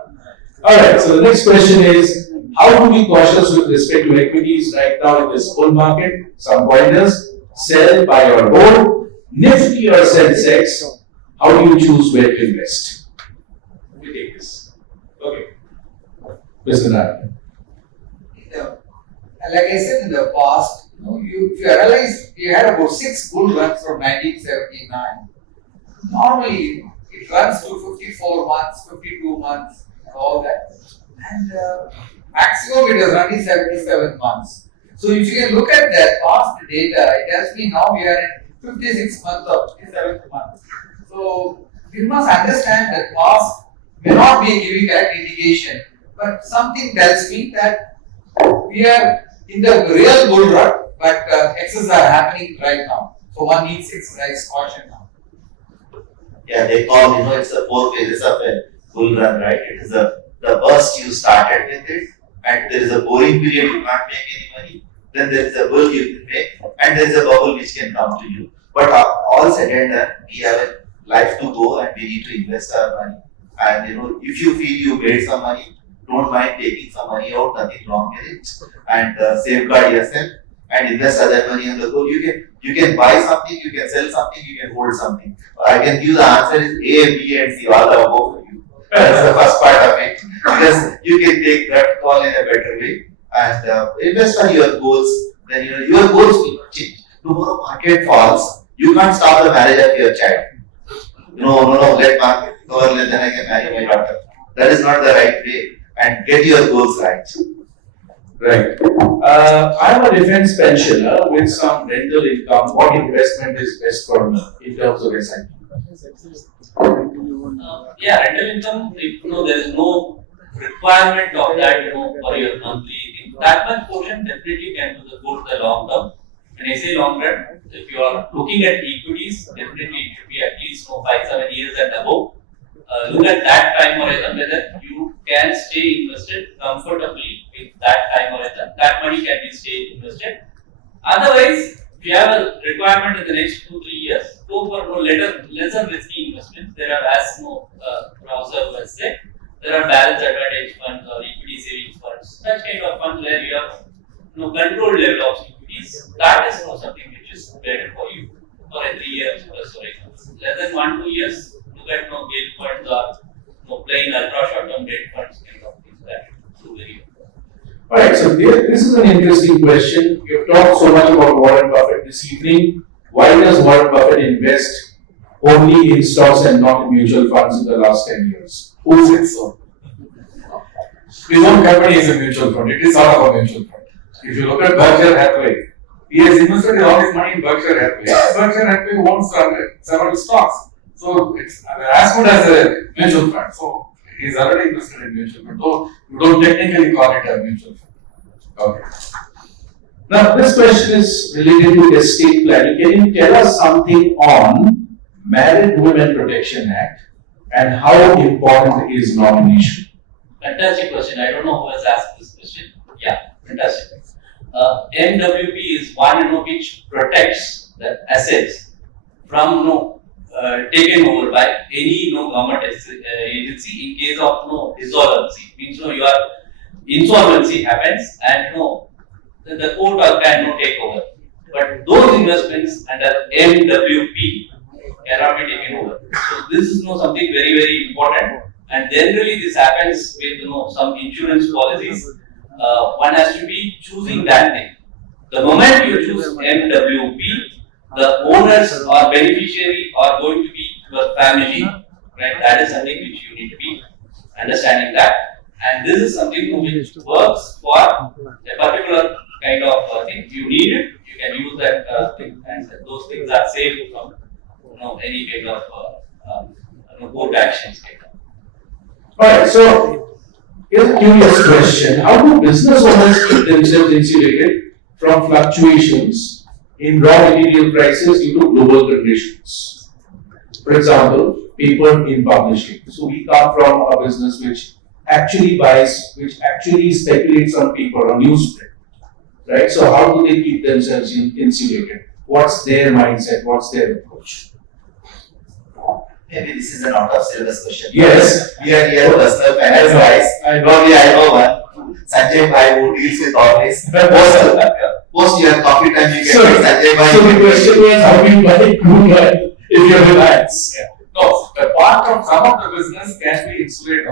Alright, so the next question is, How to be cautious with respect to equities right now in this bull market? Some pointers: sell, buy or hold, Nifty or Sensex. How do you choose where to invest? We take this. Okay. Mr. Nair. Like I said in the past, if you analyze, we had about 6 bull runs from 1979. Normally, it runs to 54 months, 52 months, and all that. And maximum it has run is 77 months. So if you can look at that past data, it tells me now we are in 56 months or 57th month. So we must understand that past may not be giving correct indication, but something tells me that we are in the real bull run, but excesses are happening right now. So one needs exercise caution now. Yeah, they call, it's the 4 phases of a bull run, right? It is the burst you started with it, and there is a boring period you can't make any money. Then there is a bull you can make, and there is a bubble which can come to you. But all said and done, we have a life to go, and we need to invest our money. And if you feel you made some money, don't mind taking some money out, nothing wrong with it, and safeguard yourself and invest other money on the go. You can buy something, you can sell something, you can hold something. I can give the answer is A, B, and C, all are above for you. That's the first part of it, because you can take that call in a better way and invest on your goals. Then your goals will change. Tomorrow market falls, you can't stop the marriage of your child. No, let market go, then I can marry my daughter. That is not the right way. And get your goals right. Right. I'm a defense pensioner with some rental income. What investment is best for me in terms of SIP? Yeah, rental income, if there is no requirement of that, for your monthly thing, that much portion definitely can do the good the long term. When I say long run, if you are looking at equities, definitely it should be at least 5-7 years and above. Look at that time horizon whether you can stay invested comfortably with that time horizon. That money can be stay invested. Otherwise, if you have a requirement in the next 2-3 years, go for lesser risky investments. There are, as browser has said, there are balance advantage funds or equity savings funds. Such kind of funds where you have controlled level of equities. That is something which is better for you for a 3 years plus or less than 1-2 years. Look at gilt funds or plain ultra short term debt funds kind of things that do very well. Alright, so this is an interesting question. You've talked so much about Warren Buffett this evening. Why does Warren Buffett invest only in stocks and not in mutual funds in the last 10 years? Who said so? His own company is a mutual fund. It is sort of a mutual fund. If you look at Berkshire Hathaway, he has invested all his money in Berkshire Hathaway. Berkshire Hathaway owns several stocks. So it's as good as a mutual fund. So he's already invested in mutual fund. So you don't technically call it a mutual fund. Okay. Now this question is related to estate planning. Can you tell us something on Married Women Protection Act and how important is nomination? Fantastic question. I don't know who has asked this question. Yeah, fantastic. MWP is one which protects the assets from taken over by any government agency in case of dissolvency. Means your insolvency happens and the court can take over. But those investments under MWP cannot be taken over. So this is something very very important. And generally this happens with some insurance policies. One has to be choosing that thing. The moment you choose MWP, the owners or beneficiary are going to be your family, right? That is something which you need to be understanding that. And this is something which works for a particular kind of thing. You need it, you can use that thing, and those things are safe from any kind of court actions. Alright, so here's a curious question. How do business owners keep themselves insulated from fluctuations in raw material prices due to global conditions? For example, paper in publishing. So we come from a business which actually speculates on paper, on newsprint, right? So how do they keep themselves insulated? What's their mindset? What's their approach? Maybe this is an out of syllabus question. Yes. We are here personal finance guys. I know. Probably I know one. Sanjay Bhai who deals with all this. Post your coffee time, you So, get Sanjay Bhai. so the question was, how do you buy crude oil if you're Reliance? Yeah. No, the part of some of the business can be insulated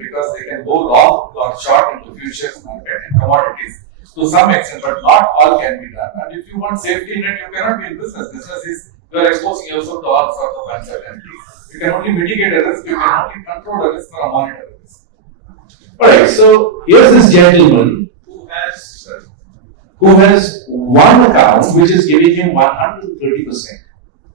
because they can go long or short into futures market and commodities to some extent, but not all can be done. And if you want safety net, you cannot be in business. Business is you are exposing yourself to all sorts of uncertainties. You can only mitigate a risk, you can only control the risk or monitor the risk. Alright, so here's this gentleman who has one account which is giving him 130%.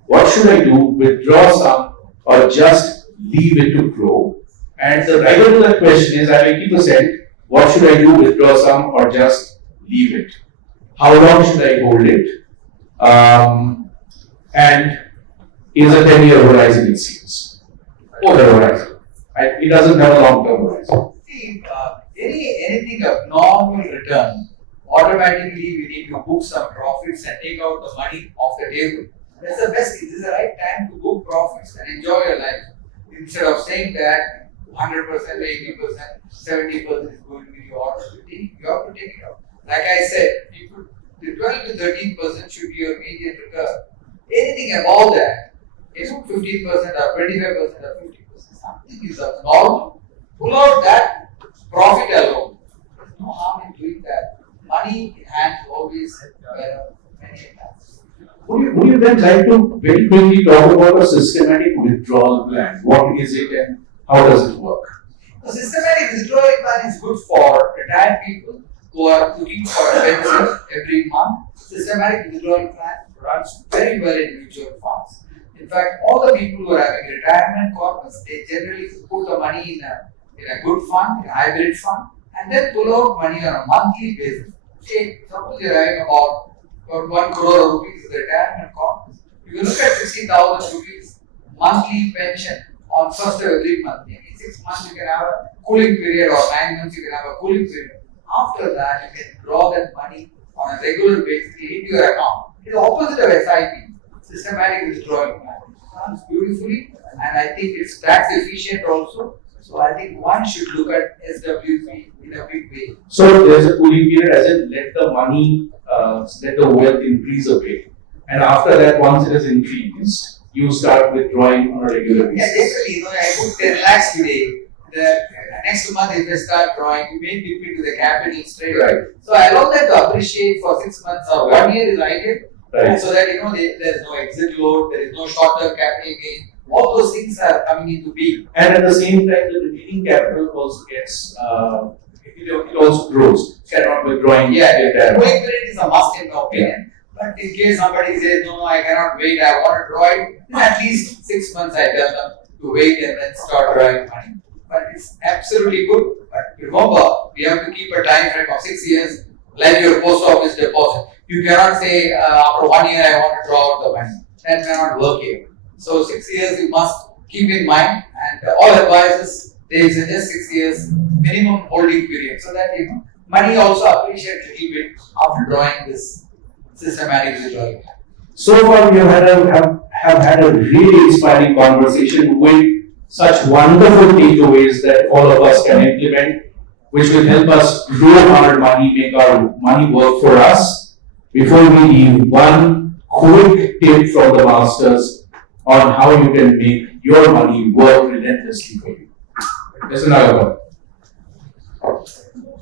What should I do? Withdraw some or just leave it to grow? And the regular question is, I have 80%. What should I do? Withdraw some or just leave it? How long should I hold it? And is a 10-year horizon, it seems. Or the horizon. It doesn't have a long-term horizon. See, anything of normal return, automatically we need to book some profits and take out the money off the table. That's the best. This is the right time to book profits and enjoy your life. Instead of saying that 100%, 80%, 70% is going to be your opportunity, you have to take it out. Like I said, the 12 to 13% should be your median return. Anything above that, 15% or 25% or 50%, something is abnormal. Pull out that profit alone. There's no harm in doing that. Money in hand always better many times. Would you then like to very quickly talk about a systematic withdrawal plan? What is it and how does it work? The systematic withdrawal plan is good for retired people who are looking for a pension every month. Systematic withdrawal plan runs very well in mutual funds. In fact, all the people who are having retirement corpus, they generally put the money in a good fund, in a hybrid fund, and then pull out money on a monthly basis. Say, suppose you're having about 1 crore rupees in the retirement corpus. You can look at 60,000 rupees monthly pension on first of every month. In 6 months, you can have a cooling period, or 9 months, you can have a cooling period. After that, you can draw that money on a regular basis into your account. It's the opposite of SIP, systematic withdrawal plan. It runs beautifully, and I think it's tax efficient also. So I think one should look at SWP in a big way. So there's a cooling period, as in let the money, let the wealth increase a bit. And after that, once it has increased, you start withdrawing on a regular Yeah, basis. definitely. I put 10 lakhs today. The next month, if I start drawing, you may dip into the capital straight away. Right. So I allow them to appreciate for 6 months or 1 year is ideal. Right. So that there's no exit load, there is no short-term capital gain. All those things are coming into being. And at the same time, the remaining capital also gets, it also grows. Cannot withdrawing. The cooling period is a must in my opinion. But in case somebody says, no, I cannot wait, I want to draw it, then at least 6 months I tell them to wait and then start drawing money. But it's absolutely good. But remember, we have to keep a time frame of 6 years, like your post office deposit. You cannot say, after 1 year I want to draw out the money. That cannot work here. So 6 years you must keep in mind, and all advisors, they suggest 6 years minimum holding period, so that money also appreciates a little bit after drawing this systematic withdrawal plan. So far, we have had a really inspiring conversation with such wonderful takeaways that all of us can implement, which will help us grow our money, make our money work for us. Before we leave, one quick tip from the masters on how you can make your money work relentlessly for you. Listen, Nagapan.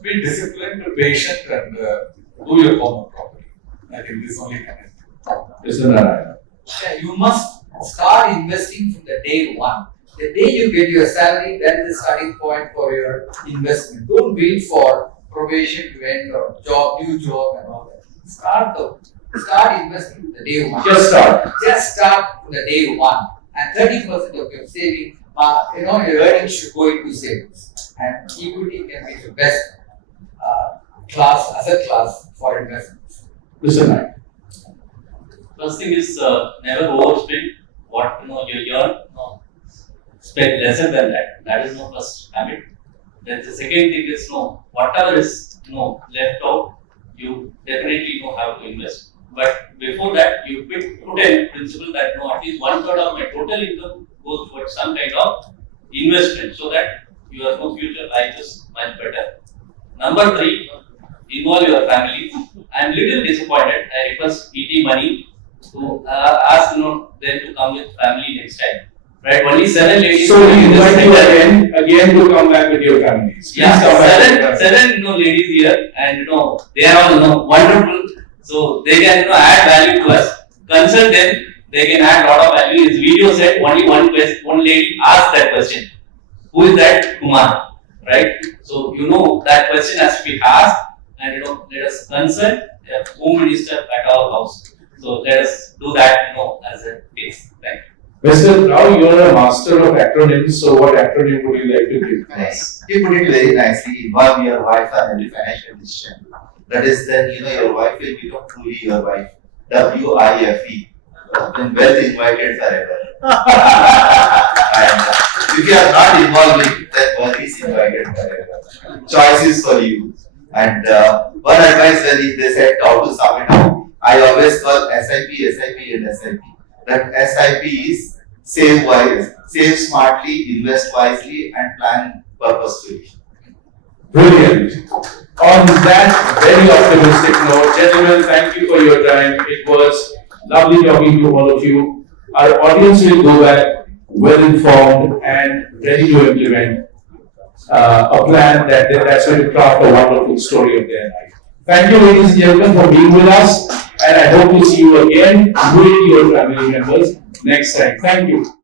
Be disciplined, patient, and do your homework properly. I think this only can help. Listen, Narayana. Yeah, you must start investing from the day one. The day you get your salary, that is the starting point for your investment. Don't wait for probation to end or new job and all that. Start investing from the day one. Just start. Just start from the day one. And 30% of your saving, your earnings should go into savings. And equity can be the best asset class for investments. Listen, Mike. First thing is never overspend what you earn. Spend lesser than that. That is no first habit. Then the second thing is whatever is left out, you definitely know how to invest. But before that, you put a principle that at least 1/3 of my total income goes towards some kind of investment, so that your future life is much better. Number three, involve your family. I'm little disappointed. I request ET Money to ask them to come with family next time. Right? Only 7 ladies. So we invite you again to come back with your families. Please Yeah, come back. seven ladies here, and they are all wonderful. So they can add value to us. Consult them. They can add lot of value. His video said only one lady asked that question. Who is that? Kumar. Right? So that question has to be asked, and let us consult the Home Minister at our house. So let us do that as a case. Thank you. Mr. Rao, you are a master of acronyms, so what acronym would you like to give? Nice. You put it very nicely. Involve your wife on every financial decision. That is, then your wife will become truly your wife. WIFE. Then wealth invited forever. And if you are not involved, then wealth is invited forever. Choice is for you. And one advice when they said how to sum it up, I always call SIP, and SIP. That SIP is save smartly, invest wisely, and plan purposefully. Brilliant. On that very optimistic note, gentlemen, thank you for your time. It was lovely talking to all of you. Our audience will go back well informed and ready to implement a plan that's going to craft a wonderful story of their life. Thank you, ladies and gentlemen, for being with us, and I hope to see you again with your family members next time. Thank you.